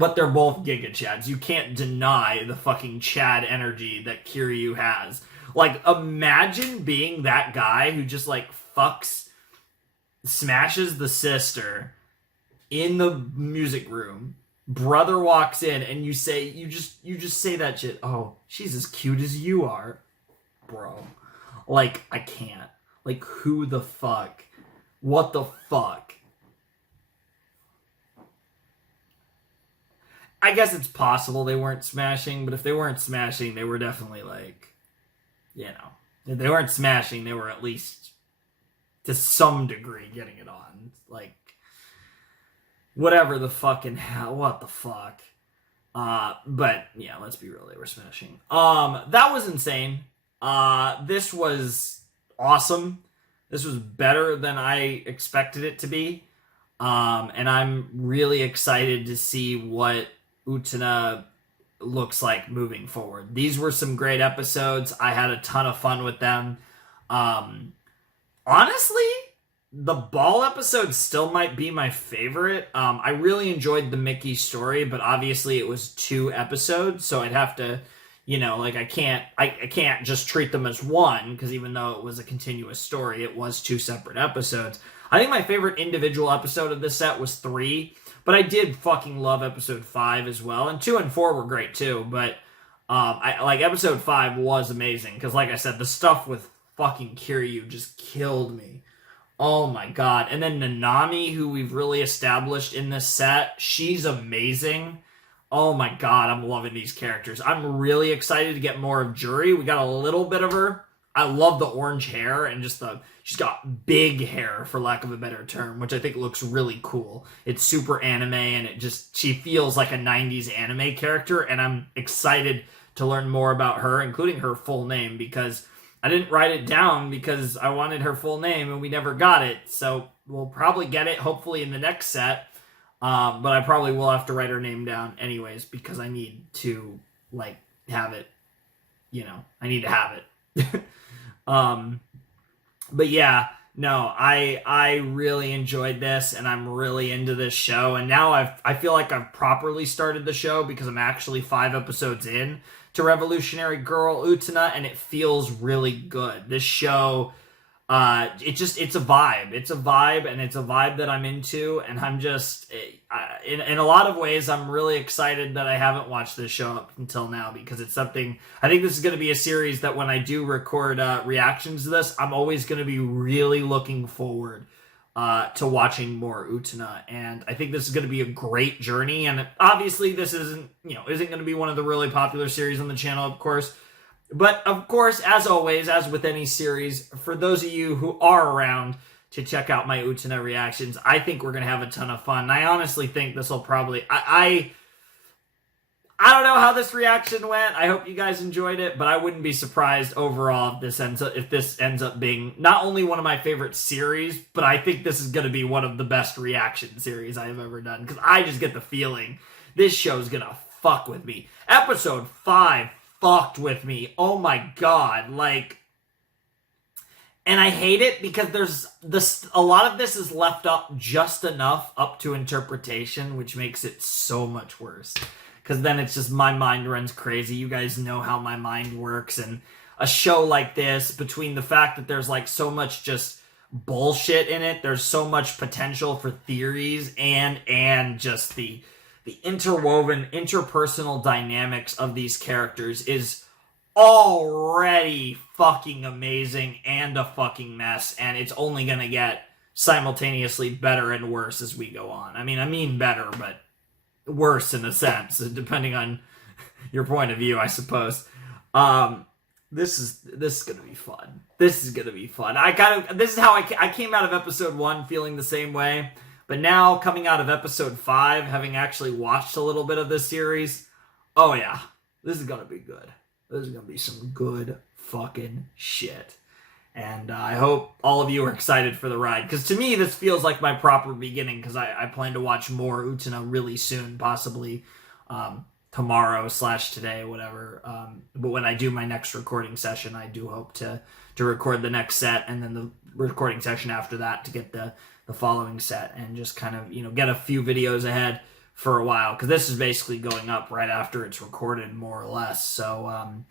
but they're both Giga Chads. You can't deny the fucking Chad energy that Kiryu has. Like, imagine being that guy who just, like, smashes the sister in the music room. Brother walks in and you just say that shit. Oh, she's as cute as you are, bro. Like, I can't. Like, who the fuck? What the fuck? I guess it's possible they weren't smashing, but if they weren't smashing, they were definitely, like, you know, if they weren't smashing, they were at least to some degree getting it on. Like, whatever the fucking hell, what the fuck. But yeah, let's be real, they were smashing. That was insane. This was awesome. This was better than I expected it to be. And I'm really excited to see what Utena looks like moving forward. These were some great episodes. I had a ton of fun with them. Honestly, the ball episode still might be my favorite. I really enjoyed the Miki story, but obviously it was 2 episodes, so I'd have to, you know, like, I can't just treat them as one, because even though it was a continuous story, it was 2 separate episodes. I think my favorite individual episode of this set was 3, but I did fucking love episode 5 as well, and 2 and 4 were great too, but I like episode 5 was amazing, because like I said, the stuff with fucking Kiryu just killed me. Oh my god. And then Nanami, who we've really established in this set, she's amazing. Oh my god, I'm loving these characters. I'm really excited to get more of Juri. We got a little bit of her. I love the orange hair and just she's got big hair, for lack of a better term, which I think looks really cool. It's super anime, and she feels like a 90s anime character, and I'm excited to learn more about her, including her full name, because I didn't write it down because I wanted her full name and we never got it. So we'll probably get it hopefully in the next set. But I probably will have to write her name down anyways, because I need to, like, have it. You know, I need to have it. But yeah, no, I really enjoyed this, and I'm really into this show. And now I feel like I've properly started the show, because I'm actually 5 episodes in to Revolutionary Girl Utena, and it feels really good. This show, it's a vibe. It's a vibe, and it's a vibe that I'm into, and I'm just, in a lot of ways, I'm really excited that I haven't watched this show up until now, because it's something, I think this is going to be a series that when I do record reactions to this, I'm always going to be really looking forward to watching more Utena, and I think this is going to be a great journey. And obviously this isn't going to be one of the really popular series on the channel, of course, but of course, as always, as with any series, for those of you who are around to check out my Utena reactions, I think we're going to have a ton of fun. And I honestly think this will probably, I don't know how this reaction went. I hope you guys enjoyed it, but I wouldn't be surprised overall if this ends up being not only one of my favorite series, but I think this is going to be one of the best reaction series I have ever done, because I just get the feeling this show's going to fuck with me. Episode 5 fucked with me. Oh my god. Like, and I hate it because a lot of this is left up just enough up to interpretation, which makes it so much worse. Because then it's just, my mind runs crazy. You guys know how my mind works. And a show like this, between the fact that there's like so much just bullshit in it, there's so much potential for theories, and just the interwoven interpersonal dynamics of these characters is already fucking amazing and a fucking mess. And it's only gonna get simultaneously better and worse as we go on. I mean better, but worse in a sense, depending on your point of view, I suppose. This is gonna be fun. This is gonna be fun. This is how I came out of episode 1 feeling the same way, but now coming out of episode 5, having actually watched a little bit of this series, oh yeah, this is gonna be good. This is gonna be some good fucking shit. And I hope all of you are excited for the ride, because to me this feels like my proper beginning, because I plan to watch more Utena really soon, possibly tomorrow / today, whatever. But when I do my next recording session, I do hope to record the next set, and then the recording session after that to get the following set, and just kind of, get a few videos ahead for a while, because this is basically going up right after it's recorded, more or less. So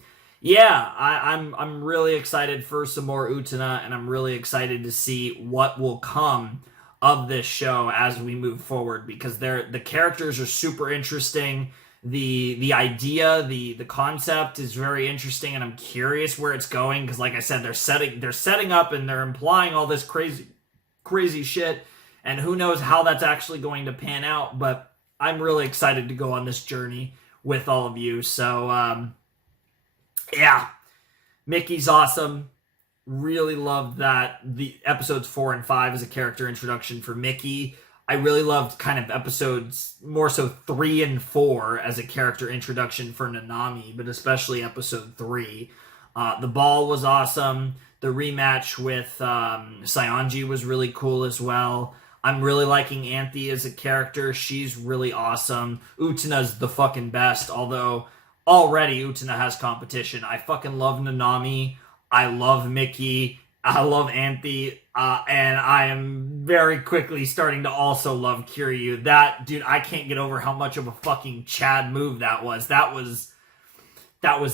yeah, I'm really excited for some more Utena, and I'm really excited to see what will come of this show as we move forward, because the characters are super interesting. The idea, the concept is very interesting, and I'm curious where it's going, because like I said, they're setting up and they're implying all this crazy shit, and who knows how that's actually going to pan out. But I'm really excited to go on this journey with all of you. So yeah, Miki's awesome. Really loved that the episodes 4 and 5 as a character introduction for Miki. I really loved kind of episodes, more so 3 and 4 as a character introduction for Nanami, but especially episode 3. The ball was awesome. The rematch with Sayanji was really cool as well. I'm really liking Anthe as a character. She's really awesome. Utena's the fucking best, although already Utena has competition. I fucking love Nanami. I love Miki. I love Anthe. And I am very quickly starting to also love Kiryu. That, dude, I can't get over how much of a fucking Chad move that was. That was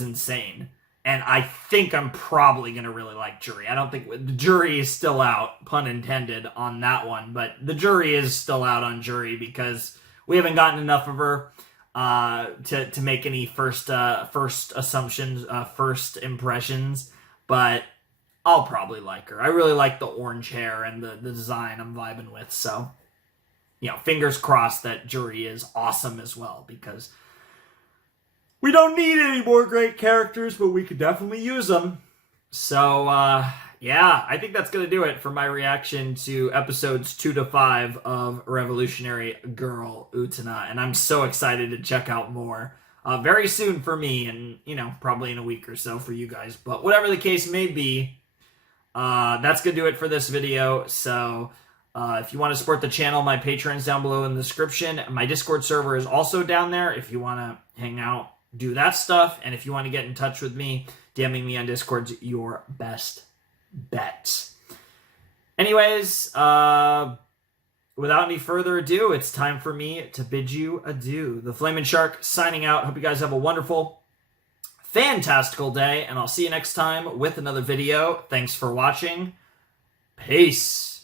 insane. And I think I'm probably going to really like Jury. I don't think the jury is still out, pun intended, on that one. But the jury is still out on Jury because we haven't gotten enough of her to make any first assumptions, first impressions. But I'll probably like her. I really like the orange hair and the design I'm vibing with. So, you know, fingers crossed that Jury is awesome as well, because we don't need any more great characters, but we could definitely use them. So, yeah, I think that's going to do it for my reaction to episodes 2 to 5 of Revolutionary Girl Utena. And I'm so excited to check out more very soon for me, and, you know, probably in a week or so for you guys. But whatever the case may be, that's going to do it for this video. So if you want to support the channel, my Patreon's down below in the description. My Discord server is also down there if you want to hang out, do that stuff. And if you want to get in touch with me, DMing me on Discord's your best bet. Anyways, without any further ado, it's time for me to bid you adieu. The Flamin' Shark signing out. Hope you guys have a wonderful, fantastical day, and I'll see you next time with another video. Thanks for watching. Peace.